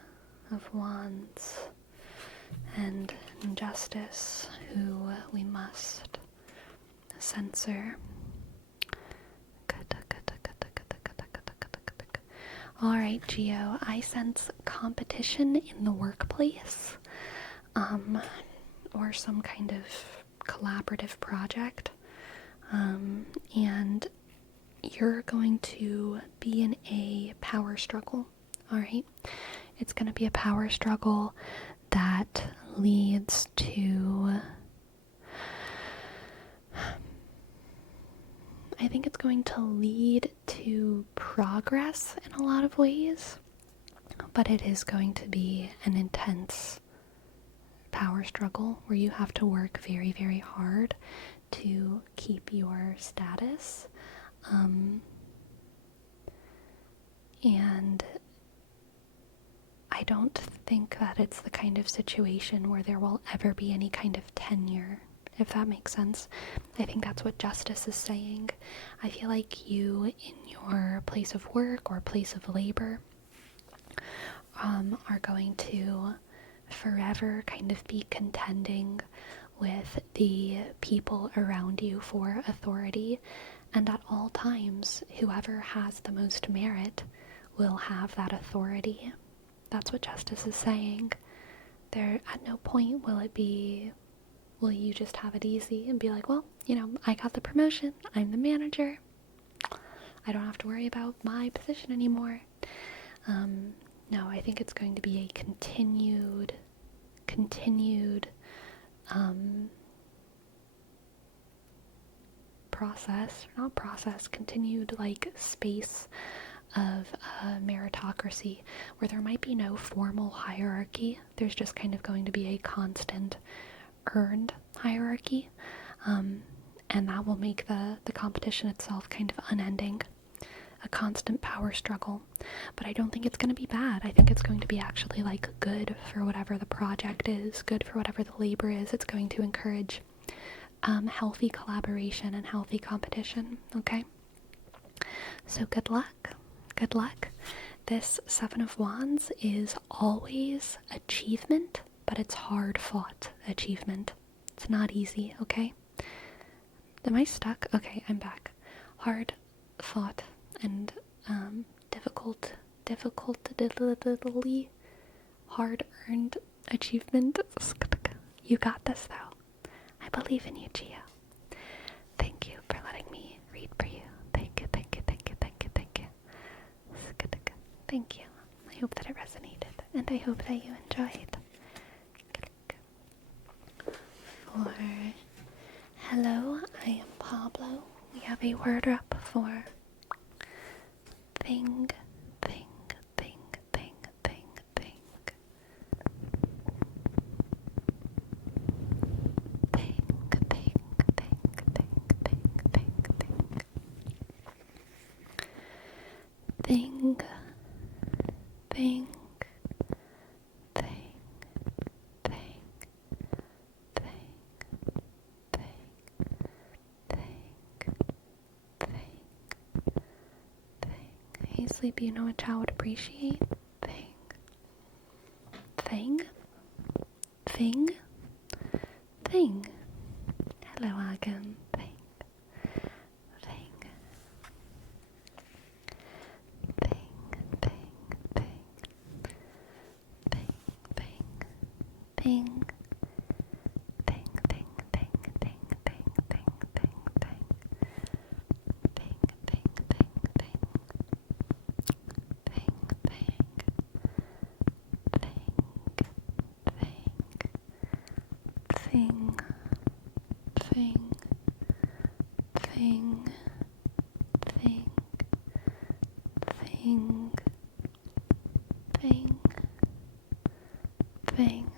of Wands. And Justice, who we must censor. Alright, Gio, I sense competition in the workplace, or some kind of collaborative project, and you're going to be in a power struggle, alright? It's going to be a power struggle that leads to, I think it's going to lead to progress in a lot of ways, but it is going to be an intense power struggle where you have to work very, very hard to keep your status, and I don't think that it's the kind of situation where there will ever be any kind of tenure, if that makes sense. I think that's what Justice is saying. I feel like you, in your place of work or place of labor, are going to forever kind of be contending with the people around you for authority, and at all times, whoever has the most merit will have that authority. That's what Justice is saying. There, at no point will will you just have it easy and be like, well, I got the promotion, I'm the manager, I don't have to worry about my position anymore? No, I think it's going to be a continued continued space of meritocracy, where there might be no formal hierarchy. There's just kind of going to be a constant earned hierarchy, and that will make the competition itself kind of unending, a constant power struggle. But I don't think it's going to be bad. I think it's going to be actually good for whatever the project is, good for whatever the labor is. It's going to encourage healthy collaboration and healthy competition. Okay, so good luck. This Seven of Wands is always achievement, but it's hard fought achievement. It's not easy. Okay, am I stuck? Okay, I'm back. Hard fought and difficultly hard-earned achievement. You got this, though. I believe in you, Gio. Thank you for letting me read for you. Thank you. Thank you. I hope that it resonated, and I hope that you enjoyed. For hello, I am Pablo. We have a word up for thing. Hey, Sleep, you know what Chow would appreciate? Thing. Hello again. Thing. Thing.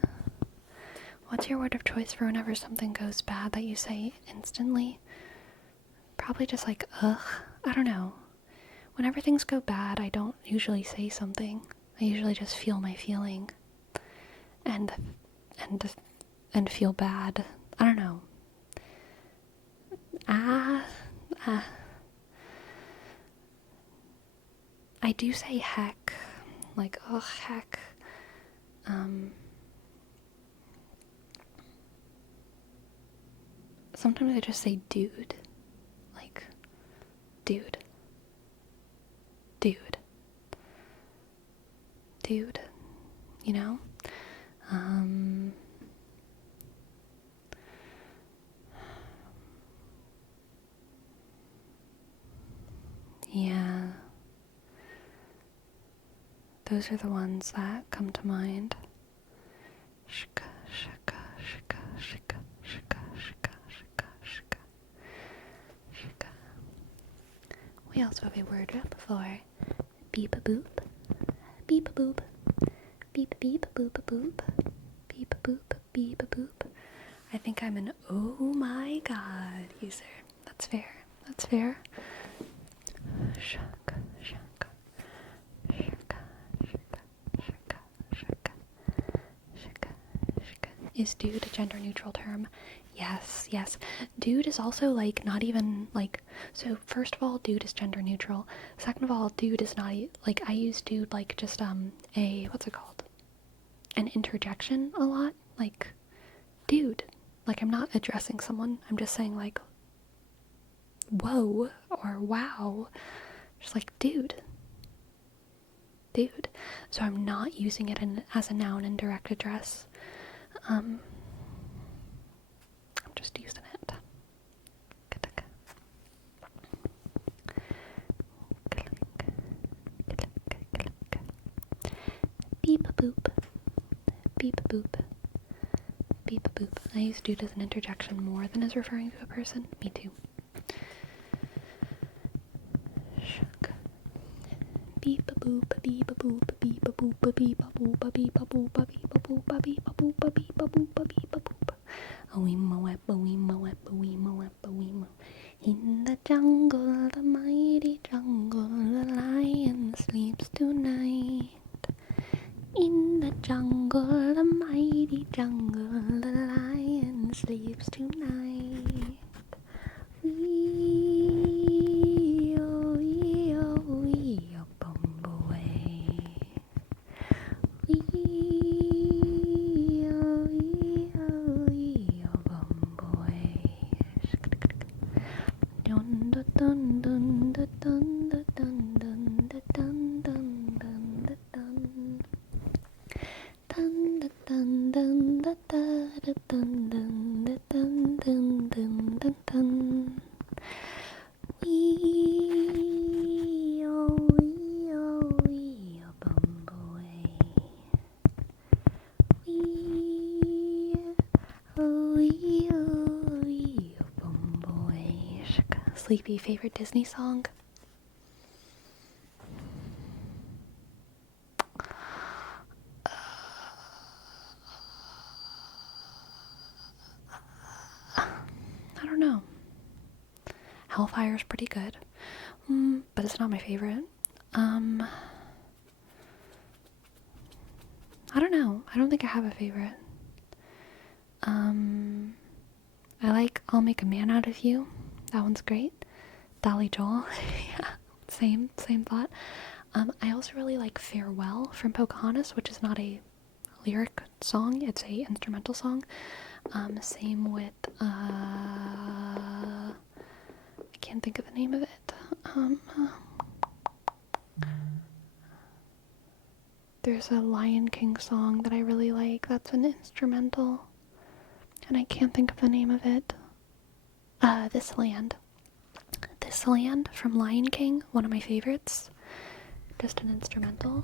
What's your word of choice for whenever something goes bad that you say instantly? Probably just ugh. I don't know. Whenever things go bad, I don't usually say something. I usually just feel my feeling and feel bad. I don't know. I do say heck. Ugh, heck. Sometimes I just say dude. Dude. You know? Yeah. Those are the ones that come to mind. Shika, shika, shika, shika, shika, shika, shika, shika, shika. We also have a word up for beep a boop, beep a boop, beep beep boop a boop, beep a boop, beep a boop. I think I'm an oh my god user. That's fair. Shaka, shaka, shaka, shaka, shaka, shaka, shaka, shaka. Is dude a gender neutral term? Yes. Dude is also not even so first of all, dude is gender neutral. Second of all, dude is not I use dude just a what's it called? An interjection a lot. Dude. I'm not addressing someone. I'm just saying whoa or wow. Just dude. So I'm not using it as a noun in direct address. just using it. Beep a boop. Beep a boop. Beep a boop. I use dude as an interjection more than as referring to a person. Me too. Beep a boop, beep a boop, beep a boop, beep a boop, beep a boop, beep a boop, beep a boop, beep a boop, beep a boop. A weemo, a weemo, a weemo, a weemo. In the jungle, the mighty jungle, the lion sleeps tonight. In the jungle, the mighty jungle, the lion sleeps tonight. Wee-oh, wee-oh, wee-oh, bumblebee. Wee-oh, wee-oh, wee-oh, bumblebee. Dun dun dun dun dun dun dun dun dun dun dun dun. Dun dun dun dun dun dun dun dun dun dun dun dun. Wee-oh, wee-oh, wee-oh, bumblebee. Wee-oh, wee-oh, wee-oh, bumblebee. Sleepy favorite Disney song? I don't know. Hellfire's pretty good, but it's not my favorite. I don't know. I don't think I have a favorite. I like I'll Make a Man Out of You. That one's great. Dolly Joel. Yeah, same thought. I also really like Farewell from Pocahontas, which is not a lyric song, it's a instrumental song. Same with I can't think of the name of it. There's a Lion King song that I really like that's an instrumental, and I can't think of the name of it. This Land from Lion King, one of my favorites. Just an instrumental.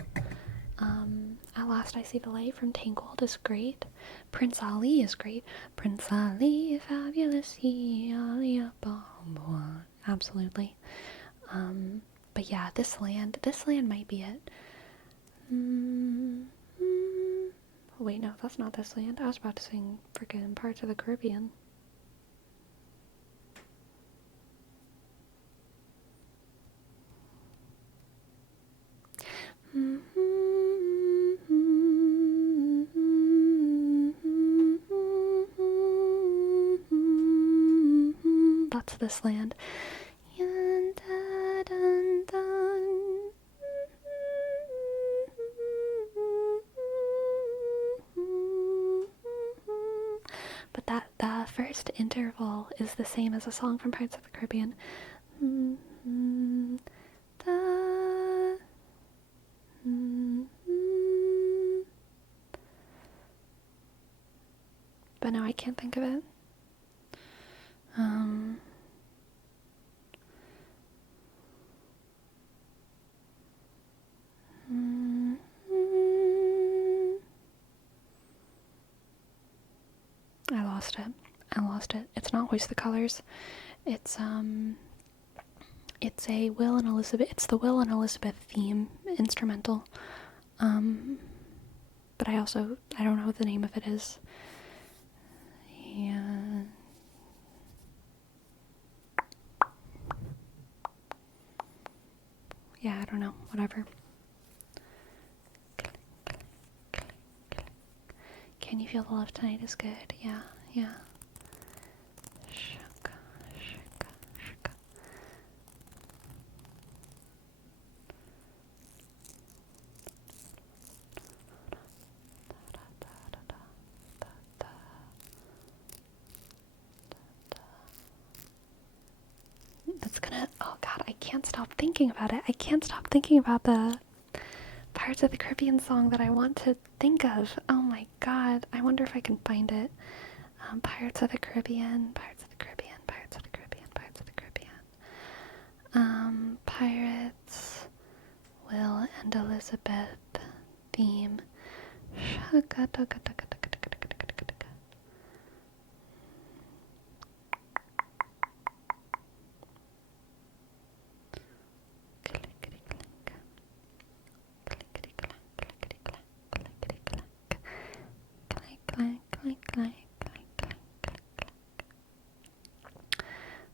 At Last I See the Light from Tangled is great. Prince Ali is great. Prince Ali, fabulous, he, Ali, absolutely. But yeah, This Land might be it. Wait, no, that's not This Land. I was about to sing freaking Parts of the Caribbean. That's This Land. But the first interval is the same as a song from Parts of the Caribbean. But no, I can't think of it. I lost it. It's not Hoist the Colors. It's a Will and Elizabeth. It's the Will and Elizabeth theme instrumental. But I don't know what the name of it is. Yeah, I don't know. Whatever. Can You Feel the Love Tonight is good. Yeah. Shaka. That's gonna, oh god, I can't stop thinking about it. I can't stop thinking about the Pirates of the Caribbean song that I want to think of. Oh my god, I wonder if I can find it. Pirates of the Caribbean, Pirates of the Caribbean, Pirates of the Caribbean, Pirates of the Caribbean. Pirates, Will and Elizabeth theme.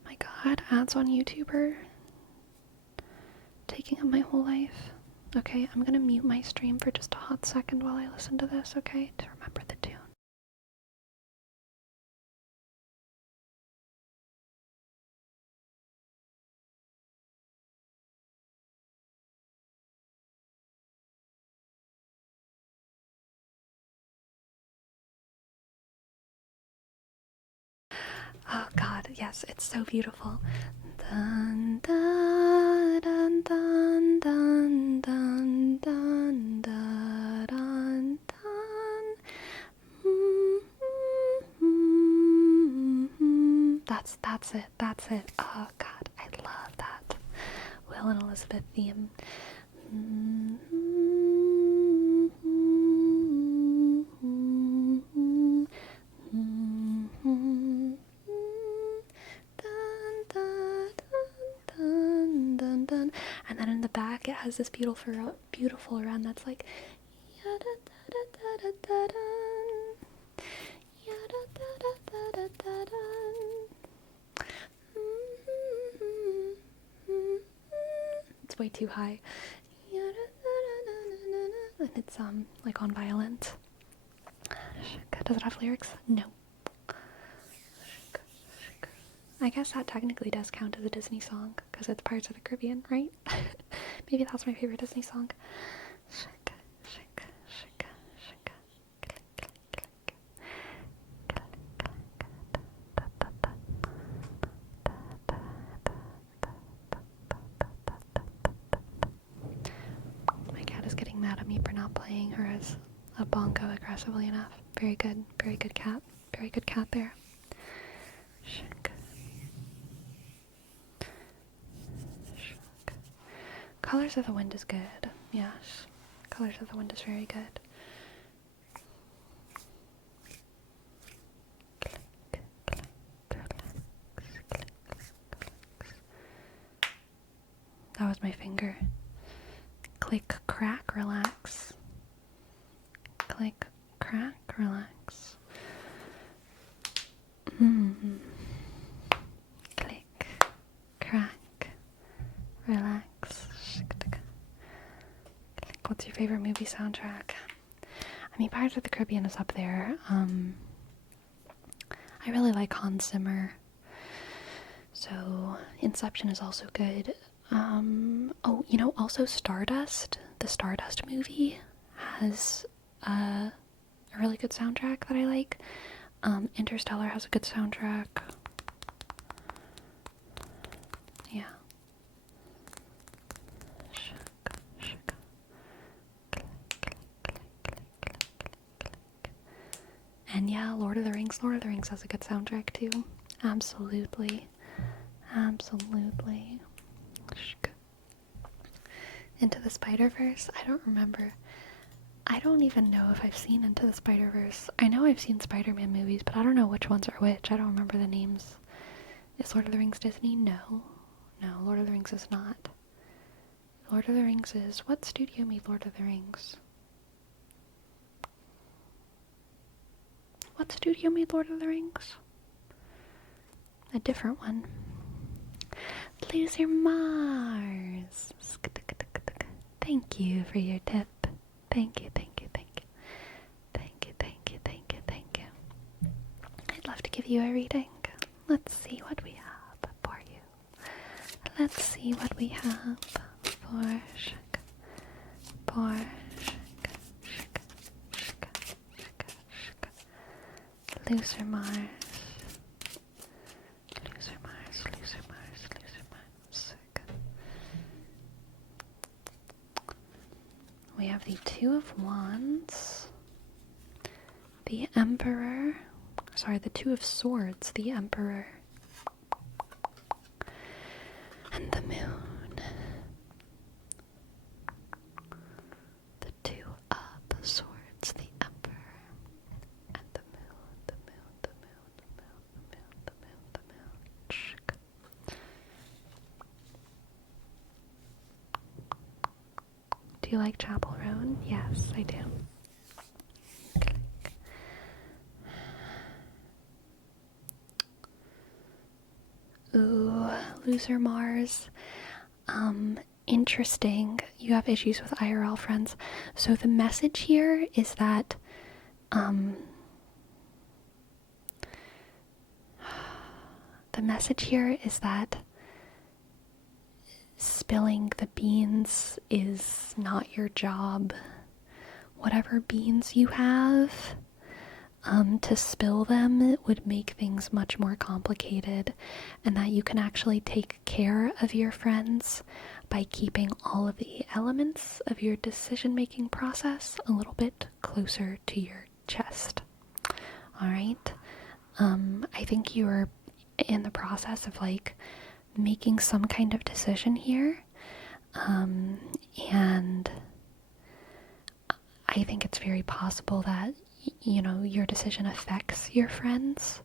My god, ads on YouTuber taking up my whole life. Okay, I'm gonna mute my stream for just a hot second while I listen to this, okay? To remember the tune. Oh god, yes, it's so beautiful. Dun dun dun dun dun dun dun dun dun dun. That's it. Oh god, I love that. Will and Elizabeth theme. And then in the back it has this beautiful run that's like it's way too high. And it's like on violence. Does it have lyrics? No. I guess that technically does count as a Disney song, because it's Pirates of the Caribbean, right? Maybe that's my favorite Disney song. Shake, shake, shake, shake, click, click, click. My cat is getting mad at me for not playing her as a bongo aggressively enough. Very good cat. Very good cat there. Shake. Colors of the Wind is good. Yes. Colors of the Wind is very good. Click, click, relax, click, relax. That was my finger. Click, crack, relax. Click, crack, relax. Click, crack, relax. What's your favorite movie soundtrack? I mean, Pirates of the Caribbean is up there. I really like Hans Zimmer. So, Inception is also good. Oh, you know, also Stardust. The Stardust movie has a really good soundtrack that I like. Interstellar has a good soundtrack. Yeah. And yeah, Lord of the Rings has a good soundtrack too. Absolutely. Absolutely. Into the Spider-Verse? I don't remember. I don't even know if I've seen Into the Spider-Verse. I know I've seen Spider-Man movies, but I don't know which ones are which. I don't remember the names. Is Lord of the Rings Disney? No. No, Lord of the Rings is not. Lord of the Rings is... What studio made Lord of the Rings? What studio made Lord of the Rings? A different one. Loser Mars. Thank you for your tip. Thank you. I'd love to give you a reading. Let's see what we have for you. Let's see what we have for Shaka. Loser Mars. We have the Two of Wands, the Emperor, sorry, the Two of Swords, the Emperor, and the Moon. The Two of Swords, the Emperor, and the Moon, the Moon, the Moon, the Moon, the Moon, the Moon, the Moon. Shk. Do you like Chapel Roan? Yes, I do. Ooh, Loser Mars. Interesting. You have issues with IRL friends. So the message here is that, spilling the beans is not your job. Whatever beans you have, to spill them, it would make things much more complicated, and that you can actually take care of your friends by keeping all of the elements of your decision-making process a little bit closer to your chest. Alright? I think you're in the process of making some kind of decision here, and I think it's very possible that your decision affects your friends.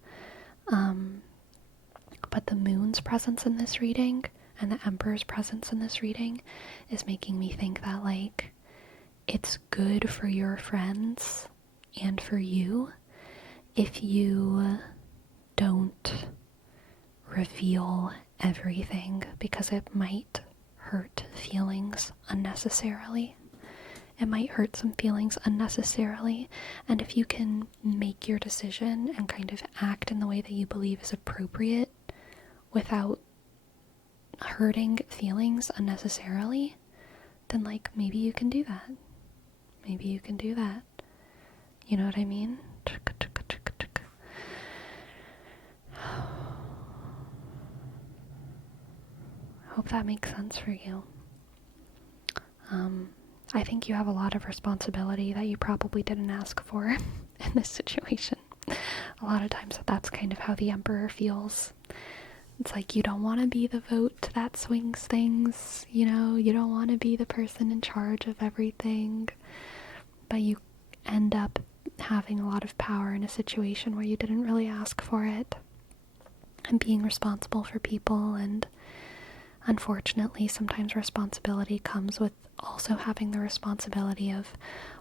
But the Moon's presence in this reading and the Emperor's presence in this reading is making me think that it's good for your friends and for you if you don't reveal everything, because it might hurt feelings unnecessarily. It might hurt some feelings unnecessarily, and if you can make your decision and kind of act in the way that you believe is appropriate without hurting feelings unnecessarily, then maybe you can do that. Maybe you can do that. You know what I mean? Hope that makes sense for you. I think you have a lot of responsibility that you probably didn't ask for in this situation. A lot of times that's kind of how the Emperor feels. It's you don't want to be the vote that swings things, you don't want to be the person in charge of everything, but you end up having a lot of power in a situation where you didn't really ask for it, and being responsible for people, and unfortunately sometimes responsibility comes with also having the responsibility of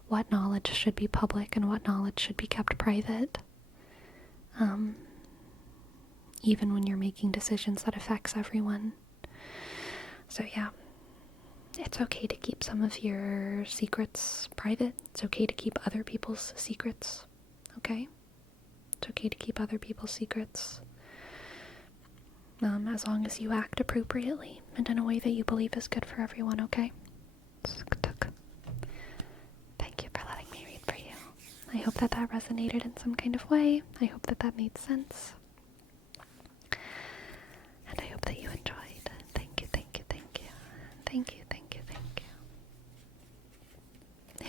what knowledge should be public and what knowledge should be kept private. Even when you're making decisions that affects everyone. So yeah, it's okay to keep some of your secrets private. It's okay to keep other people's secrets, okay? It's okay to keep other people's secrets. As long as you act appropriately and in a way that you believe is good for everyone, okay? Thank you for letting me read for you. I hope that resonated in some kind of way. I hope that made sense. And I hope that you enjoyed. Thank you, thank you, thank you. Thank you, thank you, thank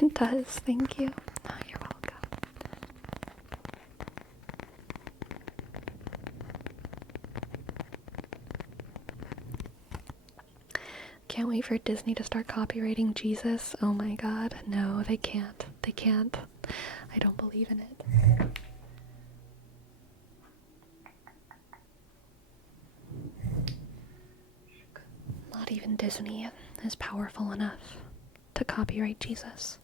you. It does, thank you. Oh, you're welcome. Can't wait for Disney to start copyrighting Jesus. Oh my god. No, they can't. They can't. I don't believe in it. Not even Disney is powerful enough to copyright Jesus.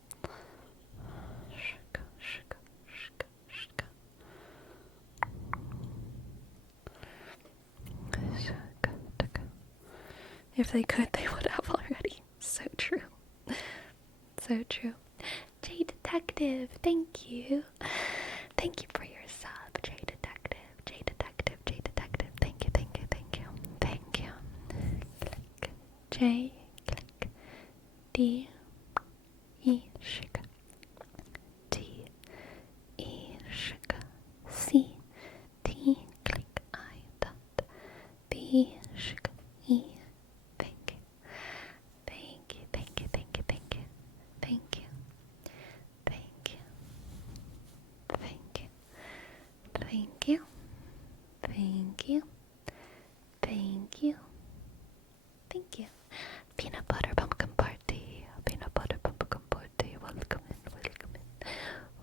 If they could, they would have already. So true. So true. J Detective, thank you. Thank you for your sub, J Detective. J Detective, J Detective. Thank you, thank you, thank you. Thank you. Click. J, click. D, E, shik. T, E, shik. C, T, click. I, dot. B, shik. E. Thank you. Thank you, thank you, thank you, thank you. Thank you. Thank you. Thank you. Thank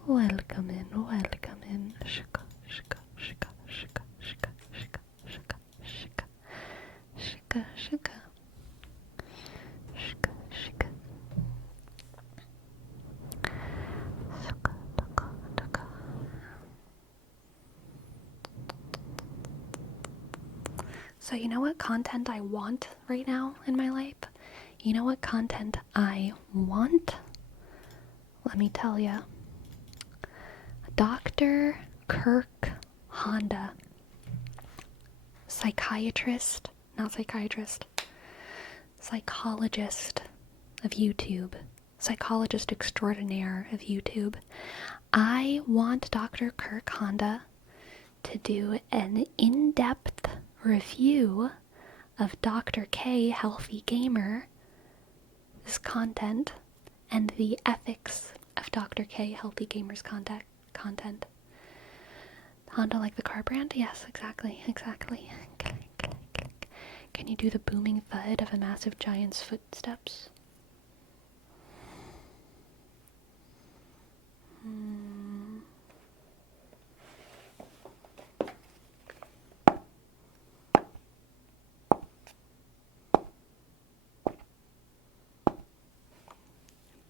Welcome in, welcome in. Shika, shika, shika, shika, shika, shika, shika, shika, shika, shika, shika, shika. Shika, taka, taka. So you know what content I want right now in my life? You know what content I want? Let me tell ya. Dr. Kirk Honda, psychiatrist psychologist of YouTube, psychologist extraordinaire of YouTube. I want Dr. Kirk Honda to do an in-depth review of Dr. K Healthy Gamer's content and the ethics of Dr. K Healthy Gamer's content. Honda, like the car brand? Yes, exactly. Can you do the booming thud of a massive giant's footsteps?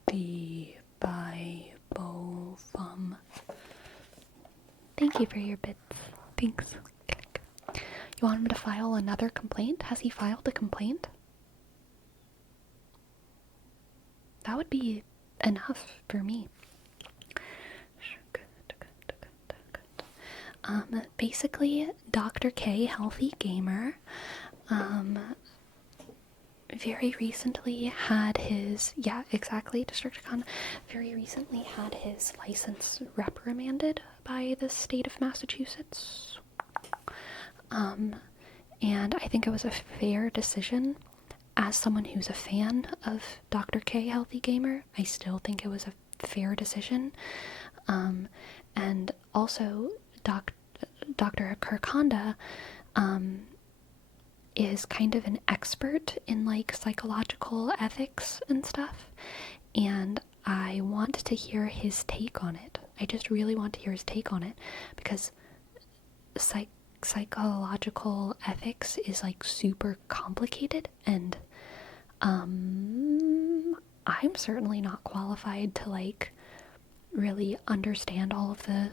The Bibofum. Thank you for your bits. Thanks. You want him to file another complaint? Has he filed a complaint? That would be enough for me. Basically, Dr. K Healthy Gamer, very recently had his, District very recently had his license reprimanded by the state of Massachusetts. And I think it was a fair decision. As someone who's a fan of Dr. K Healthy Gamer, I still think it was a fair decision. And also, Dr. Kirk Honda, is kind of an expert in like psychological ethics and stuff, and I want to hear his take on it. I just really want to hear his take on it, because psychological ethics is like super complicated, and I'm certainly not qualified to like really understand all of the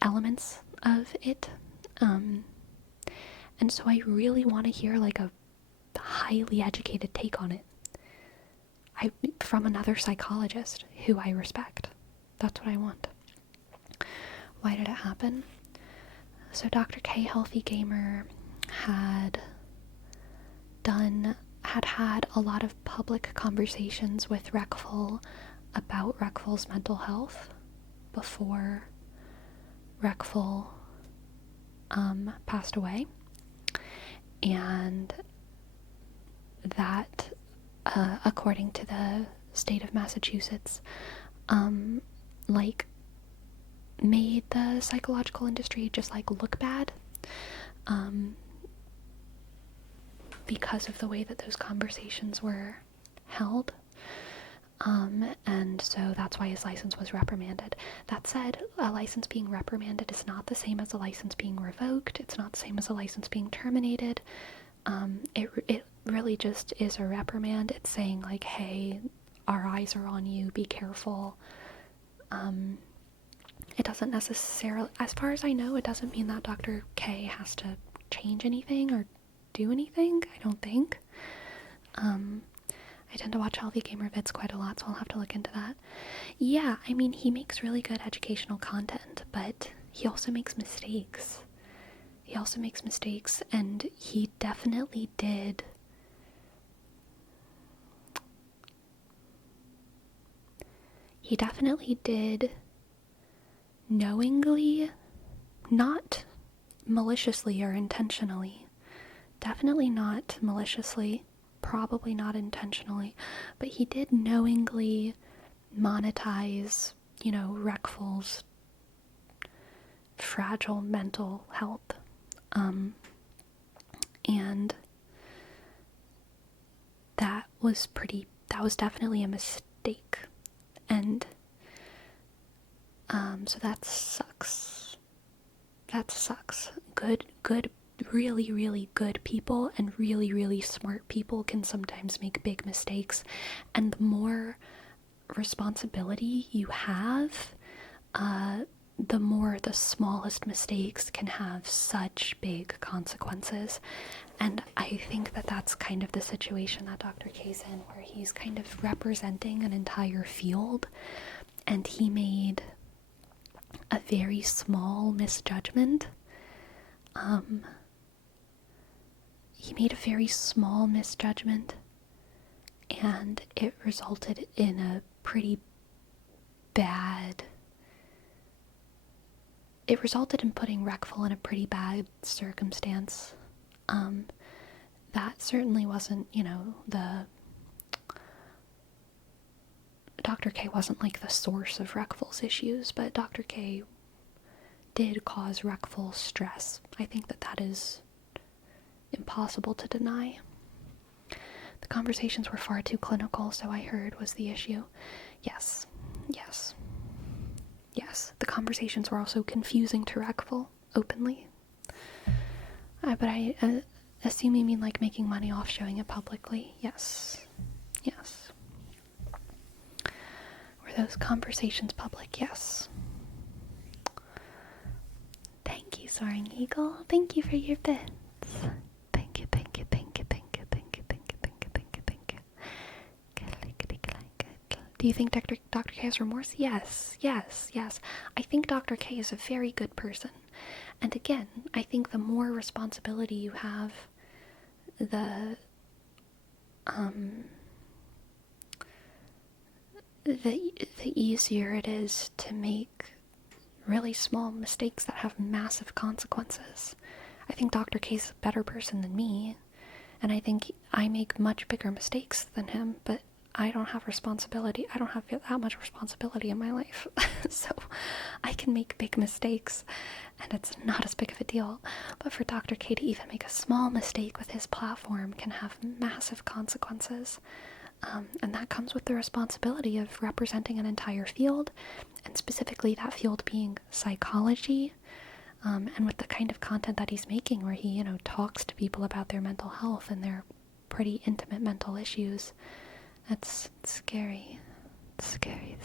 elements of it. And so I really want to hear like a highly educated take on it. From another psychologist who I respect. That's what I want. Why did it happen? So Dr. K Healthy Gamer had had a lot of public conversations with Reckful about Reckful's mental health before Reckful passed away, and that, according to the state of Massachusetts, like made the psychological industry just like look bad, because of the way that those conversations were held. And so that's why his license was reprimanded. That said, a license being reprimanded is not the same as a license being revoked. It's not the same as a license being terminated. It really just is a reprimand. It's saying like, hey, our eyes are on you, be careful. It doesn't necessarily, as far as I know, it doesn't mean that Dr. K has to change anything or do anything, I don't think. I tend to watch Healthy Gamer vids quite a lot, so I'll have to look into that. Yeah, I mean, he makes really good educational content, but he also makes mistakes. And he definitely did knowingly, not maliciously or intentionally, definitely not maliciously, probably not intentionally, but he did knowingly monetize, Reckful's fragile mental health. And that was definitely a mistake. And so that sucks. That sucks. Good, really, really good people and really, really smart people can sometimes make big mistakes. And the more responsibility you have, the more the smallest mistakes can have such big consequences. And I think that that's kind of the situation that Dr. K's in, where he's kind of representing an entire field, and he made a very small misjudgment. He made a very small misjudgment, and it resulted in a pretty bad... It resulted in putting Reckful in a pretty bad circumstance. That certainly wasn't, Dr. K wasn't like the source of Reckful's issues, but Dr. K did cause Reckful stress. I think that that is impossible to deny. The conversations were far too clinical, so I heard, was the issue. Yes. The conversations were also confusing to Reckful, openly. But I assume you mean like making money off showing it publicly. Yes. Were those conversations public? Yes. Thank you, Soaring Eagle. Thank you for your bits. Thank you. Do you think Dr. K has remorse? Yes. I think Dr. K is a very good person. And again, I think the more responsibility you have, the easier it is to make really small mistakes that have massive consequences. I think Dr. K is a better person than me, and I think I make much bigger mistakes than him, but I don't have responsibility. I don't have that much responsibility in my life. So I can make big mistakes, and it's not as big of a deal. But for Dr. K to even make a small mistake with his platform can have massive consequences. And that comes with the responsibility of representing an entire field, and specifically that field being psychology, and with the kind of content that he's making, where he, talks to people about their mental health and their pretty intimate mental issues. That's scary. Scary.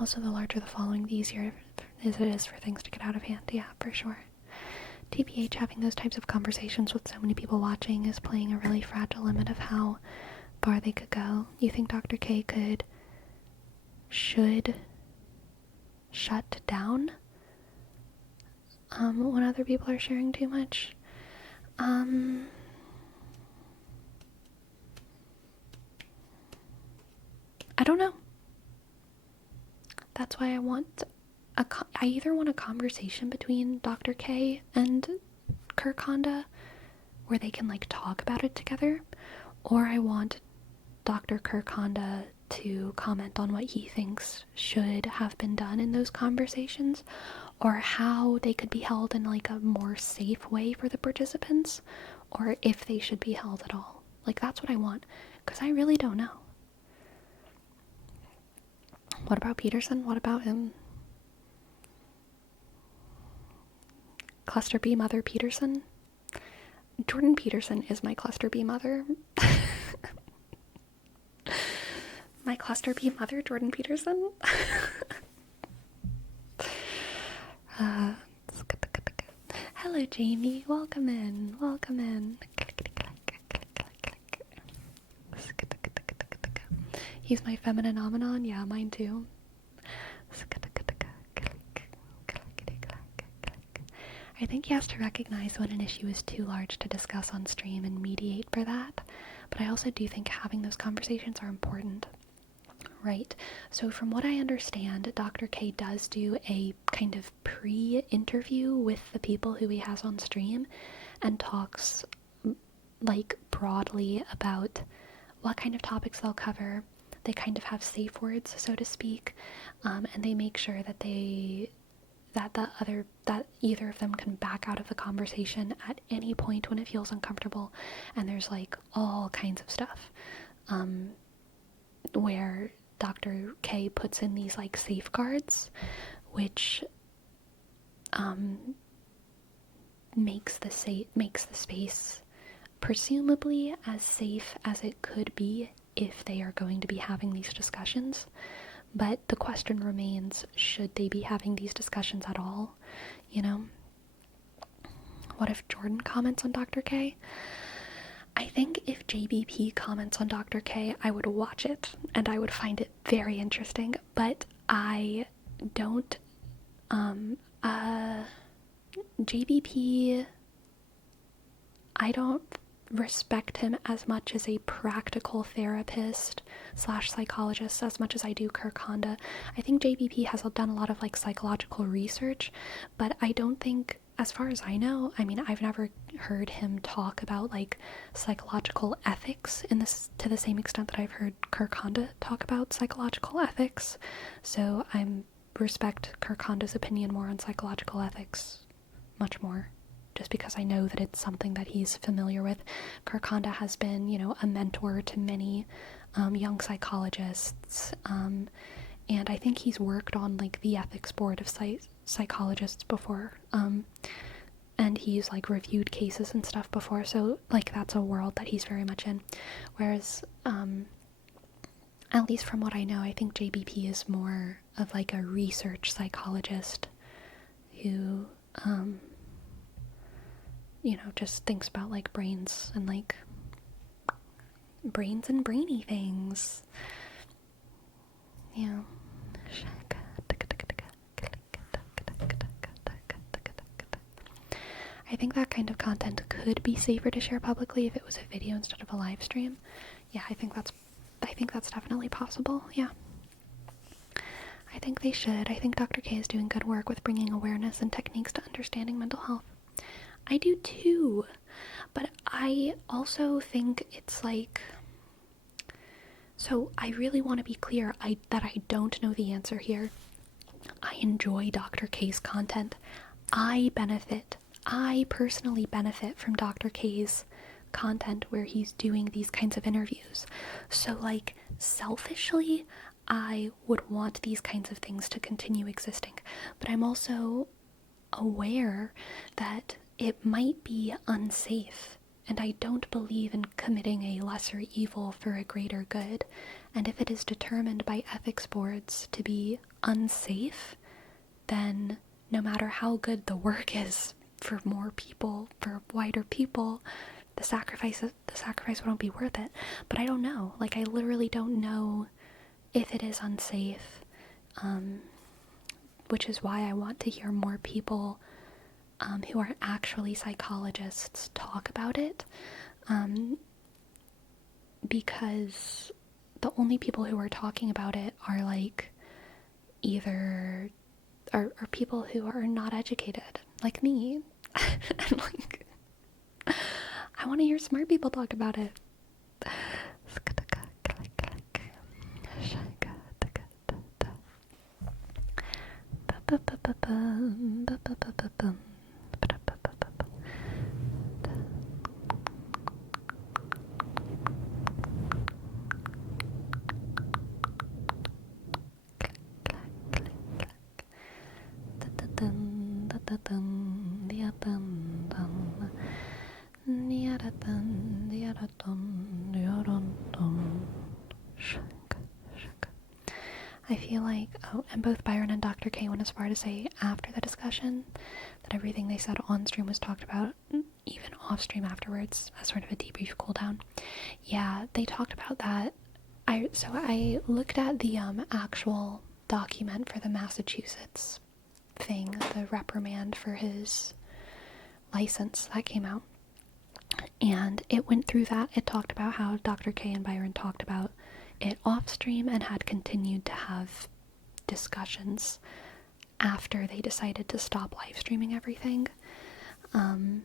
Also, the larger the following, the easier it is for things to get out of hand. Yeah, for sure. TBH, having those types of conversations with so many people watching is playing a really fragile limit of how far they could go. You think Dr. K should shut down when other people are sharing too much? I don't know. That's why I either want a conversation between Dr. K and Kirk Honda where they can talk about it together, or I want Dr. Kirk Honda to comment on what he thinks should have been done in those conversations, or how they could be held in a more safe way for the participants, or if they should be held at all. That's what I want, because I really don't know. What about Peterson? What about him? Cluster B mother Peterson? Jordan Peterson is my cluster B mother. My cluster B mother, Jordan Peterson. Hello, Jamie. Welcome in. He's my femininomenon. Yeah, mine too. I think he has to recognize when an issue is too large to discuss on stream and mediate for that. But I also do think having those conversations are important. Right. So from what I understand, Dr. K does do a kind of pre-interview with the people who he has on stream and talks broadly about what kind of topics they'll cover. They kind of have safe words, so to speak, and they make sure that that either of them can back out of the conversation at any point when it feels uncomfortable. And there's like all kinds of stuff where Dr. K puts in these like safeguards, which makes the space presumably as safe as it could be if they are going to be having these discussions. But the question remains, should they be having these discussions at all? You know? What if Jordan comments on Dr. K? I think if JBP comments on Dr. K, I would watch it, and I would find it very interesting, but I don't, JBP, I don't respect him as much as a practical therapist / psychologist as much as I do Kirk Honda. I think JBP has done a lot of like psychological research, but I don't think, as far as I know, I mean, I've never heard him talk about like psychological ethics in this to the same extent that I've heard Kirk Honda talk about psychological ethics. So I respect Kirk Honda's opinion more on psychological ethics, much more, just because I know that it's something that he's familiar with. Kirk Honda has been, you know, a mentor to many young psychologists, and I think he's worked on like the ethics board of psychologists before, and he's like reviewed cases and stuff before, so like that's a world that he's very much in. Whereas at least from what I know, I think JBP is more of like a research psychologist who you know, just thinks about like brains and brainy things. Yeah. I think that kind of content could be safer to share publicly if it was a video instead of a live stream. Yeah, I think that's definitely possible. Yeah. I think they should. I think Dr. K is doing good work with bringing awareness and techniques to understanding mental health. I do too, but I also think it's like, so I really want to be clear that I don't know the answer here. I enjoy Dr. K's content. I personally benefit from Dr. K's content where he's doing these kinds of interviews. So like selfishly, I would want these kinds of things to continue existing, but I'm also aware that it might be unsafe, and I don't believe in committing a lesser evil for a greater good. And if it is determined by ethics boards to be unsafe, then no matter how good the work is for more people, for wider people, the sacrifice won't be worth it. But I don't know. Like, I literally don't know if it is unsafe, which is why I want to hear more people who are actually psychologists talk about it, because the only people who are talking about it are like either are people who are not educated, like me. And like, I want to hear smart people talk about it. I feel like, and both Byron and Dr. K went as far to say after the discussion that everything they said on stream was talked about even off stream afterwards as sort of a debrief cool down. Yeah, they talked about that. So I looked at the actual document for the Massachusetts thing, the reprimand for his license that came out, and it went through that. It talked about how Dr. K and Byron talked about it off stream and had continued to have discussions after they decided to stop live streaming everything. And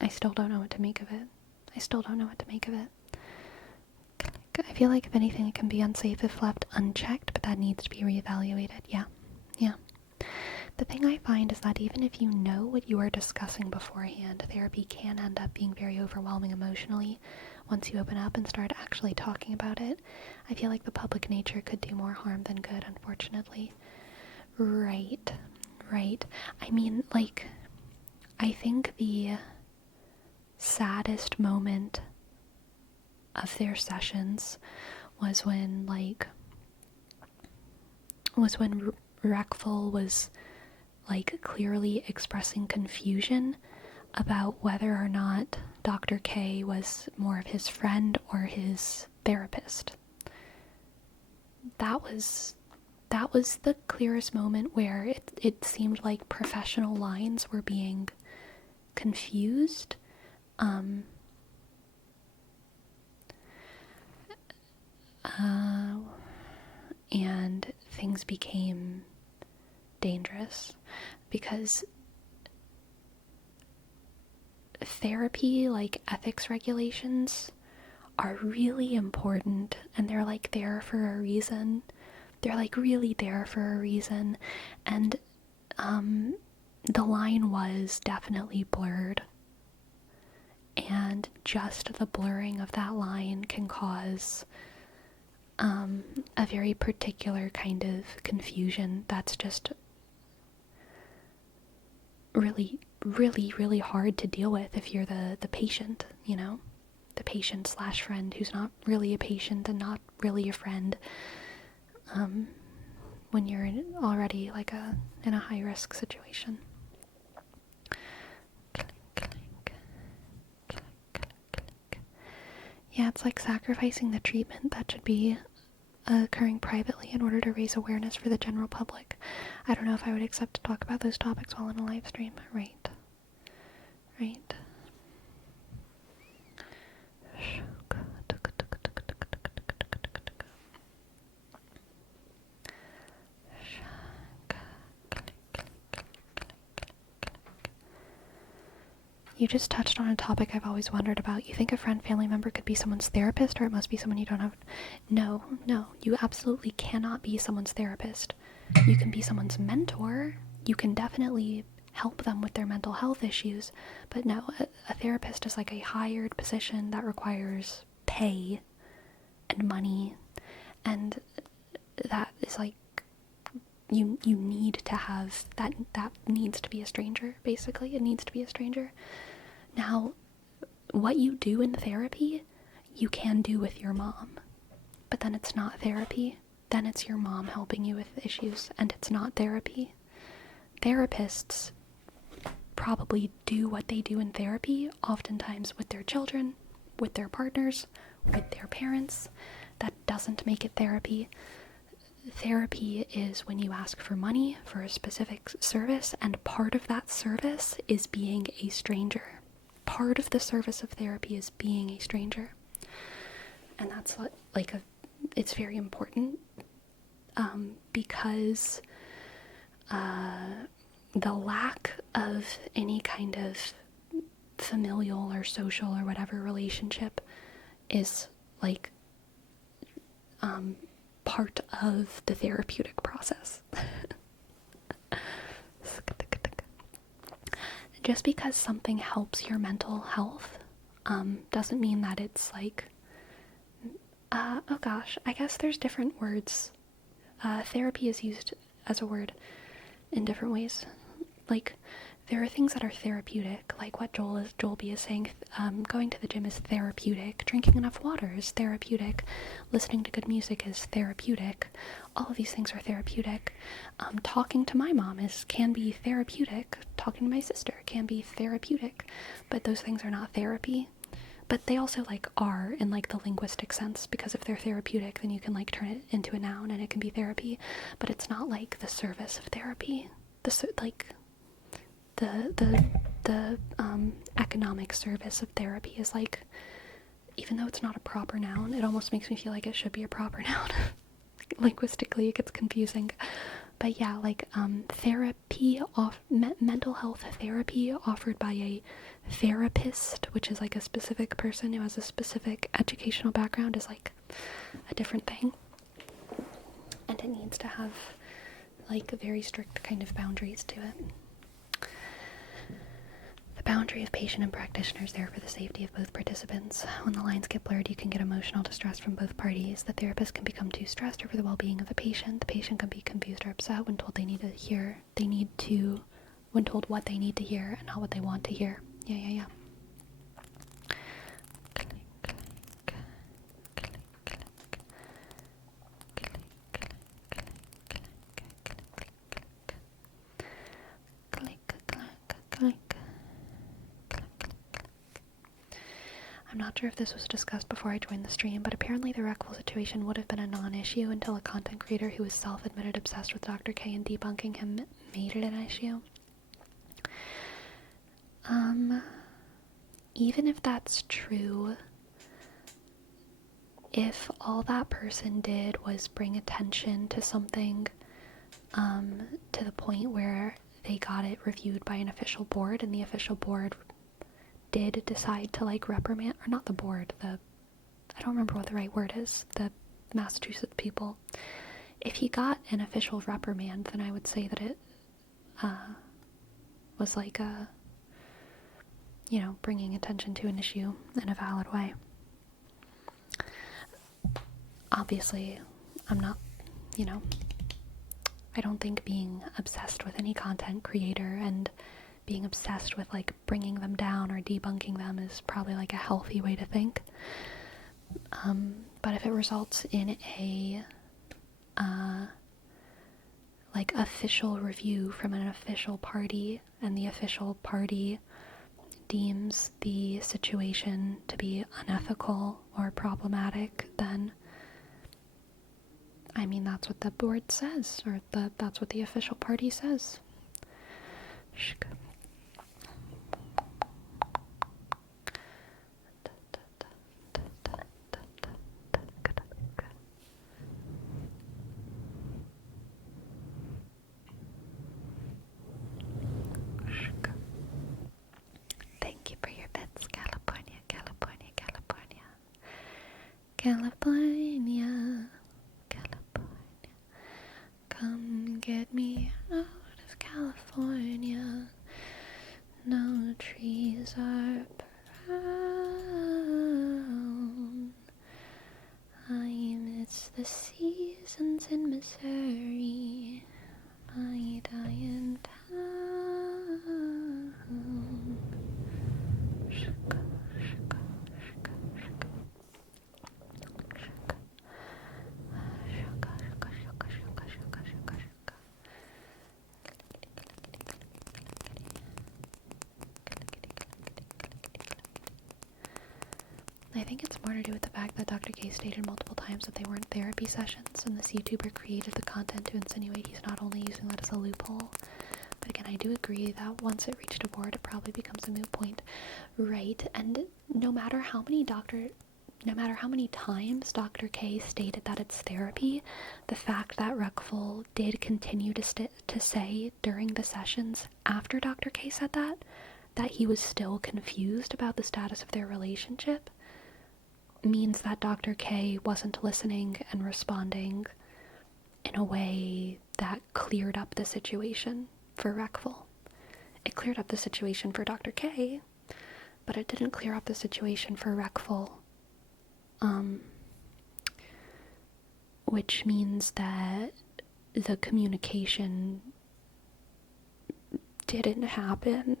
I still don't know what to make of it. I I feel like if anything, it can be unsafe if left unchecked, but that needs to be reevaluated. Yeah. The thing I find is that even if you know what you are discussing beforehand, therapy can end up being very overwhelming emotionally once you open up and start actually talking about it. I feel like the public nature could do more harm than good, unfortunately. Right. I mean, like, I think the saddest moment of their sessions was when Reckful was like clearly expressing confusion about whether or not Dr. K was more of his friend or his therapist. That was the clearest moment where it seemed like professional lines were being confused. And things became dangerous because therapy, like ethics regulations, are really important, and they're like there for a reason. They're like really there for a reason, and the line was definitely blurred, and just the blurring of that line can cause a very particular kind of confusion that's just really hard to deal with if you're the patient, you know? The patient slash friend who's not really a patient and not really a friend, when you're already like in a high risk situation. Yeah, it's like sacrificing the treatment that should be occurring privately in order to raise awareness for the general public. I don't know if I would accept to talk about those topics while in a live stream. Right. You just touched on a topic I've always wondered about. You think a friend, family member could be someone's therapist, or it must be someone you don't have? No, you absolutely cannot be someone's therapist. You can be someone's mentor. You can definitely help them with their mental health issues, but no, a therapist is like a hired position that requires pay and money, and that is like, you need to have that needs to be a stranger. Basically, it needs to be a stranger. Now, what you do in therapy, you can do with your mom, but then it's not therapy. Then it's your mom helping you with issues, and it's not therapy. Therapists probably do what they do in therapy, oftentimes with their children, with their partners, with their parents. That doesn't make it therapy. Therapy is when you ask for money for a specific service, and part of that service is being a stranger. Part of the service of therapy is being a stranger. And that's what, it's very important, because the lack of any kind of familial or social or whatever relationship is like part of the therapeutic process. Just because something helps your mental health doesn't mean that it's like, oh gosh, I guess there's different words. Therapy is used as a word in different ways. Like, there are things that are therapeutic, like what Joel B is saying. Going to the gym is therapeutic. Drinking enough water is therapeutic. Listening to good music is therapeutic. All of these things are therapeutic. Talking to my mom can be therapeutic. Talking to my sister can be therapeutic. But those things are not therapy. But they also are in the linguistic sense, because if they're therapeutic, then you can turn it into a noun and it can be therapy. But it's not like the service of therapy. The economic service of therapy is even though it's not a proper noun, it almost makes me feel like it should be a proper noun. Linguistically, it gets confusing. But yeah, like therapy, mental health therapy offered by a therapist, which is like a specific person who has a specific educational background, is like a different thing. And it needs to have like very strict kind of boundaries to it. The boundary of patient and practitioner is there for the safety of both participants. When the lines get blurred, you can get emotional distress from both parties. The therapist can become too stressed over the well-being of the patient. The patient can be confused or upset when told when told what they need to hear and not what they want to hear. Yeah. I'm not sure if this was discussed before I joined the stream, but apparently the Reckful situation would have been a non-issue until a content creator who was self-admitted obsessed with Dr. K and debunking him made it an issue. Even if that's true, if all that person did was bring attention to something, to the point where they got it reviewed by an official board, and the official board did decide to like reprimand, or not the board, I don't remember what the right word is, the Massachusetts people. If he got an official reprimand, then I would say that it was like bringing attention to an issue in a valid way. Obviously, I'm not, I don't think being obsessed with any content creator and being obsessed with like bringing them down or debunking them is probably like a healthy way to think. But if it results in a like official review from an official party, and the official party deems the situation to be unethical or problematic, then I mean that's what the board says, or that's what the official party says. Thank you for your bits, California, California, California. California, California. Come get me out of California. No trees are brown. I miss the seasons in Missouri. My dying town. Shaka, shaka, shaka, shaka. Shaka, shaka, shaka, shaka, shaka, shaka, shaka. I think it's more to do with the fact that Dr. K stated multiple times that they weren't therapy sessions, and this YouTuber created the content to insinuate he's not only using that as a loophole. But again, I do agree that once it reached a board, it probably becomes a moot point, right? And no matter how many times Dr. K stated that it's therapy, the fact that Reckful did continue to say during the sessions after Dr. K said that he was still confused about the status of their relationship, means that Dr. K wasn't listening and responding in a way that cleared up the situation for Reckful. It cleared up the situation for Dr. K, but it didn't clear up the situation for Reckful. Which means that the communication didn't happen,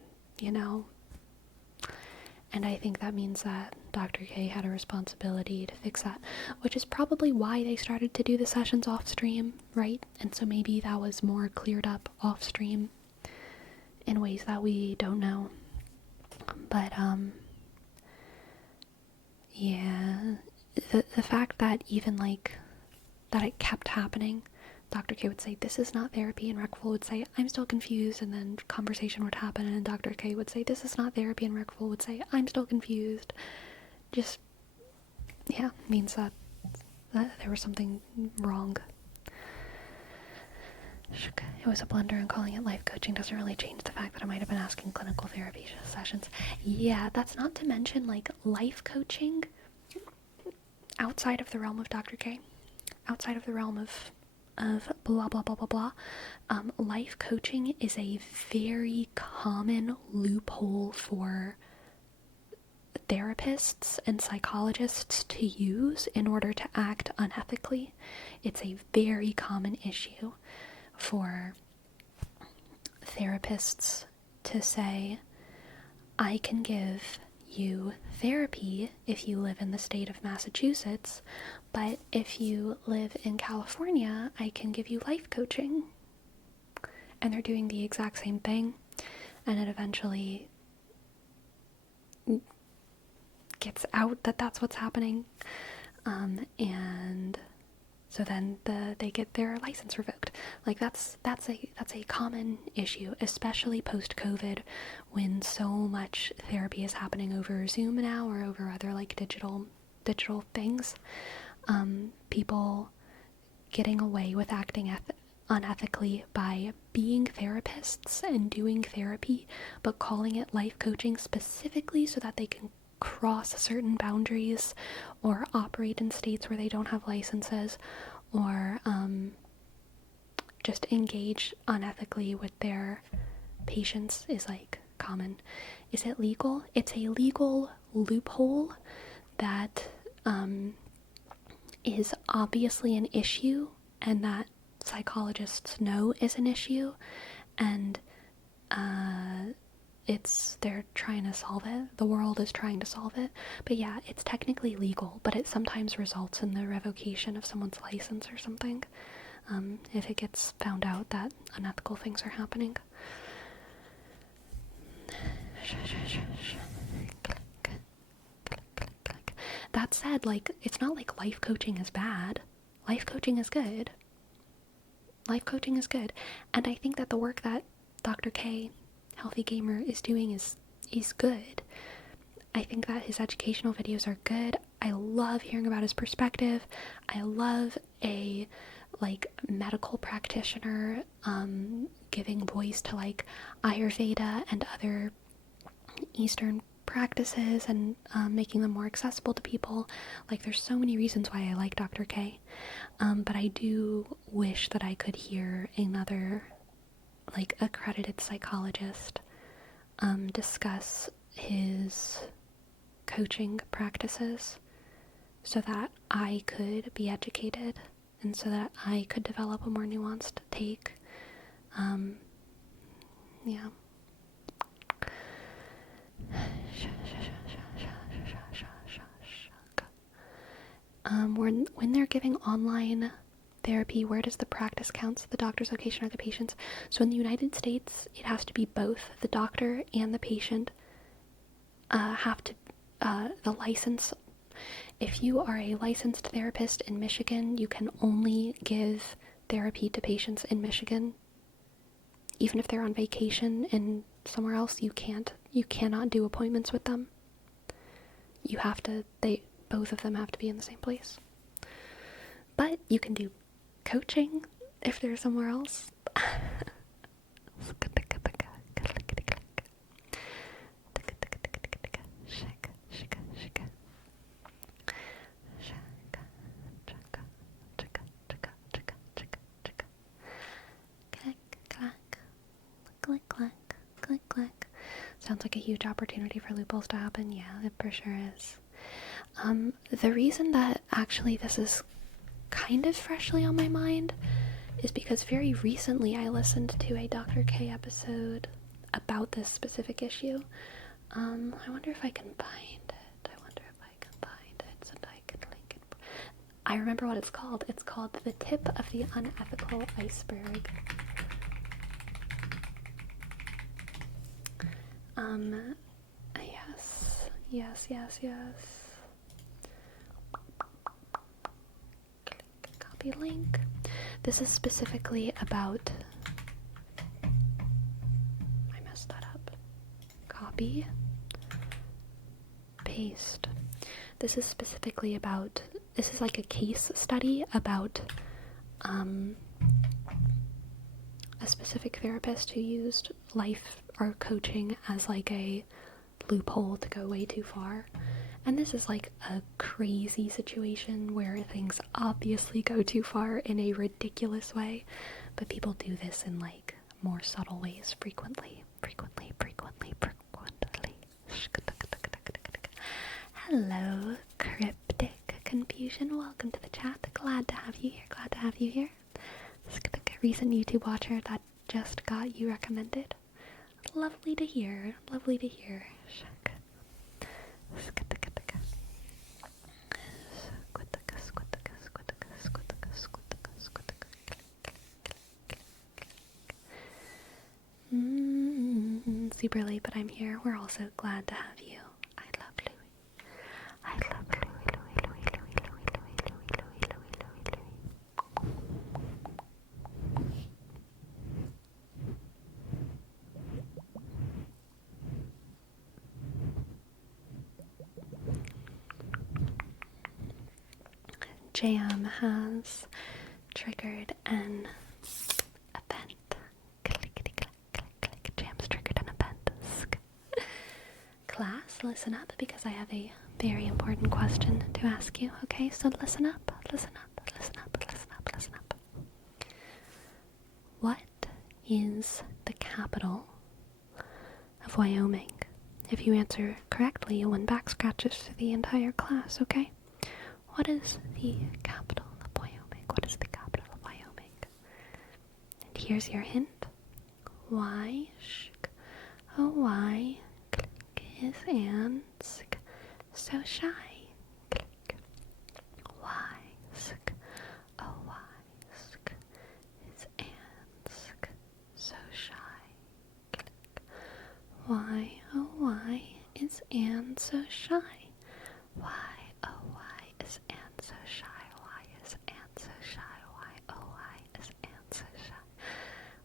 And I think that means that Dr. K had a responsibility to fix that, which is probably why they started to do the sessions off stream, right? And so maybe that was more cleared up off stream in ways that we don't know. But, yeah, the fact that even that it kept happening, Dr. K would say, this is not therapy, and Reckful would say, I'm still confused, and then conversation would happen, and Dr. K would say, this is not therapy, and Reckful would say, I'm still confused. Just, yeah, means that there was something wrong. It was a blunder, and calling it life coaching doesn't really change the fact that I might have been asking clinical therapy sessions. Yeah, that's not to mention, like, life coaching outside of the realm of Dr. K, outside of the realm of blah blah blah blah blah. Life coaching is a very common loophole for therapists and psychologists to use in order to act unethically. It's a very common issue for therapists to say, I can give you therapy if you live in the state of Massachusetts, but if you live in California, I can give you life coaching. And they're doing the exact same thing, and it eventually gets out that that's what's happening, and so then they get their license revoked. Like, that's a common issue, especially post-COVID, when so much therapy is happening over Zoom now, or over other, like, digital things. People getting away with acting unethically by being therapists and doing therapy, but calling it life coaching specifically so that they can cross certain boundaries or operate in states where they don't have licenses, or just engage unethically with their patients is, like, common. Is it legal? It's a legal loophole that is obviously an issue, and that psychologists know is an issue, and they're trying to solve it. The world is trying to solve it. But yeah, it's technically legal, but it sometimes results in the revocation of someone's license or something, if it gets found out that unethical things are happening. That said, like, it's not like life coaching is bad. Life coaching is good. Life coaching is good. And I think that the work that Dr. K, Healthy Gamer, is doing is good. I think that his educational videos are good. I love hearing about his perspective. I love a, like, medical practitioner giving voice to, like, Ayurveda and other Eastern practices, and making them more accessible to people. Like, there's so many reasons why I like Dr. K, but I do wish that I could hear another, like, accredited psychologist discuss his coaching practices, so that I could be educated, and so that I could develop a more nuanced take. Yeah. When they're giving online therapy, where does the practice count? The doctor's location or the patient's? So in the United States, it has to be both. The doctor and the patient have to, the license. If you are a licensed therapist in Michigan, you can only give therapy to patients in Michigan. Even if they're on vacation in somewhere else, you cannot do appointments with them. Both of them have to be in the same place. But you can do coaching if they're somewhere else. Click, clack, click, clack. Sounds like a huge opportunity for loopholes to happen. Yeah, it for sure is. The reason that actually this is kind of freshly on my mind is because very recently I listened to a Dr. K episode about this specific issue. I wonder if I can find it. So that I can link it. I remember what it's called. It's called The Tip of the Unethical Iceberg. Yes. Copy link. This is specifically about... I messed that up. Copy. Paste. This is specifically about... This is like a case study about a specific therapist who used life or coaching as like a loophole to go way too far. And this is like a crazy situation where things obviously go too far in a ridiculous way, but people do this in like more subtle ways frequently. Hello, Cryptic Confusion. Welcome to the chat. Glad to have you here. Recent YouTube watcher that just got you recommended. Lovely to hear. Super late, but I'm here. We're also glad to have you. I love Louis. Jam has triggered an event. Jam's triggered an event. Class, listen up because I have a very important question to ask you. Okay, so listen up. What is the capital of Wyoming? If you answer correctly, you'll win back scratches for the entire class, okay? What is the capital of Wyoming? And here's your hint. Why is Ansk so shy? Why is Ansk so shy? Why is Anne so shy? Why is Anne so shy?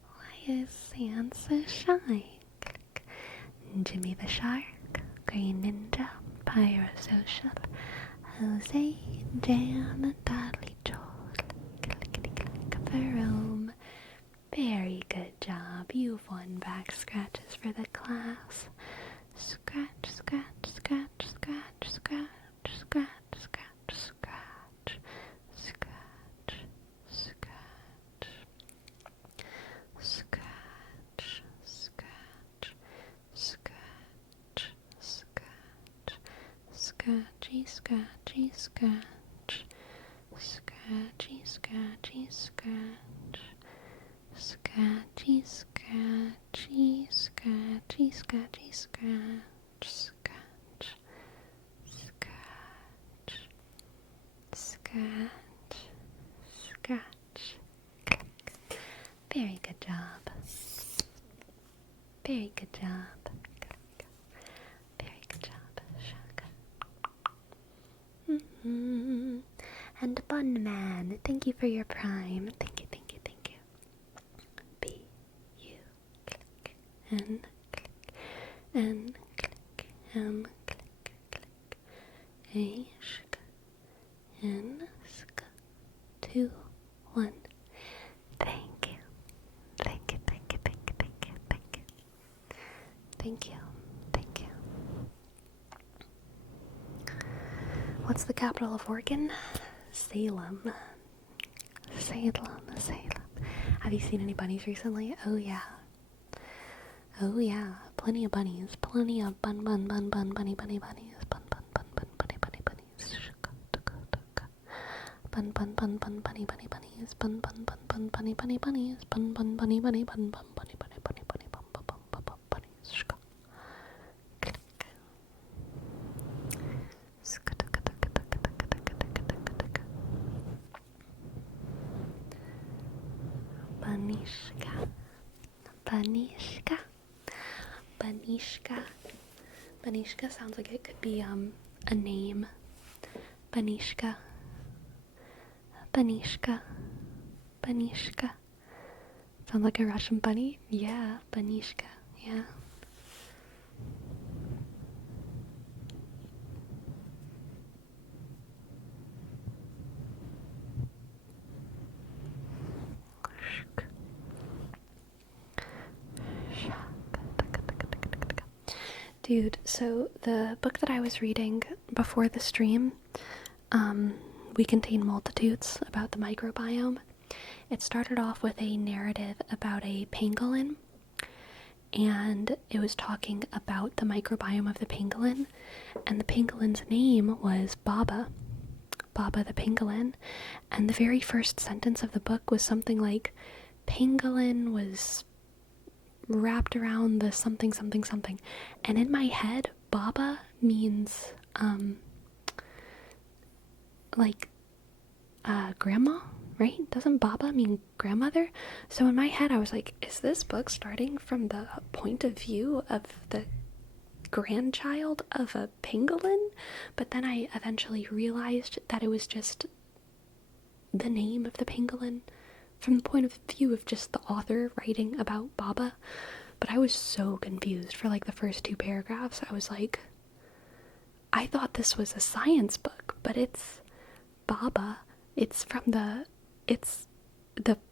Why is Anne so shy? Jimmy the Shark, GreenNinja, Pyrosocial, Jose, Jan, Dudley, Joel, Jerome. Very good job. You've won back scratches for the class. Scratch. Scratch. Very good job. And Bun Man, thank you for your prime. Thank you. B, U, click, N, click, N, click, M, click, A, sk, N, sk, 2, 1. Thank you. What's the capital of Oregon? Salem. Have you seen any bunnies recently? Oh yeah. Plenty of bunnies. Plenty of bunny bunnies. Bunnies. Bunny bunnies. Banishka sounds like it could be a name. Banishka. Sounds like a Russian bunny? Yeah, Banishka. Yeah. Dude, so the book that I was reading before the stream, We Contain Multitudes, about the microbiome. It started off with a narrative about a pangolin, and it was talking about the microbiome of the pangolin, and the pangolin's name was Baba the pangolin, and the very first sentence of the book was something like, pangolin was wrapped around the something something something, and in my head Baba means grandma, right? Doesn't Baba mean grandmother? So in my head I was like, is this book starting from the point of view of the grandchild of a pangolin? But then I eventually realized that it was just the name of the pangolin from the point of view of just the author writing about Baba. But I was so confused for like the first 2 paragraphs. I was like, I thought this was a science book, but it's Baba. It's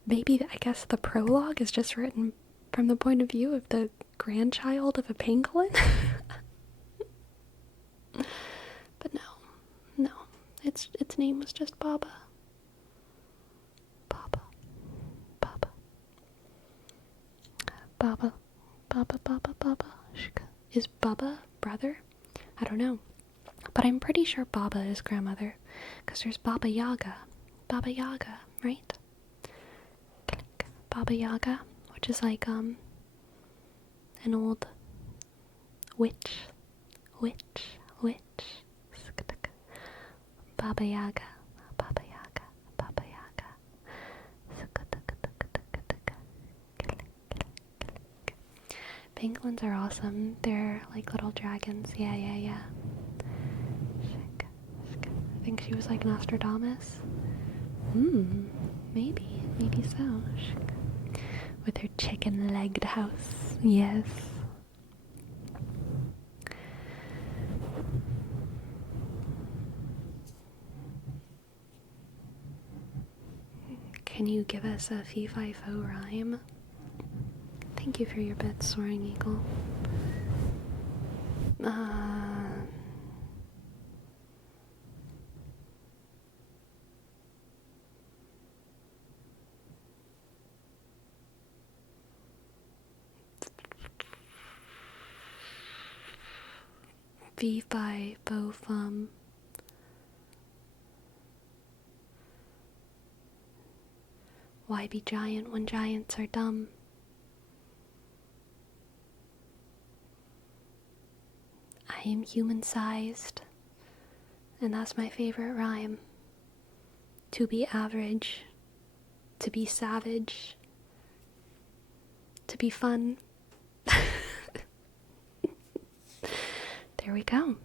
maybe I guess the prologue is just written from the point of view of the grandchild of a pangolin. But no, its name was just Baba. Baba. Is Baba brother? I don't know. But I'm pretty sure Baba is grandmother, because there's Baba Yaga, right? Baba Yaga, which is like an old witch. Baba Yaga. Penguins are awesome. They're like little dragons. Yeah. I think she was like Nostradamus. Maybe so. With her chicken-legged house. Yes. Can you give us a fee-fi-fo rhyme? Thank you for your bits, Soaring Eagle. Fee-fi-fo-fum. Why be giant when giants are dumb? I am human-sized, and that's my favorite rhyme. To be average, to be savage, to be fun. There we go.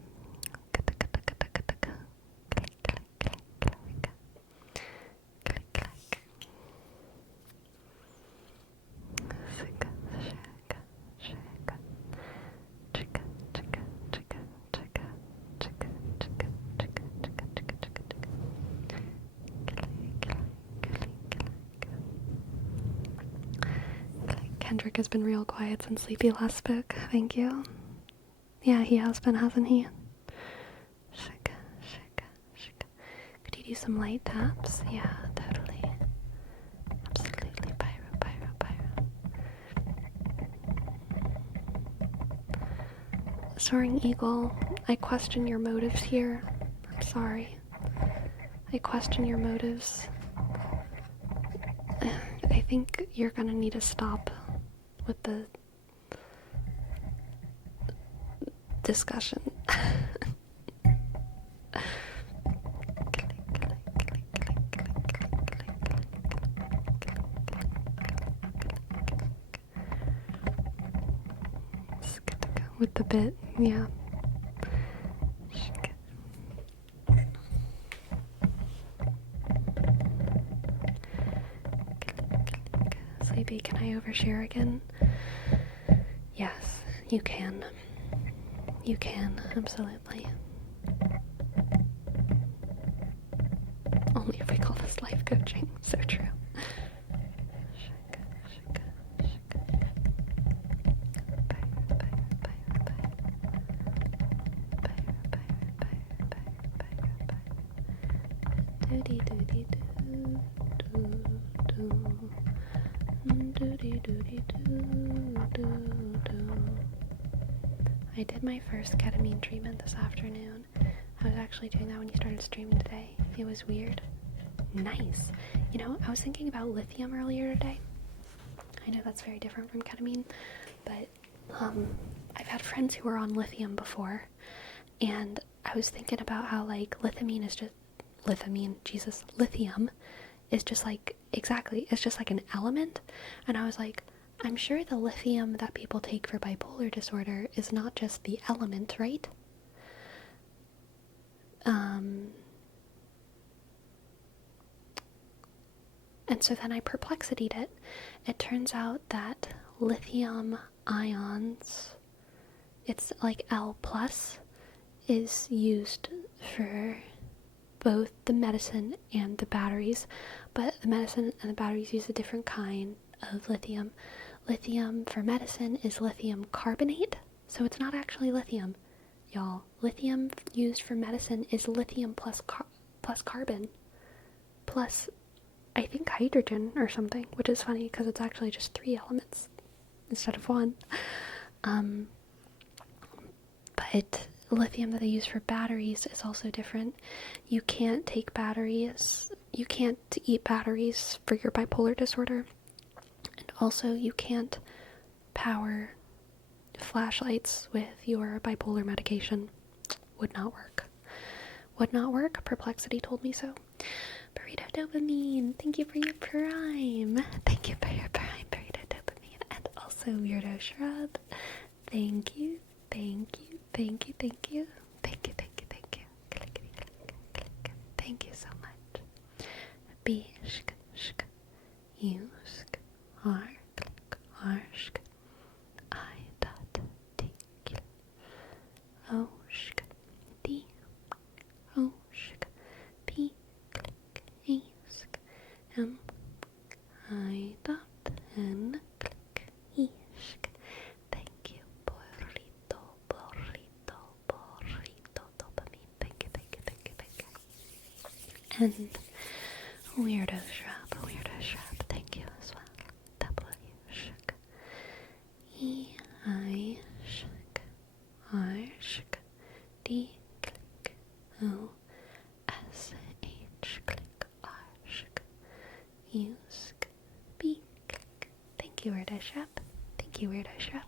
Kendrick has been real quiet since Sleepy last spoke. Thank you. Yeah, he has been, hasn't he? Shaka. Could you do some light taps? Yeah, totally. Absolutely. Pyro. Soaring Eagle, I question your motives here. I'm sorry. I question your motives. I think you're gonna need to stop with the discussion. With the bit, yeah. Sleepy, can I overshare again? Yes, you can. You can, absolutely. Only if we call this life coaching. So true. I did my first ketamine treatment this afternoon. I was actually doing that when you started streaming today. It was weird. Nice. You know, I was thinking about lithium earlier today. I know that's very different from ketamine, but I've had friends who were on lithium before, and I was thinking about how, like, lithium is just like, exactly, it's just like an element, and I was like, I'm sure the lithium that people take for bipolar disorder is not just the element, right? And so then I perplexity'd it. It turns out that lithium ions, it's like L+, is used for both the medicine and the batteries, but the medicine and the batteries use a different kind of lithium. Lithium for medicine is lithium carbonate, so it's not actually lithium, y'all. Lithium used for medicine is lithium plus carbon, plus I think hydrogen or something, which is funny because it's actually just 3 elements instead of 1. But lithium that they use for batteries is also different. You can't take batteries, you can't eat batteries for your bipolar disorder, and also you can't power flashlights with your bipolar medication. Would not work. Would not work. Perplexity told me so. Burrito Dopamine, thank you for your prime. Thank you for your prime, Burrito Dopamine. And also Weirdo Shrub. Thank you, thank you, thank you, thank you. Thank you, thank you, thank you. Click, click, click, click. Thank you so much. Bishk, shk, yusk, ark, arshk, I dot, tick, oshk, di, oshk, pi, click, isk, I dot, and click, ishk. Thank you, burrito, burrito, burrito, dopamine. Thank you, thank you, thank you, thank you. And Weirdo Shrub, thank you as well. W, shk, I, shk, R, shk, D, click, O, S, H, click, R, shk, U, sk, B, click. Thank you, Weirdo Shrub. Thank you, Weirdo Shrub.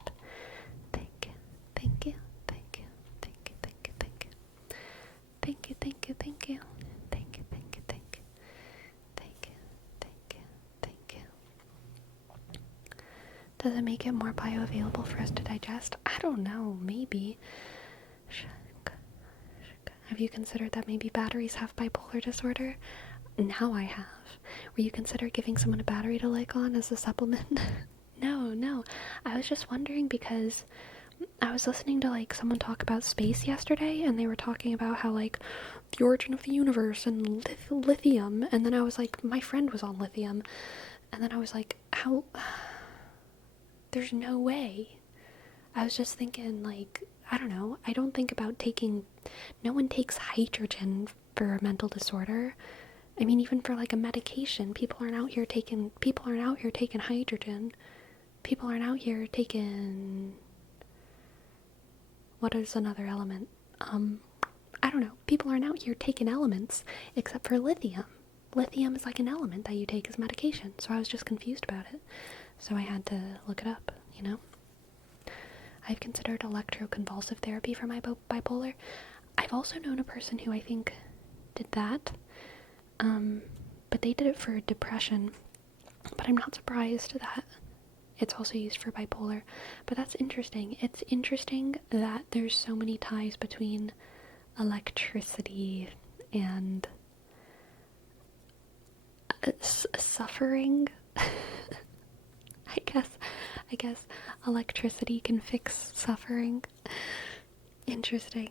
Thank you, thank you, thank you, thank you, thank you, thank you. Thank you, thank you, thank you. Thank you, thank you, thank you. Thank you, thank you, thank you. Does it make it more bioavailable for us to digest? I don't know, maybe. Have you considered that maybe batteries have bipolar disorder? Now I have. Will you consider giving someone a battery to lick on as a supplement? No. I was just wondering because I was listening to, like, someone talk about space yesterday, and they were talking about how, like, the origin of the universe and lithium, and then I was like, my friend was on lithium, and then I was like, how? There's no way. I was just thinking, like, I don't know, I don't think about no one takes hydrogen for a mental disorder. I mean, even for, like, a medication, people aren't out here taking hydrogen. People aren't out here taking, what is another element? I don't know. People aren't out here taking elements except for lithium. Lithium is like an element that you take as medication, so I was just confused about it. So I had to look it up, you know? I've considered electroconvulsive therapy for my bipolar. I've also known a person who I think did that, but they did it for depression. But I'm not surprised that it's also used for bipolar. But that's interesting. It's interesting that there's so many ties between electricity and suffering. I guess electricity can fix suffering. Interesting.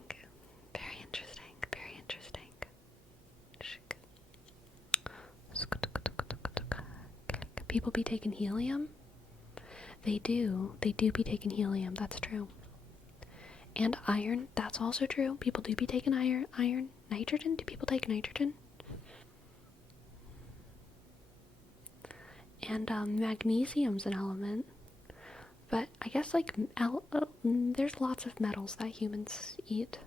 Very interesting. Very interesting. People be taking helium? They do. They do be taking helium. That's true. And iron. That's also true. People do be taking iron. Nitrogen? Do people take nitrogen? And magnesium's an element. But I guess like there's lots of metals that humans eat.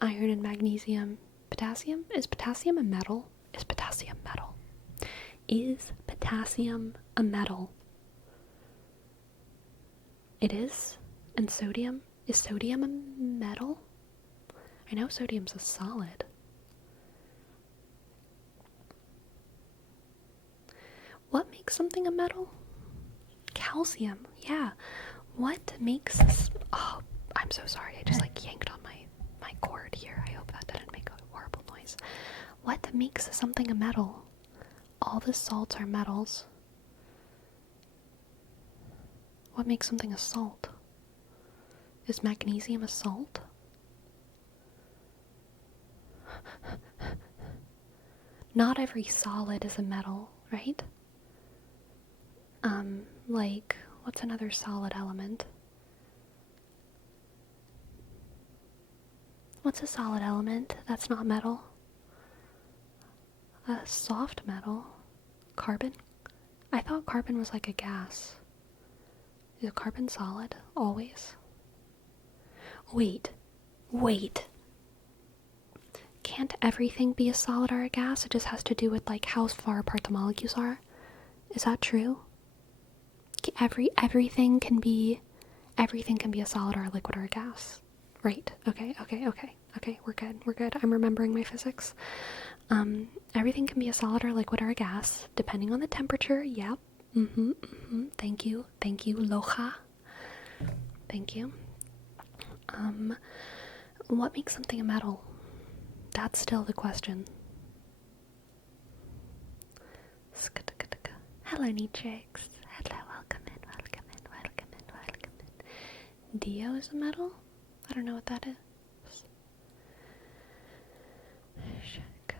Iron and magnesium. Potassium? Is potassium a metal? Is potassium metal? Is potassium a metal? It is. And sodium? Is sodium a metal? I know sodium's a solid. What makes something a metal? Calcium. Yeah. What makes this... Oh, I'm so sorry. I just like yanked on my cord here. I hope that didn't make a horrible noise. What makes something a metal? All the salts are metals. What makes something a salt? Is magnesium a salt? Not every solid is a metal, right? Like, what's another solid element? What's a solid element that's not metal? A soft metal? Carbon? I thought carbon was like a gas. Is carbon solid? Always? Wait. Can't everything be a solid or a gas? It just has to do with like how far apart the molecules are. Is that true? Everything can be a solid or a liquid or a gas. Right. Okay. We're good. I'm remembering my physics. Everything can be a solid or liquid or a gas, depending on the temperature. Yep. Thank you, Loja. Thank you. What makes something a metal? That's still the question. Hello, Nietzschex. Hello, welcome in. Dio is a metal? I don't know what that is. Shaka.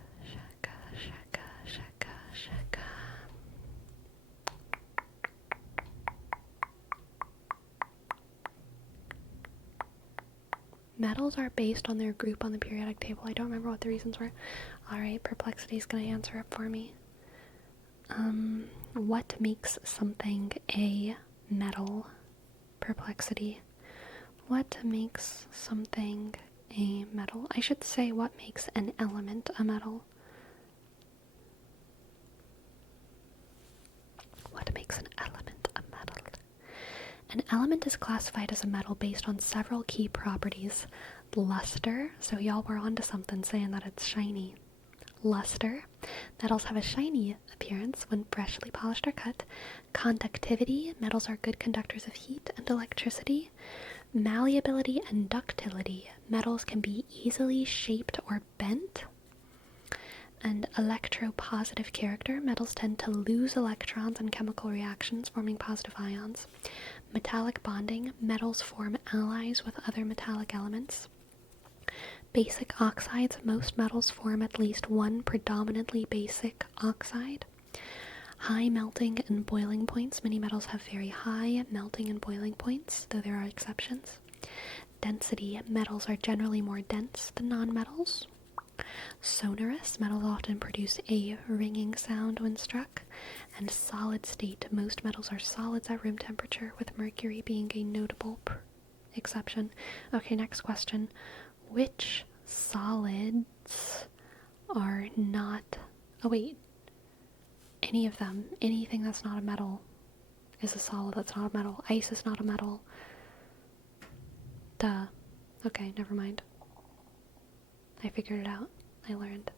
Metals are based on their group on the periodic table. I don't remember what the reasons were. Alright, Perplexity's gonna answer it for me. What makes something a metal? Perplexity. What makes something a metal? I should say what makes an element a metal. What makes an element a metal? An element is classified as a metal based on several key properties. Luster, so y'all were onto something saying that it's shiny. Luster, metals have a shiny appearance when freshly polished or cut. Conductivity, metals are good conductors of heat and electricity. Malleability and ductility, metals can be easily shaped or bent. And electropositive character, metals tend to lose electrons in chemical reactions, forming positive ions. Metallic bonding, metals form allies with other metallic elements. Basic oxides, most metals form at least one predominantly basic oxide. High melting and boiling points, many metals have very high melting and boiling points, though there are exceptions. Density, metals are generally more dense than nonmetals. Sonorous, metals often produce a ringing sound when struck. And solid state, most metals are solids at room temperature, with mercury being a notable exception. Okay, next question. Which solids are not... Oh wait. Any of them. Anything that's not a metal is a solid that's not a metal. Ice is not a metal. Duh. Okay, never mind. I figured it out. I learned.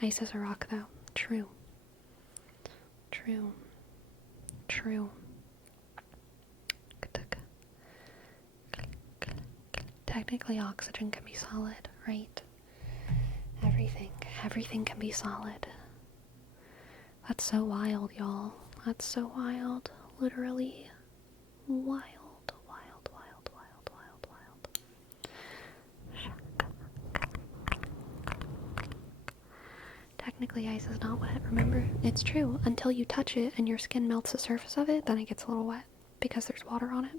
Ice is a rock, though. True. Technically, oxygen can be solid, right? Everything can be solid. That's so wild, y'all. That's so wild. Literally wild. Technically, ice is not wet, remember? It's true, until you touch it and your skin melts the surface of it, then it gets a little wet, because there's water on it.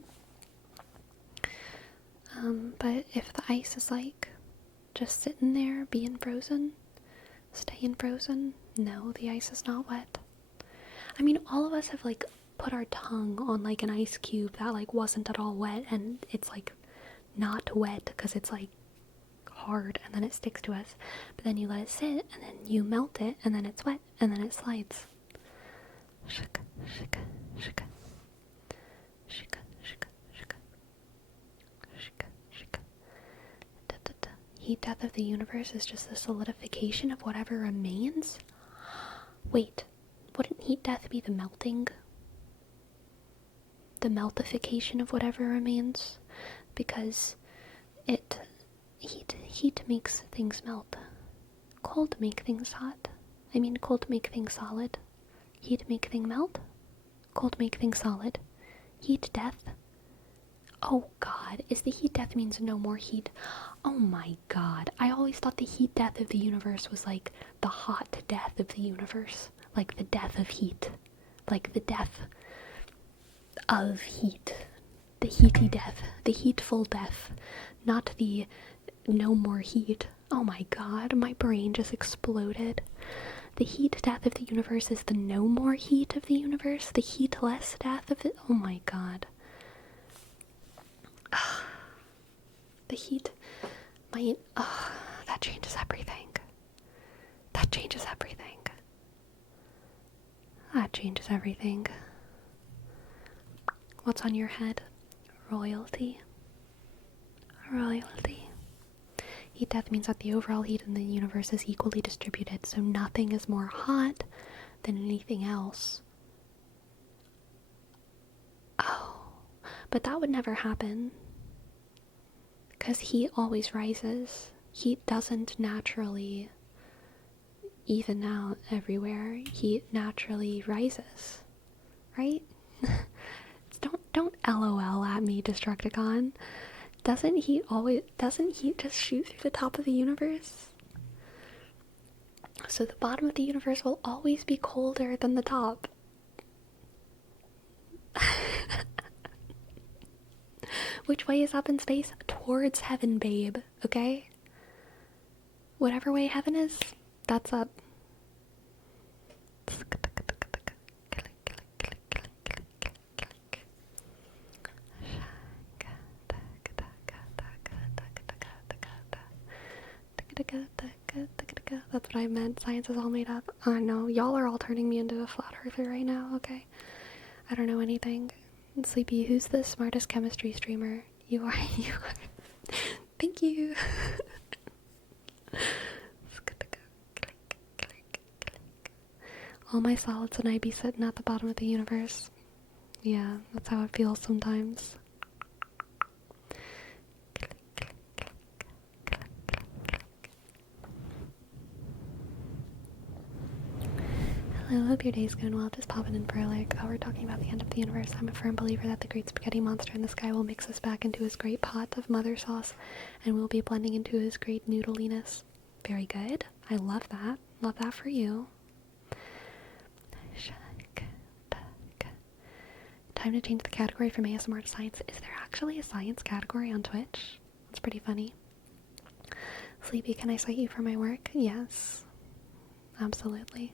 But if the ice is like, just sitting there, being frozen, staying frozen, no, the ice is not wet. I mean, all of us have like put our tongue on like an ice cube that like wasn't at all wet, and it's like not wet because it's like hard, and then it sticks to us. But then you let it sit, and then you melt it, and then it's wet, and then it slides. Shika, shika, shika. Shika, shika, shika. Shika, shika. Da, da, da. Heat death of the universe is just the solidification of whatever remains? Wait, wouldn't heat death be the melting? The meltification of whatever remains? Because heat makes things melt. Cold make things hot. I mean, cold make things solid. Heat make thing melt. Cold make things solid. Heat death. Oh god, is the heat death means no more heat? Oh my god, I always thought the heat death of the universe was like the hot death of the universe. Like the death of heat. Like the death of heat. The heaty death. The heatful death. Not the no more heat. Oh my god, my brain just exploded. The heat death of the universe is the no more heat of the universe. The heatless death of it. Oh my god. The heat. That changes everything. That changes everything. That changes everything. What's on your head? Royalty. Royalty. Heat death means that the overall heat in the universe is equally distributed, so nothing is more hot than anything else. Oh, but that would never happen. Because heat always rises. Heat doesn't naturally even out everywhere. Heat naturally rises. Right? Don't LOL at me, Destructicon. Doesn't heat just shoot through the top of the universe? So the bottom of the universe will always be colder than the top. Which way is up in space? Towards heaven, babe. Okay? Whatever way heaven is, that's up. That's what I meant. Science is all made up. I know. Y'all are all turning me into a flat earther right now, okay? I don't know anything. Sleepy, who's the smartest chemistry streamer? You are. Thank you. All my solids and I be sitting at the bottom of the universe. Yeah, that's how it feels sometimes. Hello, hope your day's going well. Just popping in for a like. Oh, we're talking about the end of the universe. I'm a firm believer that the great spaghetti monster in the sky will mix us back into his great pot of mother sauce, and we'll be blending into his great noodliness. Very good. I love that. Love that for you. Time to change the category from ASMR to science. Is there actually a science category on Twitch? That's pretty funny. Sleepy, can I cite you for my work? Yes. Absolutely.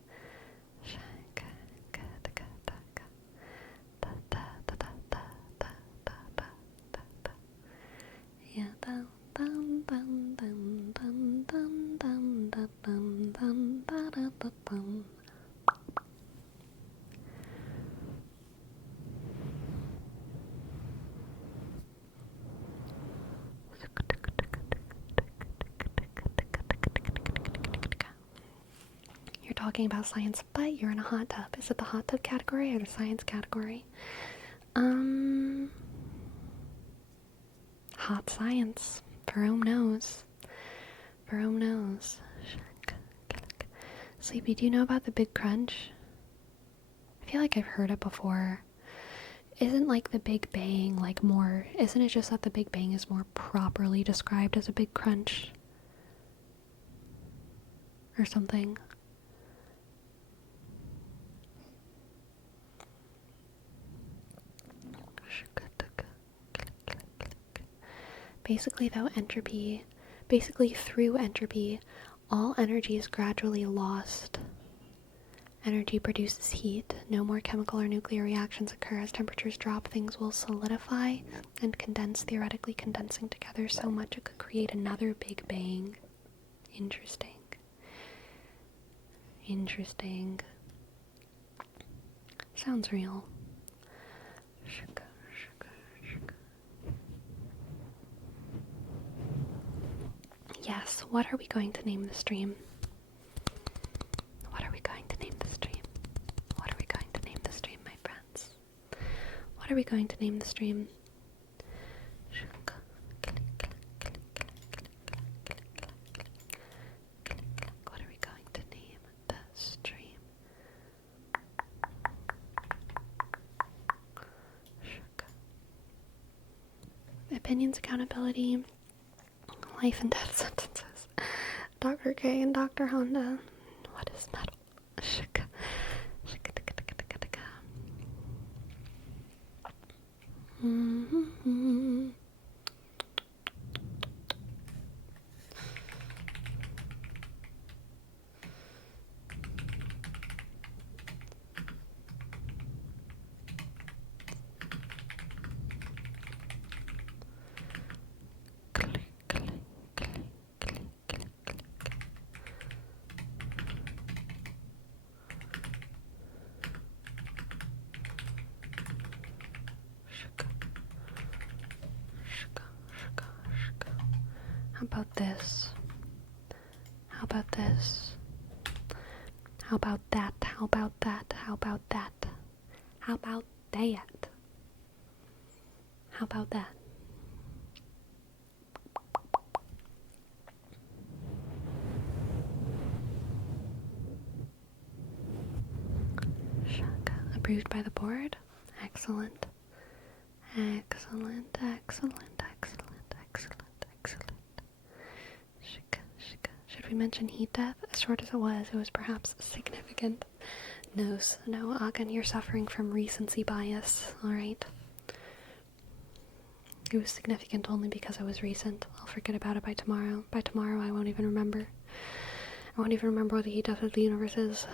You're talking about science, but you're in a hot tub. Is it the hot tub category or the science category? Hot science. Jerome knows. Jerome knows. Sleepy, do you know about the Big Crunch? I feel like I've heard it before. Isn't like the Big Bang like more... Isn't it just that the Big Bang is more properly described as a Big Crunch? Or something? Basically, through entropy, all energy is gradually lost Energy produces heat. No more chemical or nuclear reactions occur. As temperatures drop, things will solidify and condense, theoretically condensing together so much it could create another Big Bang. Interesting. Interesting. Sounds real. Yes, what are we going to name the stream? What are we going to name the stream? What are we going to name the stream, my friends? What are we going to name the stream? What are we going to name the stream? Opinions, accountability, life and death sentences. Dr. K and Dr. Honda. What is metal? How about this? How about this? How about that? How about that? How about that? How about that? How about that? Shaka. Approved by the board? Excellent. Excellent, excellent, excellent, excellent, excellent. Shika, shika. Should we mention heat death? As short as it was perhaps significant. No, Agan, you're suffering from recency bias, alright? It was significant only because it was recent. I'll forget about it by tomorrow. By tomorrow, I won't even remember. I won't even remember what the heat death of the universe is.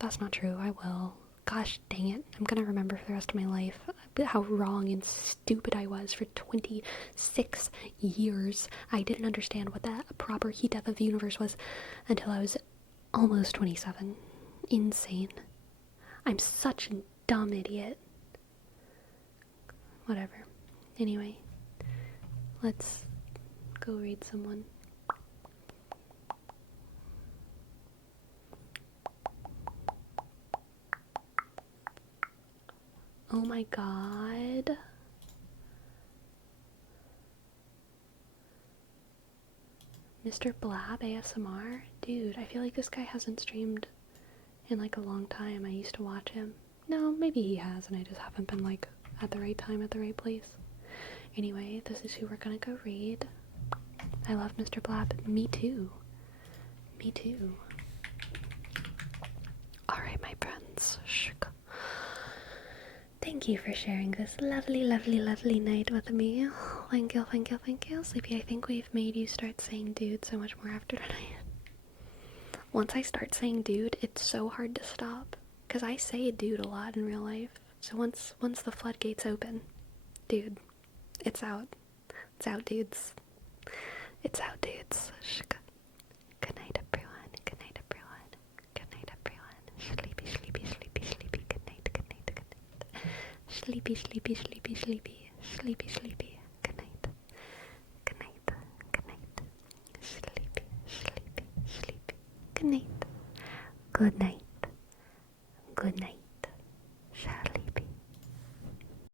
That's not true, I will. Gosh dang it, I'm gonna remember for the rest of my life how wrong and stupid I was for 26 years. I didn't understand what the proper heat death of the universe was until I was almost 27. Insane. I'm such a dumb idiot. Whatever. Anyway, let's go read someone. Oh my god. Mr. Blab ASMR? Dude, I feel like this guy hasn't streamed in like a long time. I used to watch him. No, maybe he has and I just haven't been like at the right time, at the right place. Anyway, this is who we're gonna go read. I love Mr. Blab. Me too. Me too. Alright, my friends. Thank you for sharing this lovely, lovely, lovely night with me. Thank you, thank you, thank you. Sleepy, I think we've made you start saying dude so much more after tonight. Once I start saying dude, it's so hard to stop. Because I say dude a lot in real life. So once the floodgates open, dude, it's out. It's out, dudes. It's out, dudes. Good night, everyone. Good night, everyone. Good night, everyone. Sleepy, sleepy, sleepy, sleepy. Good night, good night, good night. Sleepy, sleepy, sleepy, sleepy. Sleepy, sleepy. Good night. Good night. Good night. Sleepy, sleepy, sleepy. Good night. Good night. Good night.